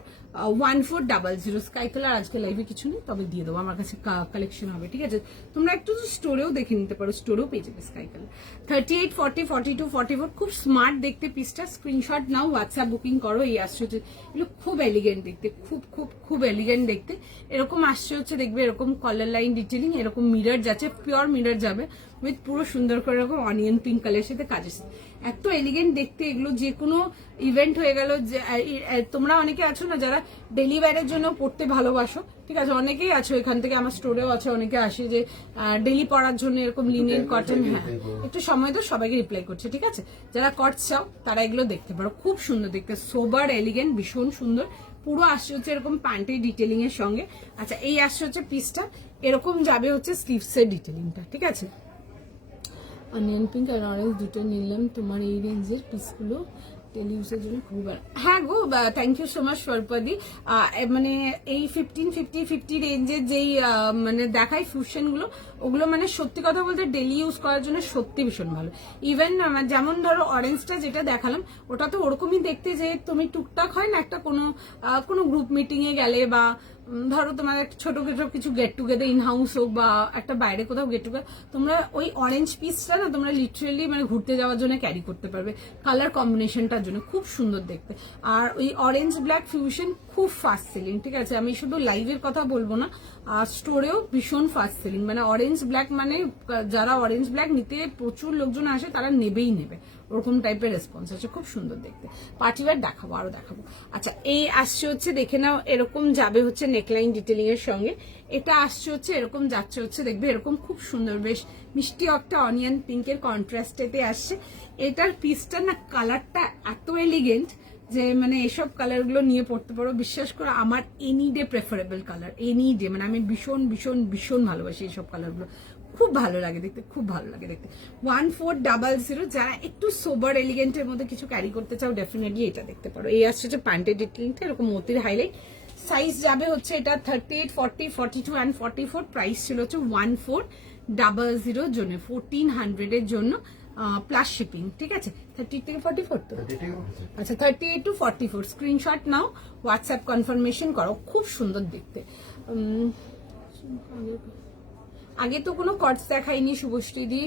1400। স্কাই কালার আজকে লাইভে কিছু নেই, তবে দিয়ে দেবো, আমার কাছে কালেকশন হবে, ঠিক আছে। তোমরা একটু স্টোরেও দেখে নিতে পারো, স্টোরেও পেয়ে যাবে স্কাই কালার। 38, 40, 42, 44 খুব স্মার্ট দেখতে পিসটা। স্ক্রিনশট নাও, হোয়াটসঅ্যাপ বুকিং করো। এই আসছে হচ্ছে এগুলো খুব এলিগেন্ট দেখতে, খুব খুব খুব এলিগেন্ট দেখতে। এরকম আসছে হচ্ছে দেখবে এরকম কলার লাইন ডিটেলিং, এরকম মিরর যাচ্ছে, পিওর মিরর যাবে উইথ পুরো সুন্দর করে এরকম অনিয়ন পিঙ্ক কালারের সাথে কাজের সাথে, এত এলিগেন্ট দেখতে। এগুলো যে কোনো ইভেন্ট হয়ে গেল, তোমরা অনেকে আছো না যারা ডেলি ওয়্যারের জন্য পড়তে ভালোবাসো, ঠিক আছে, অনেকেই আছো, এখান থেকে আমার স্টোরেও আছে, অনেকে আসে যে ডেলি পড়ার জন্য এরকম লিনেন কটন। হ্যাঁ একটু সময় তো সবাইকে রিপ্লাই করছে, ঠিক আছে, যারা কটস চাও তারা এগুলো দেখতে পারো, খুব সুন্দর দেখতে, সোবার এলিগেন্ট, ভীষণ সুন্দর। পুরো আসছে হচ্ছে এরকম প্যান্টের ডিটেলিং এর সঙ্গে। আচ্ছা এই আসছে হচ্ছে পিসটা, এরকম যাবে হচ্ছে স্লিভসের ডিটেলিংটা, ঠিক আছে। অনিয়ন পিঙ্ক আর অরেঞ্জ দুটো নিলাম তোমার এই রেঞ্জের পিসগুলো, ডেলি ইউজের জন্য খুব ভালো। হ্যাঁ গো, থ্যাংক ইউ সো মাচ স্বল্পাদি। মানে এই 1550 রেঞ্জের যেই মানে দেখায় ফিউশনগুলো, ওগুলো মানে সত্যি কথা বলতে ডেলি ইউজ করার জন্য সত্যি ভীষণ ভালো। ইভেন যেমন ধরো অরেঞ্জটা যেটা দেখালাম, ওটা তো ওরকমই দেখতে, যে তুমি টুকটাক হয় না একটা কোনো গ্রুপ মিটিং এ গেলে, বা ধরো তোমার একটা ছোট কিছু গেট টুগেদার ইন হাউস হোক, বা একটা বাইরে কোথাও গেট টুগেদার, তোমরা ওই অরেঞ্জ পিসটা না তোমরা লিটারেলি মানে ঘুরতে যাওয়ার জন্য ক্যারি করতে পারবে, কালার কম্বিনেশনটার জন্য খুব সুন্দর দেখতে। আর ওই অরেঞ্জ ব্ল্যাক ফিউশন খুব ফাস্ট সেলিং, ঠিক আছে, আমি শুধু লাইভের কথা বলবো না, আর স্টোরেও ভীষণ ফাস্ট সেলিং। মানে অরেঞ্জ ব্ল্যাক মানে যারা অরেঞ্জ ব্ল্যাক নিতে প্রচুর লোকজন আসে তারা নেবেই নেবে, ওরকম টাইপের রেসপন্স আছে, খুব সুন্দর দেখতে। পার্টিওয়ার দেখাবো, আরো দেখাবো। আচ্ছা এই আসছে হচ্ছে দেখে নাও, এরকম যাবে হচ্ছে নেকলাইন ডিটেলিং এর সঙ্গে। এটা আসছে হচ্ছে এরকম যাচ্ছে হচ্ছে দেখবে এরকম খুব সুন্দর, বেশ মিষ্টি একটা অনিয়ন পিঙ্কের কন্ট্রাস্টেতে আসছে। এটার পিসটা না কালারটা এত এলিগেন্ট, যে মানে এসব কালারগুলো নিয়ে পড়তে পারো। বিশ্বাস করো আমার any day preferable colour, any day, মানে আমি ভীষণ ভীষণ ভীষণ ভালোবাসি এইসব কালারগুলো, খুব ভালো লাগে দেখতে, খুব ভালো লাগে দেখতে। 1400, যারা একটু সোবার এলিগেন্টের মধ্যে কিছু ক্যারি করতে চাও ডেফিনেটলি এটা দেখতে পারো। এই আসছে হচ্ছে প্যান্টের ডিটেলিংটা এরকম মতির হাইলাইট। সাইজ যাবে হচ্ছে এটা 38, 40, 42 অ্যান্ড 44। প্রাইস ছিল হচ্ছে 1400 জন্য, 1400 এর জন্য প্লাস শিপিং। ঠিক আছে, 30 থেকে 44 তো, আচ্ছা 38 to 44। স্ক্রিনশট নাও, হোয়াটসঅ্যাপ কনফার্মেশন করো, খুব সুন্দর দেখতে। আগে তো কোনো কটস দেখাইনি শুভশ্রী দি,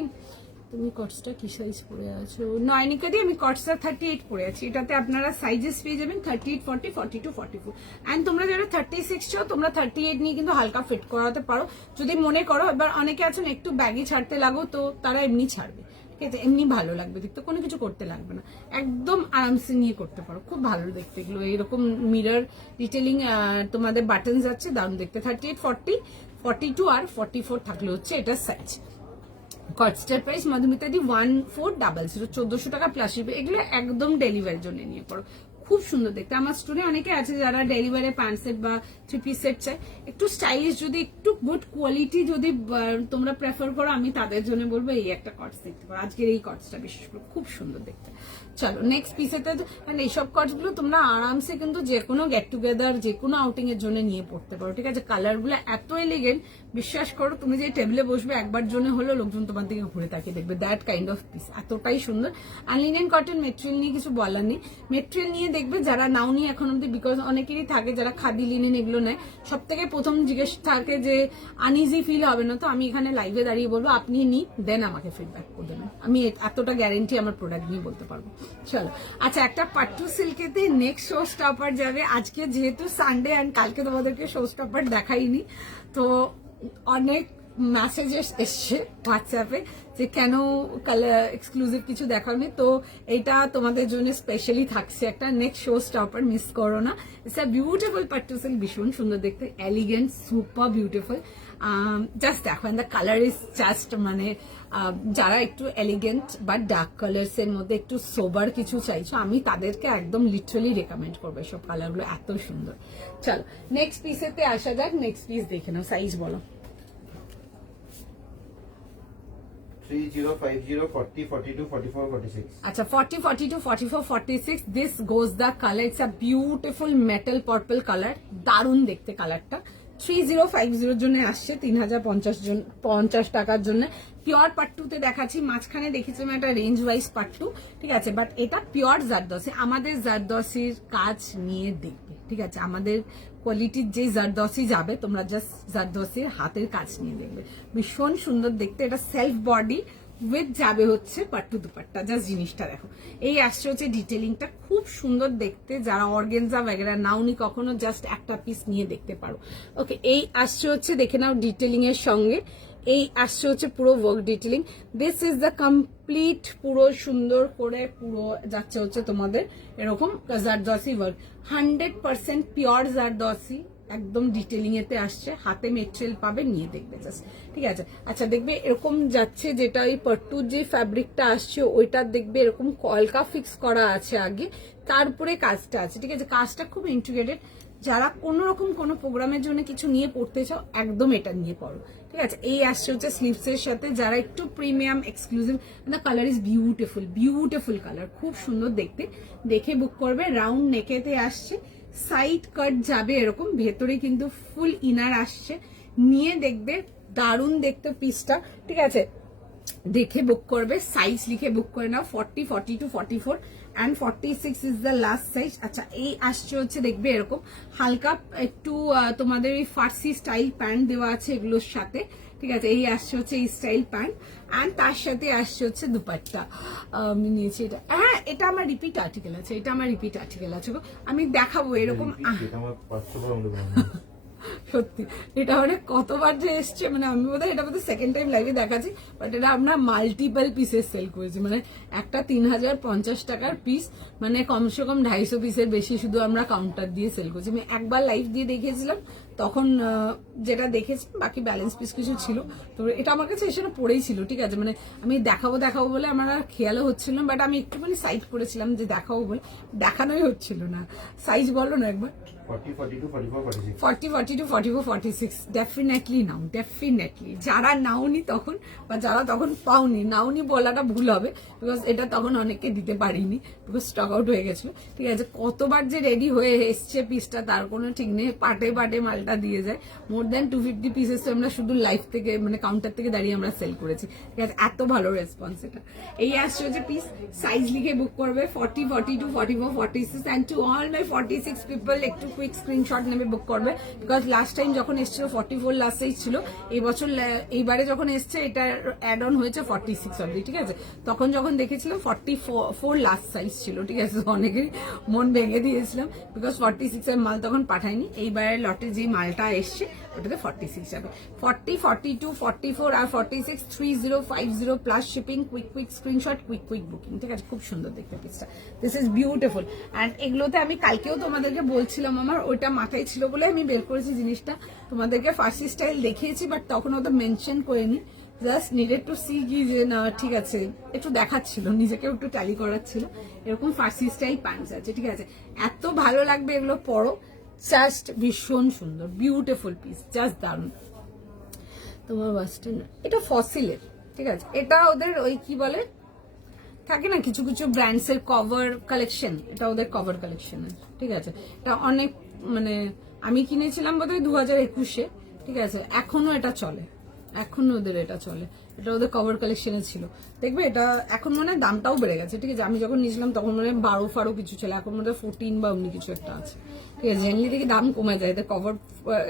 তুমি কটসটা কি সাইজ পরে আছো? নয়নিকা দি আমি কটসটা 38 পরে আছি। এটাতে আপনারা সাইজেস পেয়ে যাবেন 38, 40, 42, 44। অ্যান্ড তোমরা যারা 36 চাও তোমরা 38 নিয়ে কিন্তু হালকা ফিট করাতে পারো যদি মনে করো। এবার অনেকে আছেন একটু ব্যাগি ছাড়তে লাগো, তো তারা এমনি ছাড়বে, ঠিক আছে, এমনি ভালো লাগবে দেখতে, কোনো কিছু করতে লাগবে না, একদম আরামসে নিয়ে করতে পারো, খুব ভালো দেখতে এগুলো। এইরকম মিরর ডিটেলিং তোমাদের বাটন যাচ্ছে, দারুণ দেখতে। 38, 40, 42 আর 44 থাকলে হচ্ছে এটা সাইজ। কটস্টার প্রাইস মধুমিতা দি 1400, 1400 টাকা প্লাস শিপে। এগুলো একদম ডেলিভারির জন্য নিয়ে পড়ো, খুব সুন্দর দেখতে। আমার স্টোরে অনেকে আছে যারা ডেলিভারি প্যান্ট সেট বা 3 পিস সেট চায়, একটু স্টাইলিশ, যদি একটু গুড কোয়ালিটি যদি তোমরা প্রেফার করো, আমি তাদের জন্য বলবো এই একটা কটস দেখতে পারো। আজকের এই কটসটা বিশেষ করে খুব সুন্দর দেখতে। চলো নেক্সট পিসেতে, এইসব কটস গুলো তোমরা আরামসে কিন্তু যে কোনো গেট টুগেদার, যে কোনো আউটিং এর জন্য নিয়ে পড়তে পারো। ঠিক আছে, কালার গুলো এত এলিগেন্ট, বিশ্বাস করো তুমি যে টেবিলে বসবে একবার জন্য হলো লোকজন তোমার দিকে ঘুরে তাকিয়ে দেখবে, দ্যাট কাইন্ড অফ পিস, এতটাই সুন্দর। আর লিনেন কটন মেটেরিয়াল নিয়ে কিছু বলার নেই, মেটেরিয়াল নিয়ে দেখবে যারা নাও নিয়ে এখন অব্দি, বিকজ অনেকেরই থাকে যারা খাদি লিনেন এগুলো নেয়, সব থেকে প্রথম জিজ্ঞেস থাকে যে আনইজি ফিল হবে না। তো আমি এখানে লাইভে দাঁড়িয়ে বলবো আপনি নিন, দেন আমাকে ফিডব্যাক করে দেবেন, আমি এতটা গ্যারেন্টি আমার প্রোডাক্ট নিয়ে বলতে পারবো। চলো, আচ্ছা একটা পাট্টু সিল্কেতে নেক্সট শো স্টপার যাবে আজকে, যেহেতু সানডে অ্যান্ড কালকে তোমাদেরকে শো স্টপার দেখাইনি, তো অনেক মেসেজেস এসছে হোয়াটসঅ্যাপে যে কেন কালার এক্সক্লুসিভ কিছু দেখাওনি। তো এটা তোমাদের জন্য স্পেশালি থাকছে একটা নেক্সট শো স্টপার, মিস করো না। It's a beautiful pattu silk, ভীষণ সুন্দর দেখতে, এলিগেন্ট, সুপার বিউটিফুল। জাস্ট দেখো, and the colour is just মানে যারা একটু এলিগেন্ট বা ডার্ক কালার্স এর মধ্যে একটু সোবার কিছু চাইছো, আমি তাদেরকে একদম লিটারালি রেকমেন্ড করবো, সব কালারগুলো এত সুন্দর। চলো নেক্সট পিসেতে আসা যাক, নেক্সট পিস দেখে নাও, সাইজ বলো। 30, 50, 40, 42, 44, 46. আচ্ছা 40, 42, 44, 46, this goes the color. It's a beautiful metal purple color, দারুণ দেখতে কালারটা। 3050 জন্য আসছে 3050 টাকার জন্য। পিওর পাট্টুতে দেখাচ্ছি, মাঝখানে দেখেছিলাম একটা রেঞ্জ ওয়াইজ পাট্টু, ঠিক আছে, বাট এটা পিওর জারদোসি। আমাদের জারদোসির কাজ নিয়ে দেখবে, ঠিক আছে, আমাদের কোয়ালিটির যে জারদোসি যাবে তোমরা জাস্ট জারদোসির হাতের কাজ নিয়ে দেখবে, ভীষণ সুন্দর দেখতে। এটা সেলফ বডি উইথ যাবে হচ্ছে পাট্টু দুপাট্টা, জাস্ট জিনিসটা দেখো। এই আসছে হচ্ছে ডিটেলিংটা, খুব সুন্দর দেখতে। যারা অর্গেনজা वगैरह নাওনি কখনো, জাস্ট একটা পিস নিয়ে দেখতে পারো। ওকে, এই আসছে হচ্ছে দেখে নাও ডিটেলিং এর সঙ্গে, এই আসছে হচ্ছে পুরো work detailing. This is the complete, পুরো সুন্দর করে পুরো যাচ্ছে হচ্ছে তোমাদের এরকম জারদোসি ওয়ার্ক, 100% পিওর জারদোসি, একদম ডিটেলিং এতে আসছে, হাতে মেটেরিয়াল পাবে, নিয়ে দেখবে জাস্ট, ঠিক আছে। আচ্ছা দেখবে এরকম যাচ্ছে, যেটা ওই পাট্টুর যে ফ্যাব্রিকটা আসছে ওইটা দেখবে এরকম কলকা ফিক্স করা আছে আগে, তারপরে কাজটা আছে, ঠিক আছে, কাজটা খুব ইন্টিগ্রেটেড। যারা কোনো রকম কোনো প্রোগ্রামের জন্য কিছু নিয়ে পড়তে চাও একদম এটা নিয়ে পড়ো, ঠিক আছে। এই আসছে হচ্ছে স্লিভস এর সাথে, যারা একটু premium exclusive, the colour is beautiful, beautiful colour, খুব সুন্দর দেখতে, দেখে বুক করবে। রাউন্ড নেকেতে আসছে, সাইড কাট যাবে এরকম, ভেতরে কিন্তু ফুল ইনার আসছে, নিয়ে দেখবে দারুণ দেখতে পিসটা, ঠিক আছে, দেখে বুক করবে। সাইজ লিখে বুক করে নাও, 40, 42, 44 and 46 is the last size. আচ্ছা এই আসছে হচ্ছে দেখবে এরকম হালকা একটু তোমাদের এই ফার্সি স্টাইল প্যান্ট দেওয়া আছে এগুলোর সাথে, ঠিক আছে। এই আসছে হচ্ছে এই স্টাইল প্যান্ট, অ্যান্ড তার সাথে আসছে হচ্ছে দুপাট্টা। আমি নিয়েছি এটা, হ্যাঁ এটা আমার রিপিট আর্টিকেল আছে, এটা আমার রিপিট আর্টিকেল আছে গো, আমি দেখাবো এরকম। সত্যি এটা অনেক কতবার যে এসছে, মানে আমি বোধহয় এটা বোধহয় সেকেন্ড টাইম লাইভে দেখাচ্ছি, বাট এটা আমরা মাল্টিপল পিসের সেল করেছি, মানে একটা 3050 টাকার পিস, মানে কমসে কম 250 পিসের বেশি শুধু আমরা কাউন্টার দিয়ে সেল করছি। আমি একবার লাইভ দিয়ে দেখিয়েছিলাম, তখন যেটা দেখেছি, বাকি ব্যালেন্স পিস কিছু ছিল। তো এটা আমার কাছে এসে পড়েই ছিল, ঠিক আছে, মানে আমি দেখাবো বলে আমার আর খেয়ালও হচ্ছিল না, বাট আমি একটুখানি সাইড করেছিলাম যে দেখাবো বলে, দেখানোই হচ্ছিল না। সাইজ বলো না একবার। 40, 42, 44, 46. 40, 42, 44, 46 ডেফিনেটলি নাও, ডেফিনেটলি। যারা নাওনি তখন, বা যারা তখন পাওনি, নাওনি বলাটা ভুল হবে, বিকজ এটা তখন অনেকে দিতে পারিনি, বিকজ স্টক আউট হয়ে গেছিল, ঠিক আছে। কতবার যে রেডি হয়ে এসছে পিসটা তার কোনো ঠিক নেই, পাটে পাটে মালটা দিয়ে যায়। মোর দ্যান 250 পিসেস তো আমরা শুধু লাইভ থেকে, মানে কাউন্টার থেকে দাঁড়িয়ে আমরা সেল করেছি, ঠিক আছে। এত ভালো রেসপন্স এটা। এই আসছে যে পিস, সাইজ লিখে বুক করবে 40, 42, 44, 46, and to all my 46 people একটু কুইক স্ক্রিনশট নেবে, বুক করবে, বিকজ লাস্ট টাইম যখন এসেছিল 44 লাস্ট সাইজ ছিল, এই বছর এইবারে যখন এসছে এটা অ্যাড অন হয়েছে 46 অবধি, ঠিক আছে। তখন যখন দেখেছিলাম 44 লাস্ট সাইজ ছিল, ঠিক আছে, অনেকেরই মন ভেঙে দিয়েছিলাম, বিকজ 46 এর মাল তখন পাঠায়নি। এইবারের লটে যে মালটা এসছে ওটাতে 46 যাবে। 40, 42, 44 আর 46 3050 plus shipping, quick screenshot, quick booking, ঠিক আছে। খুব সুন্দর দেখতে পিসটা, দিস ইজ বিউটিফুল। অ্যান্ড এগুলোতে আমি কালকেও তোমাদেরকে বলছিলাম, আমার ওইটা মাথায় ছিল বলে আমি বের করেছি জিনিসটা, তোমাদেরকে ফার্সি স্টাইল দেখিয়েছি, বাট তখন ওটা মেনশন করিনি, জাস্ট নিডেড টু সি কি যে না ঠিক আছে, একটু দেখাচ্ছিল, নিজেকেও একটু ট্যালি করাচ্ছিল। এরকম ফার্সি স্টাইল প্যান্টস আছে, ঠিক আছে। এত ভালো লাগবে এগুলো পরো, জাস্ট ভীষণ সুন্দর, বিউটিফুল পিস, জাস্ট দারুণ। তোমার ওয়েস্টার্ন এটা ফসিলের, ঠিক আছে। এটা ওদের ওই কি বলে থাকে না কিছু কিছু ব্র্যান্ডস এর কভার কালেকশন, এটা ওদের কভার কালেকশনের, ঠিক আছে। এটা অনেক, মানে আমি কিনেছিলাম বোধহয় 2021-এ, ঠিক আছে। এখনো এটা চলে, এখনো ওদের এটা চলে, এটা ওদের কভার কালেকশনে ছিল। দেখবে এটা এখন মানে দামটাও বেড়ে গেছে, ঠিক আছে। আমি যখন নিয়েছিলাম তখন মানে 12 কিছু ছিল, এখন মানে 14 বা অমনি কিছু একটা আছে, ঠিক আছে। জেনারেলি দেখি দাম কমে যায়, কভার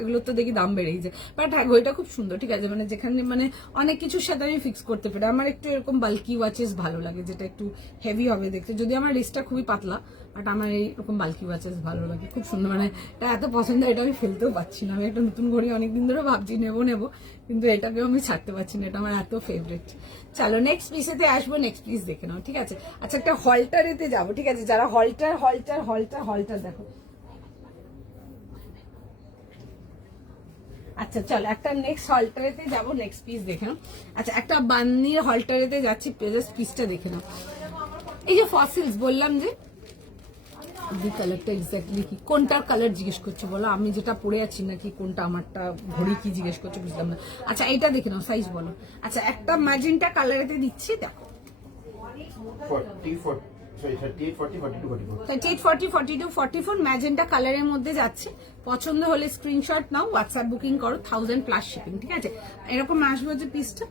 এগুলো তো দেখি দাম বেড়েই যায়, বাট হ্যাঁ ঘড়িটা খুব সুন্দর, ঠিক আছে। মানে যেখানে মানে অনেক কিছুর সাথে আমি ফিক্স করতে পারি। আমার একটু এরকম বাল্কি ওয়াচেস ভালো লাগে, যেটা একটু হেভি হবে দেখতে, যদি আমার রিস্টটা খুবই পাতলা, বাট আমার এইরকম বাল্কি ওয়াচেস ভালো লাগে, খুব সুন্দর। মানে এটা এত পছন্দ, এটা আমি ফেলতেও পারছি না। আমি একটা নতুন ঘড়ি অনেকদিন ধরে ভাবছি নেবো, কিন্তু এটাকেও আমি ছাড়তে পারছি না, এটা আমার এত ফেভারিট। চলো নেক্সট পিসেতে আসবো, নেক্সট পিস দেখে নাও, ঠিক আছে। আচ্ছা একটা হলটারেতে যাবো, ঠিক আছে। যারা হলটার দেখো, আচ্ছা চলো একটা নেক্সট হলটারেতে যাবো, নেক্সট পিস দেখে নাও। আচ্ছা একটা বান্নির হলটারেতে যাচ্ছি, জাস্ট পিসটা দেখে নাও। এই যে ফসিলস বললাম যে, দি কালারটা এক্স্যাক্টলি কি, কোনটার কালার জিজ্ঞেস করছো বলো, আমি যেটা পরে আছি নাকি কোনটা আমারটা, ঘড়ি কি জিজ্ঞেস করছো বুঝলাম না। আচ্ছা এটা দেখে নাও, সাইজ বলো। আচ্ছা একটা ম্যাজেন্টা কালারেতে দিচ্ছি, দেখো 38, 40, 42, 44. 38, 40, 42, 44 ম্যাজেন্টা কালারের মধ্যে যাচ্ছে। পছন্দ হলে স্ক্রিনশট নাও, হোয়াটসঅ্যাপ বুকিং করো, 1000 প্লাস শিপিং, ঠিক আছে। এরকম আসবে হচ্ছে পিসটা,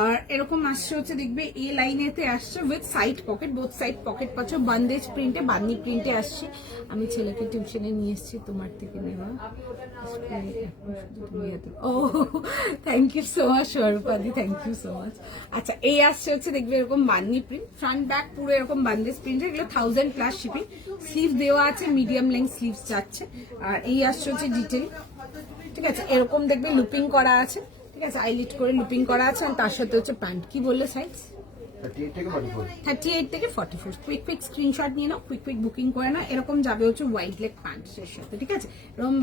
আর এরকম আসছে হচ্ছে দেখবে এ লাইনেতে আসছে with side pocket, both side pocket পাচ্ছ, বান্দেজ প্রিন্টে, বান্নি প্রিন্টে আসছে। আমি ছেলেকে টিউশনে নিয়ে এসেছি তোমার থেকে নেওয়া। ও থ্যাংক ইউ সো মাচ স্বরূপাদি, থ্যাংক ইউ সো মাচ। আচ্ছা এই আসছে হচ্ছে দেখবে এরকম বান্নি প্রিন্ট, ফ্রন্ট ব্যাক পুরো এরকম বান্দেজ প্রিন্ট, এগুলো 1000 প্লাস শিপিং। স্লিভ দেওয়া আছে, মিডিয়াম লেন্থ স্লিভস যাচ্ছে। আর এই আসছে হচ্ছে ডিটেল, ঠিক আছে। এরকম দেখবে লুপিং করা আছে, ঠিক আছে, আইলিট করে লুপিং করা আছে, আর তার সাথে হচ্ছে প্যান্ট। কি বললে সাইজ? 38 থেকে 44. 38 থেকে 44। কুইক স্ক্রিনশট নিয়ে নাও, কুইক বুকিং করে নাও। এরকম যাবে হচ্ছে হোয়াইট লেগ প্যান্টসের সাথে, ঠিক আছে। এরকম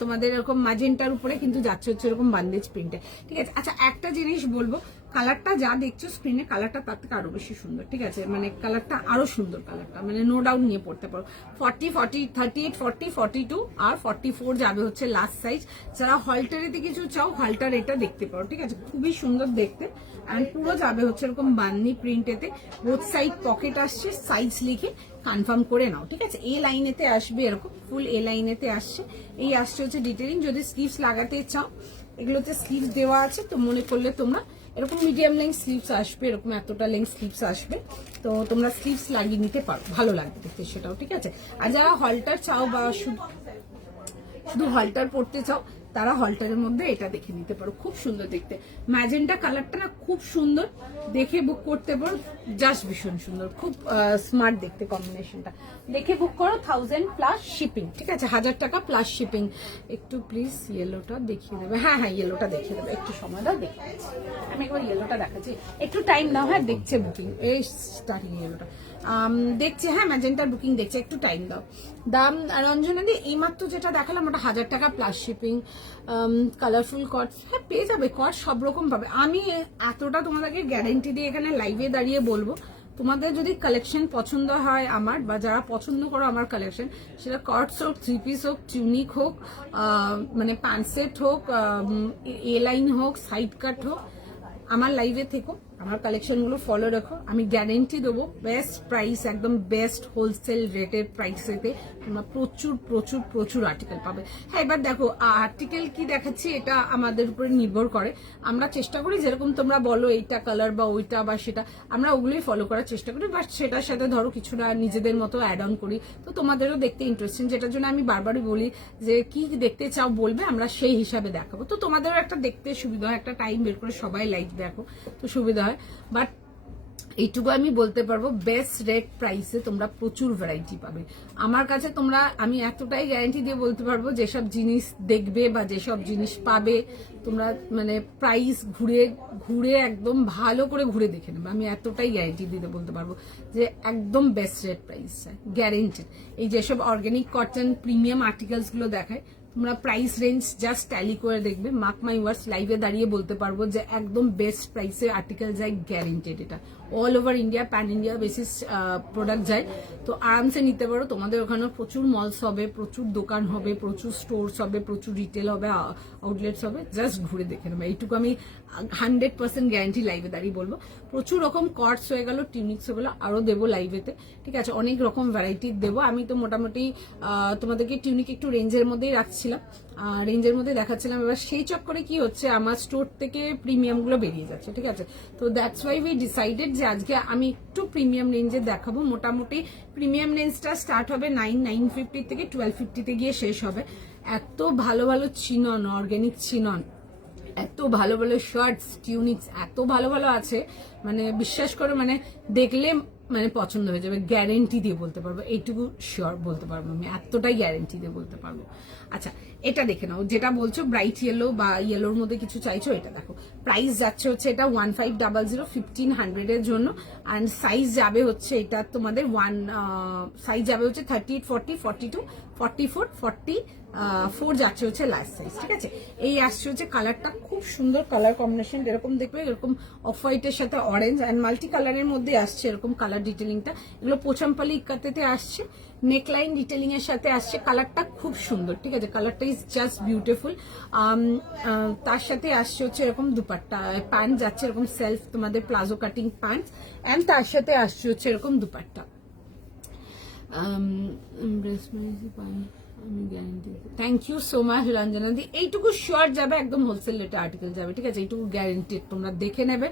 তোমাদের এরকম ম্যাজেন্টার উপরে কিন্তু যাচ্ছে হচ্ছে এরকম বান্দেজ প্রিন্টে, ঠিক আছে। আচ্ছা একটা জিনিস বলবো, কালারটা যা দেখছো স্ক্রিনে, কালারটা তার থেকে আরো বেশি সুন্দর, ঠিক আছে। মানে কালারটা আরো সুন্দর, কালারটা মানে নো ডাউট নিয়ে পড়তে পারো। 40, 38, 40, 42 আর 44 যাবে হচ্ছে লাস্ট সাইজ। যারা হলটারেতে কিছু চাও, হলটার এটা দেখতে পারো, ঠিক আছে, খুবই সুন্দর দেখতে। অ্যান্ড পুরো যাবে হচ্ছে এরকম বান্নি প্রিন্টেতে, বোথ সাইড পকেট আসছে, সাইজ লিখে কনফার্ম করে নাও, ঠিক আছে। এ লাইনেতে আসবে এরকম, ফুল এ লাইনেতে আসছে। এই আসছে হচ্ছে ডিটেলিং। যদি স্লিভস লাগাতে চাও, এগুলোতে স্লিভস দেওয়া আছে, তো মনে করলে তোমরা এরকম মিডিয়াম লেন্থ স্লিভস আসবে, এরকম এতটা লেন্থ স্লিভস আসবে, তো তোমরা স্লিভস লাগিয়ে নিতে পারো, ভালো লাগবে দেখতে সেটাও, ঠিক আছে। আর যারা হলটার চাও বা শুধু হলটার পড়তে চাও, তারা হলটারের মধ্যে এটা দেখে নিতে পারো, খুব সুন্দর দেখতে। ম্যাজেন্টা কালারটা না খুব সুন্দর, দেখে বুক করতে পারো, জাস্ট ভীষণ সুন্দর, খুব স্মার্ট দেখতে কম্বিনেশনটা। দেখে বুক করো, 1000 প্লাস শিপিং, ঠিক আছে, 1000 টাকা প্লাস শিপিং। একটু প্লিজ ইয়েলোটা দেখিয়ে দেবে। হ্যাঁ ইয়েলোটা দেখিয়ে দেবে, একটু সময় দাও, দেখে আমি একবার ইয়েলোটা দেখাচ্ছি, একটু টাইম দাও। হ্যাঁ দেখছে বুকিং, এই স্টার্টিং ইয়েলোটা দেখছে, হ্যাঁ ম্যাজেন্টার বুকিং দেখছে, একটু টাইম দাও। দাম রঞ্জনাদি এইমাত্র যেটা দেখালাম ওটা 1000 টাকা প্লাস শিপিং। কালারফুল কট, হ্যাঁ পেয়ে যাবে, কট সব রকম পাবে। আমি এতটা তোমাদেরকে গ্যারেন্টি দিয়ে এখানে লাইভে দাঁড়িয়ে বলবো, তোমাদের যদি কালেকশন পছন্দ হয় আমার, বা যারা পছন্দ করো আমার কালেকশন, সেটা কটস হোক, থ্রি পিস হোক, টিউনিক হোক, মানে প্যান্ট সেট হোক, এ লাইন হোক, সাইড কাট হোক, আমার লাইভে থেকো, আমার কালেকশনগুলো ফলো রাখো, আমি গ্যারেন্টি দেবো বেস্ট প্রাইস, একদম বেস্ট হোলসেল রেটের প্রাইসেতে তোমরা প্রচুর প্রচুর প্রচুর আর্টিকেল পাবে। হ্যাঁ এবার দেখো আর্টিকেল কি দেখাচ্ছি এটা আমাদের উপরে নির্ভর করে, আমরা চেষ্টা করি যেরকম তোমরা বলো এইটা কালার বা ওইটা বা সেটা, আমরা ওগুলোই ফলো করার চেষ্টা করি, বাট সেটার সাথে ধরো কিছুটা নিজেদের মতো অ্যাড অন করি, তো তোমাদেরও দেখতে ইন্টারেস্টিং, যেটার জন্য আমি বারবারই বলি যে কি দেখতে চাও বলবে, আমরা সেই হিসাবে দেখাবো, তো তোমাদেরও একটা দেখতে সুবিধা হয়, একটা টাইম বের করে সবাই লাইভ দেখো তো সুবিধা হয়। বাট এইটুকু আমি বলতে পারবো বেস্ট রেট প্রাইসে তোমরা প্রচুর ভ্যারাইটি পাবে আমার কাছে। তোমরা, আমি এতটাই গ্যারান্টি দিয়ে বলতে পারবো যেসব জিনিস দেখবে বা যেসব জিনিস পাবে তোমরা মানে প্রাইস ঘুরে ঘুরে একদম ভালো করে ঘুরে দেখে নেবে, আমি এতটাই গ্যারান্টি দিতে বলতে পারবো যে একদম বেস্ট রেট প্রাইস গ্যারেন্টেড। এই যেসব অর্গানিক কটন প্রিমিয়াম আর্টিকেলস গুলো দেখায়, তোমরা প্রাইস রেঞ্জ জাস্ট ট্যালি করে দেখবে, মার্ক মাই ওয়ার্ডস, লাইভে দাঁড়িয়ে বলতে পারবো যে একদম বেস্ট প্রাইসে আর্টিকেল যায়, গ্যারেন্টেড। এটা all over India, pan India basis product যায়, তো আরামসে নিতে পারো। তোমাদের ওখানে প্রচুর মলস হবে, প্রচুর দোকান হবে, প্রচুর স্টোরস হবে, প্রচুর রিটেল হবে, আউটলেটস হবে, জাস্ট ঘুরে দেখে নেবে, এইটুকু আমি 100% গ্যারান্টি লাইভে দাঁড়িয়ে বলবো। প্রচুর রকম কটস হয়ে গেল, টিউনিক্স হয়ে গেল, আরো দেবো লাইভেতে, ঠিক আছে, অনেক রকম ভ্যারাইটি দেবো। আমি তো মোটামুটি তোমাদেরকে টিউনিক একটু রেঞ্জের মধ্যেই রাখছিলাম, রেঞ্জের মধ্যে দেখাচ্ছিলাম, এবার সেই চক্করে কি হচ্ছে আমার স্টোর থেকে প্রিমিয়াম গুলো বেরিয়ে যাচ্ছে, ঠিক আছে, তো দ্যাটস ওয়াই উই ডিসাইডেড যে আজকে আমি একটু প্রিমিয়াম রেঞ্জে দেখাবো। মোটামুটি প্রিমিয়াম রেঞ্জটা স্টার্ট হবে 950 থেকে 1250 গিয়ে শেষ হবে। এত ভালো ভালো চিনন, অর্গানিক চিনন, এত ভালো ভালো শার্টস, টিউনিক্স এত ভালো ভালো আছে, মানে বিশ্বাস করো, মানে দেখলে মানে পছন্দ হয়ে যাবে, গ্যারেন্টি দিয়ে বলতে পারবো, এইটুকু শিওর বলতে পারবো, আমি এতটাই গ্যারেন্টি দিয়ে বলতে পারবো। আচ্ছা এটা দেখে নাও, যেটা বলছো ব্রাইট ইয়েলো বা ইয়েলোর মধ্যে কিছু চাইছো, এটা দেখো প্রাইস যাচ্ছে হচ্ছে এটা 1500 1500 এর জন্য, অ্যান্ড সাইজ যাবে হচ্ছে এটা তোমাদের সাইজ যাবে হচ্ছে 38 40 42 44 44 যাচ্ছে হচ্ছে লাস্ট সাইজ, ঠিক আছে। এই আসছে হচ্ছে কালারটা, খুব সুন্দর কালার কম্বিনেশন, এরকম দেখবে, এরকম অফ হোয়াইটের সাথে অরেঞ্জ অ্যান্ড মাল্টি কালারের মধ্যে আসছে এরকম কালার ডিটেলিংটা, এগুলো পোচামপালি ইক্কাতেতে আসছে, নেকলাইন ডিটেলিং এর সাথে আসছে, কালারটা খুব সুন্দর, ঠিক আছে, কালারটা ইজ জাস্ট বিউটিফুল। তার সাথে আসছে হচ্ছে এরকম দুপাট্টা, প্যান্ট যাচ্ছে এরকম সেলফ তোমাদের প্লাজো কাটিং প্যান্ট, অ্যান্ড তার সাথে আসছে হচ্ছে এরকম dupatta. Thank you so much Ranjana di, এইটুকু শিওর যাবে, একদম হোলসেল রেটে আর্টিকেল যাবে, ঠিক আছে, এইটুকু গ্যারেন্টেড, তোমরা দেখে নেবে,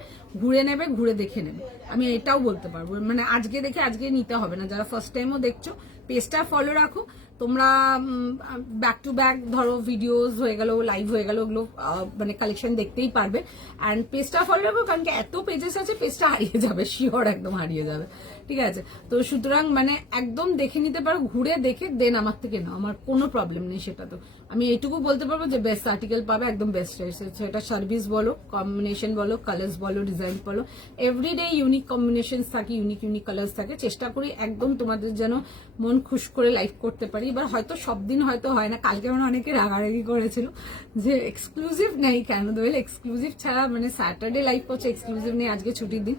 ঘুরে দেখে নেবে, আমি এটাও বলতে পারবো, মানে আজকে দেখে আজকে নিতে হবে না, যারা ফার্স্ট টাইমও দেখছো পেজটা ফলো রাখো, তোমরা ব্যাক টু ব্যাক ধরো ভিডিওস হয়ে গেল, লাইভ হয়ে গেল, ওগুলো মানে কালেকশন দেখতেই পারবে, অ্যান্ড পেজটা ফলো রাখো, কারণ কি এত পেজেস আছে পেজটা হারিয়ে যাবে, শিওর একদম হারিয়ে যাবে, ঠিক আছে, তো সুতরাং মানে একদম দেখে নিতে পারো, ঘুরে দেখে দেন আমার থেকে নাও, আমার কোনো প্রবলেম নেই, সেটা তো আমি এইটুকু বলতে পারবো যে বেস্ট আর্টিকেল পাবে, একদম বেস্ট প্রাইস, এটা সার্ভিস বলো, কম্বিনেশন বলো, কালার্স বলো, ডিজাইন বলো, এভরিডে ইউনিক কম্বিনেশন থাকে, ইউনিক কালার্স থাকে, চেষ্টা করি একদম তোমাদের যেন মন খুশ করে লাইভ করতে পারি। এবার হয়তো সব দিন হয়তো হয় না, কালকে মানে অনেকে রাগারাগি করেছিল যে এক্সক্লুসিভ নেই কেন, দোয়েল এক্সক্লুসিভ ছাড়া মানে স্যাটারডে লাইভ করছে, এক্সক্লুসিভ নেই, আজকে ছুটির দিন,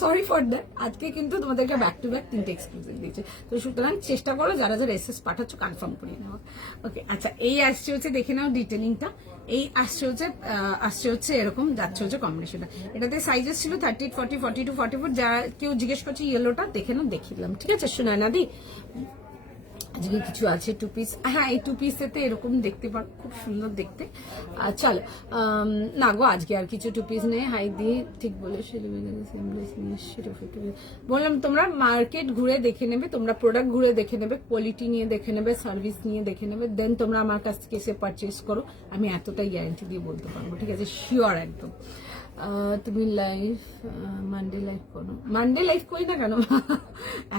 সরি ফর দ্যাট, আজকে কিন্তু তোমাদেরকে ব্যাক টু ব্যাক 3টে এক্সক্লুসিভ দিয়েছে, তো সুতরাং চেষ্টা করো যারা যারা এসএস পাঠাচ্ছ কনফার্ম করিয়ে নেওয়া। ওকে আচ্ছা, এই আসছে হচ্ছে দেখে নাও ডিটেলিংটা, এই আসছে হচ্ছে এরকম যাচ্ছে হচ্ছে কম্বিনেশনটা, এটাতে সাইজেস ছিল 38 40 42 44, যারা কেউ জিজ্ঞেস করছে ইয়েলোটা দেখে নাও, দেখিয়ে দিলাম, ঠিক আছে সুনয়না দি। আজকে কিছু আছে টু পিস, হ্যাঁ এই টু পিসেতে এরকম দেখতে পারো, খুব সুন্দর দেখতে। চলো না গো আজকে আর কিছু টু পিস নেই, হাই দি ঠিক বলে বললাম, তোমরা মার্কেট ঘুরে দেখে নেবে, তোমরা প্রোডাক্ট ঘুরে দেখে নেবে, কোয়ালিটি নিয়ে দেখে নেবে, সার্ভিস নিয়ে দেখে নেবে, দেন তোমরা আমার কাছ থেকে এসে পারচেস করো, আমি এতটাই গ্যারান্টি দিয়ে বলতে পারবো, ঠিক আছে, শিওর একদম। তুমি লাইভ মানডে লাইভ করো, মানডে লাইভ করি না কেন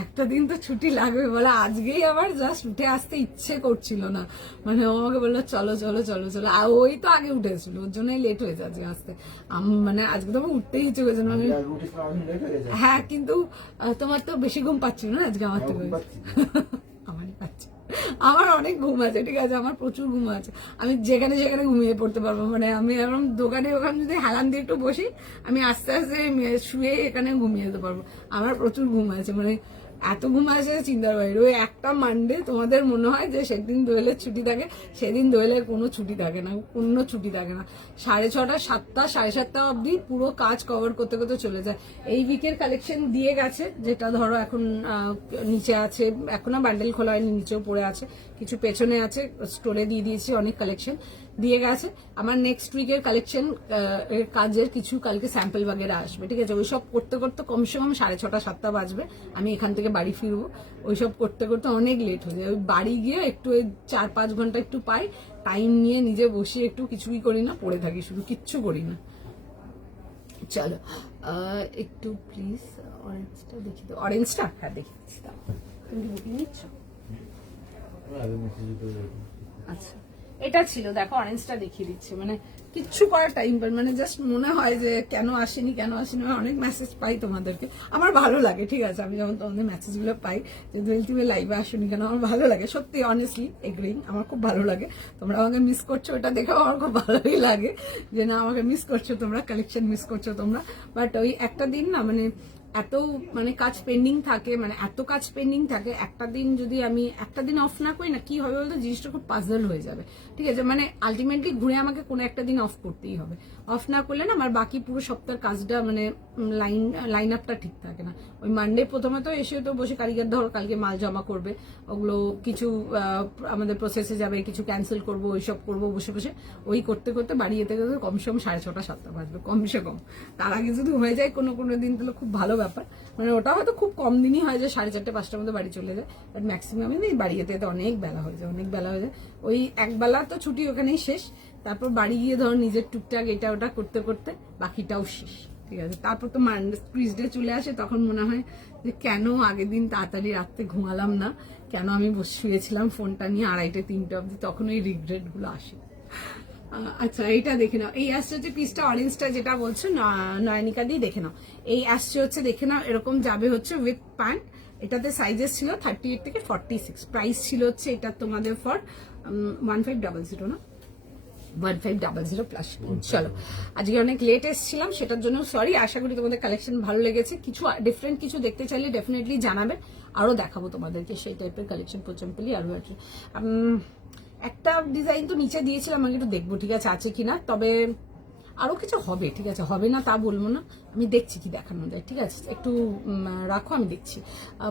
একটা দিন তো ছুটি লাগবে বলে। আজকেই আবার জাস্ট উঠে আসতে ইচ্ছে করছিল না, মানে ও আমাকে বললো চলো চলো চলো চলো, আর ওই তো আগে উঠেছিল, ওর জন্যই লেট হয়েছে আজকে আসতে। মানে আজকে তো আমার উঠতেই ইচ্ছে করেছে না। হ্যাঁ কিন্তু তোমার তো বেশি ঘুম পাচ্ছিল না আজকে, আমার তো আমারই পাচ্ছে। আমার অনেক ঘুম আছে, ঠিক আছে, আমার প্রচুর ঘুম আছে, আমি যেখানে যেখানে ঘুমিয়ে পড়তে পারবো। মানে আমি এরকম দোকানে ওখানে যদি হেলান দিয়ে একটু বসি, আমি আস্তে আস্তে শুয়ে এখানে ঘুমিয়ে যেতে পারবো। আমার প্রচুর ঘুম আছে, মানে এত ঘুম আছে চিন্তার বাইরে। ওই একটা মানডে তোমাদের মনে হয় যে সেদিন দোয়েলের ছুটি থাকে, সেদিন দোয়েলের কোনো ছুটি থাকে না, কোনো ছুটি থাকে না। 6:30, 7টা, 7:30 অবধি পুরো কাজ কভার করতে করতে চলে যায়। এই উইকের কালেকশন দিয়ে গেছে, যেটা ধরো এখন নিচে আছে, এখনো বান্ডেল খোলা হয়নি, নিচেও পড়ে আছে, কিছু পেছনে আছে, স্টোরে দিয়ে দিয়েছি, অনেক কালেকশন দিয়ে গেছে। আমার নেক্সট উইকের কালেকশন এর কাজের কিছু কালকে স্যাম্পল বাগেরা আসবে, ঠিক আছে। ওইসব করতে করতে কমসে কম 6:30, 7টা বাজবে, আমি এখান থেকে বাড়ি ফিরবো। ওইসব করতে করতে অনেক লেট হয়ে যায়। ওই বাড়ি গিয়ে একটু 4-5 ঘন্টা একটু পাই, টাইম নিয়ে নিজে বসে একটু কিছুই করি না, পড়ে থাকি, শুধু কিচ্ছু করি না। চলো একটু প্লিজ অরেঞ্জটা দেখি তো। অরেঞ্জটা হ্যাঁ দেখি দিচ্ছি, দাও। তুমি কি বুকিং নিচ্ছ? আচ্ছা, এটা ছিল, দেখো অরেঞ্জটা দেখিয়ে দিচ্ছে। মানে কিচ্ছু করার টাইম পাই, মানে জাস্ট মনে হয় যে কেন আসেনি কেন আসেনি। আমি অনেক মেসেজ পাই তোমাদেরকে, আমার ভালো লাগে, ঠিক আছে। আমি যখন তোমাদের মেসেজগুলো পাই যে দোয়েল তুমি লাইভে আসোনি কেন, আমার ভালো লাগে, সত্যি অনেস্টলি এগ্রিং, আমার খুব ভালো লাগে। তোমরা আমাকে মিস করছো, ওটা দেখেও আমার খুব ভালোই লাগে যে না আমাকে মিস করছো তোমরা, কালেকশন মিস করছো তোমরা। বাট ওই একটা দিন না, মানে এত মানে কাজ পেন্ডিং থাকে, মানে এত কাজ পেন্ডিং থাকে, একটা দিন যদি আমি একটা দিন অফ না করি না, কি হবে বলতো, জিনিসটা খুব পাজল হয়ে যাবে, ঠিক আছে। মানে আলটিমেটলি ঘুরে আমাকে কোনো একটা দিন অফ করতেই হবে। অফ না করলে না আমার বাকি পুরো সপ্তাহের কাজটা মানে লাইন আপটা ঠিক থাকে না। ওই মানডে প্রথমে তো এসে তো বসে কারিগর ধরো কালকে মাল জমা করবে, ওগুলো কিছু আমাদের প্রসেসে যাবে, কিছু ক্যান্সেল করবো, ওইসব করবো বসে বসে। ওই করতে করতে বাড়ি যেতে যেতে কমসে কম 6:30, 7টা বাজবে কমসে কম। তার আগে যদি হয়ে যায় কোনো কোনো দিন, তাহলে খুব ভালো ব্যাপার। মানে ওটা হয়তো খুব কম দিনই হয় যে 4:30, 5টার মধ্যে বাড়ি চলে যায়, বাট ম্যাক্সিমাম দিন বাড়ি যেতে যেতে অনেক বেলা হয়ে যায়, অনেক বেলা হয়ে যায়। ওই একবেলা তো ছুটি ওখানেই শেষ, তারপর বাড়ি গিয়ে ধরো নিজের টুকটাক এটা ওটা করতে করতে বাকিটাও শেষ, ঠিক আছে। তারপর তো টুইসডে চলে আসে, তখন মনে হয় যে কেন আগের দিন তাড়াতাড়ি রাত্রে ঘুমালাম না, কেন আমি শুয়েছিলাম ফোনটা নিয়ে 2:30, 3টা অব্দি, তখন ওই রিগ্রেট গুলো আসে। আচ্ছা এইটা দেখে নাও, এই আসছে হচ্ছে পিসটা অরেঞ্জটা যেটা বলছো নয়নিকা দিয়ে, দেখে নাও। এই আসছে হচ্ছে দেখে নাও, এরকম যাবে হচ্ছে উইথ প্যান্ট। এটাতে সাইজেস ছিল 38 থেকে 46, প্রাইস ছিল হচ্ছে এটা তোমাদের ফর 1500 না 1500 প্লাস। চলো আজকে অনেক লেট এসেছিলাম, সেটার জন্য সরি। আশা করি তোমাদের কালেকশন ভালো লেগেছে। কিছু ডিফারেন্ট কিছু দেখতে চাইলে ডেফিনেটলি জানাবে, আরো দেখাবো তোমাদেরকে সেই টাইপের কালেকশন পর্যন্তই। আরো একটা ডিজাইন তো নিচে দিয়েছিলাম, আমি একটু দেখবো, ঠিক আছে, আছে কিনা। তবে আরো কিছু হবে, ঠিক আছে, হবে না তা বলবো না, আমি দেখছি কি দেখানো যায়, ঠিক আছে। একটু রাখো, আমি দেখছি।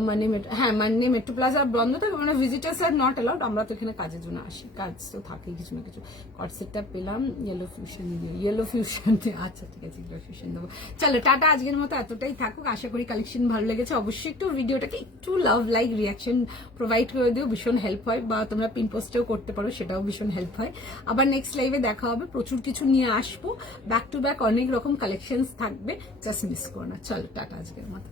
মানে হ্যাঁ, মানে মেট্রো প্লাজা বন্ধ থাকে, মানে ভিজিটার্স আর নট অ্যালাউড। আমরা তো এখানে কাজের জন্য আসি, কাজ তো থাকেই কিছু না কিছু। কটসেটটা পেলাম ইয়েলো ফিউশন, আচ্ছা ঠিক আছে, ইয়েলো ফিউশন দেবো। চলো টাটা, আজকের মতো এতটাই থাকুক। আশা করি কালেকশন ভালো লেগেছে। অবশ্যই একটু ভিডিওটাকে একটু লাভ লাইক রিয়াকশন প্রোভাইড করে দিও, ভীষণ হেল্প হয়। বা তোমরা পিন পোস্টেও করতে পারো, সেটাও ভীষণ হেল্প হয়। আবার নেক্সট লাইভে দেখা হবে, প্রচুর কিছু নিয়ে আসবো, ব্যাক টু ব্যাক অনেক রকম কালেকশন থাকবে, জাস্ট মিস করো না। চলো টাটা, আজকের মতো।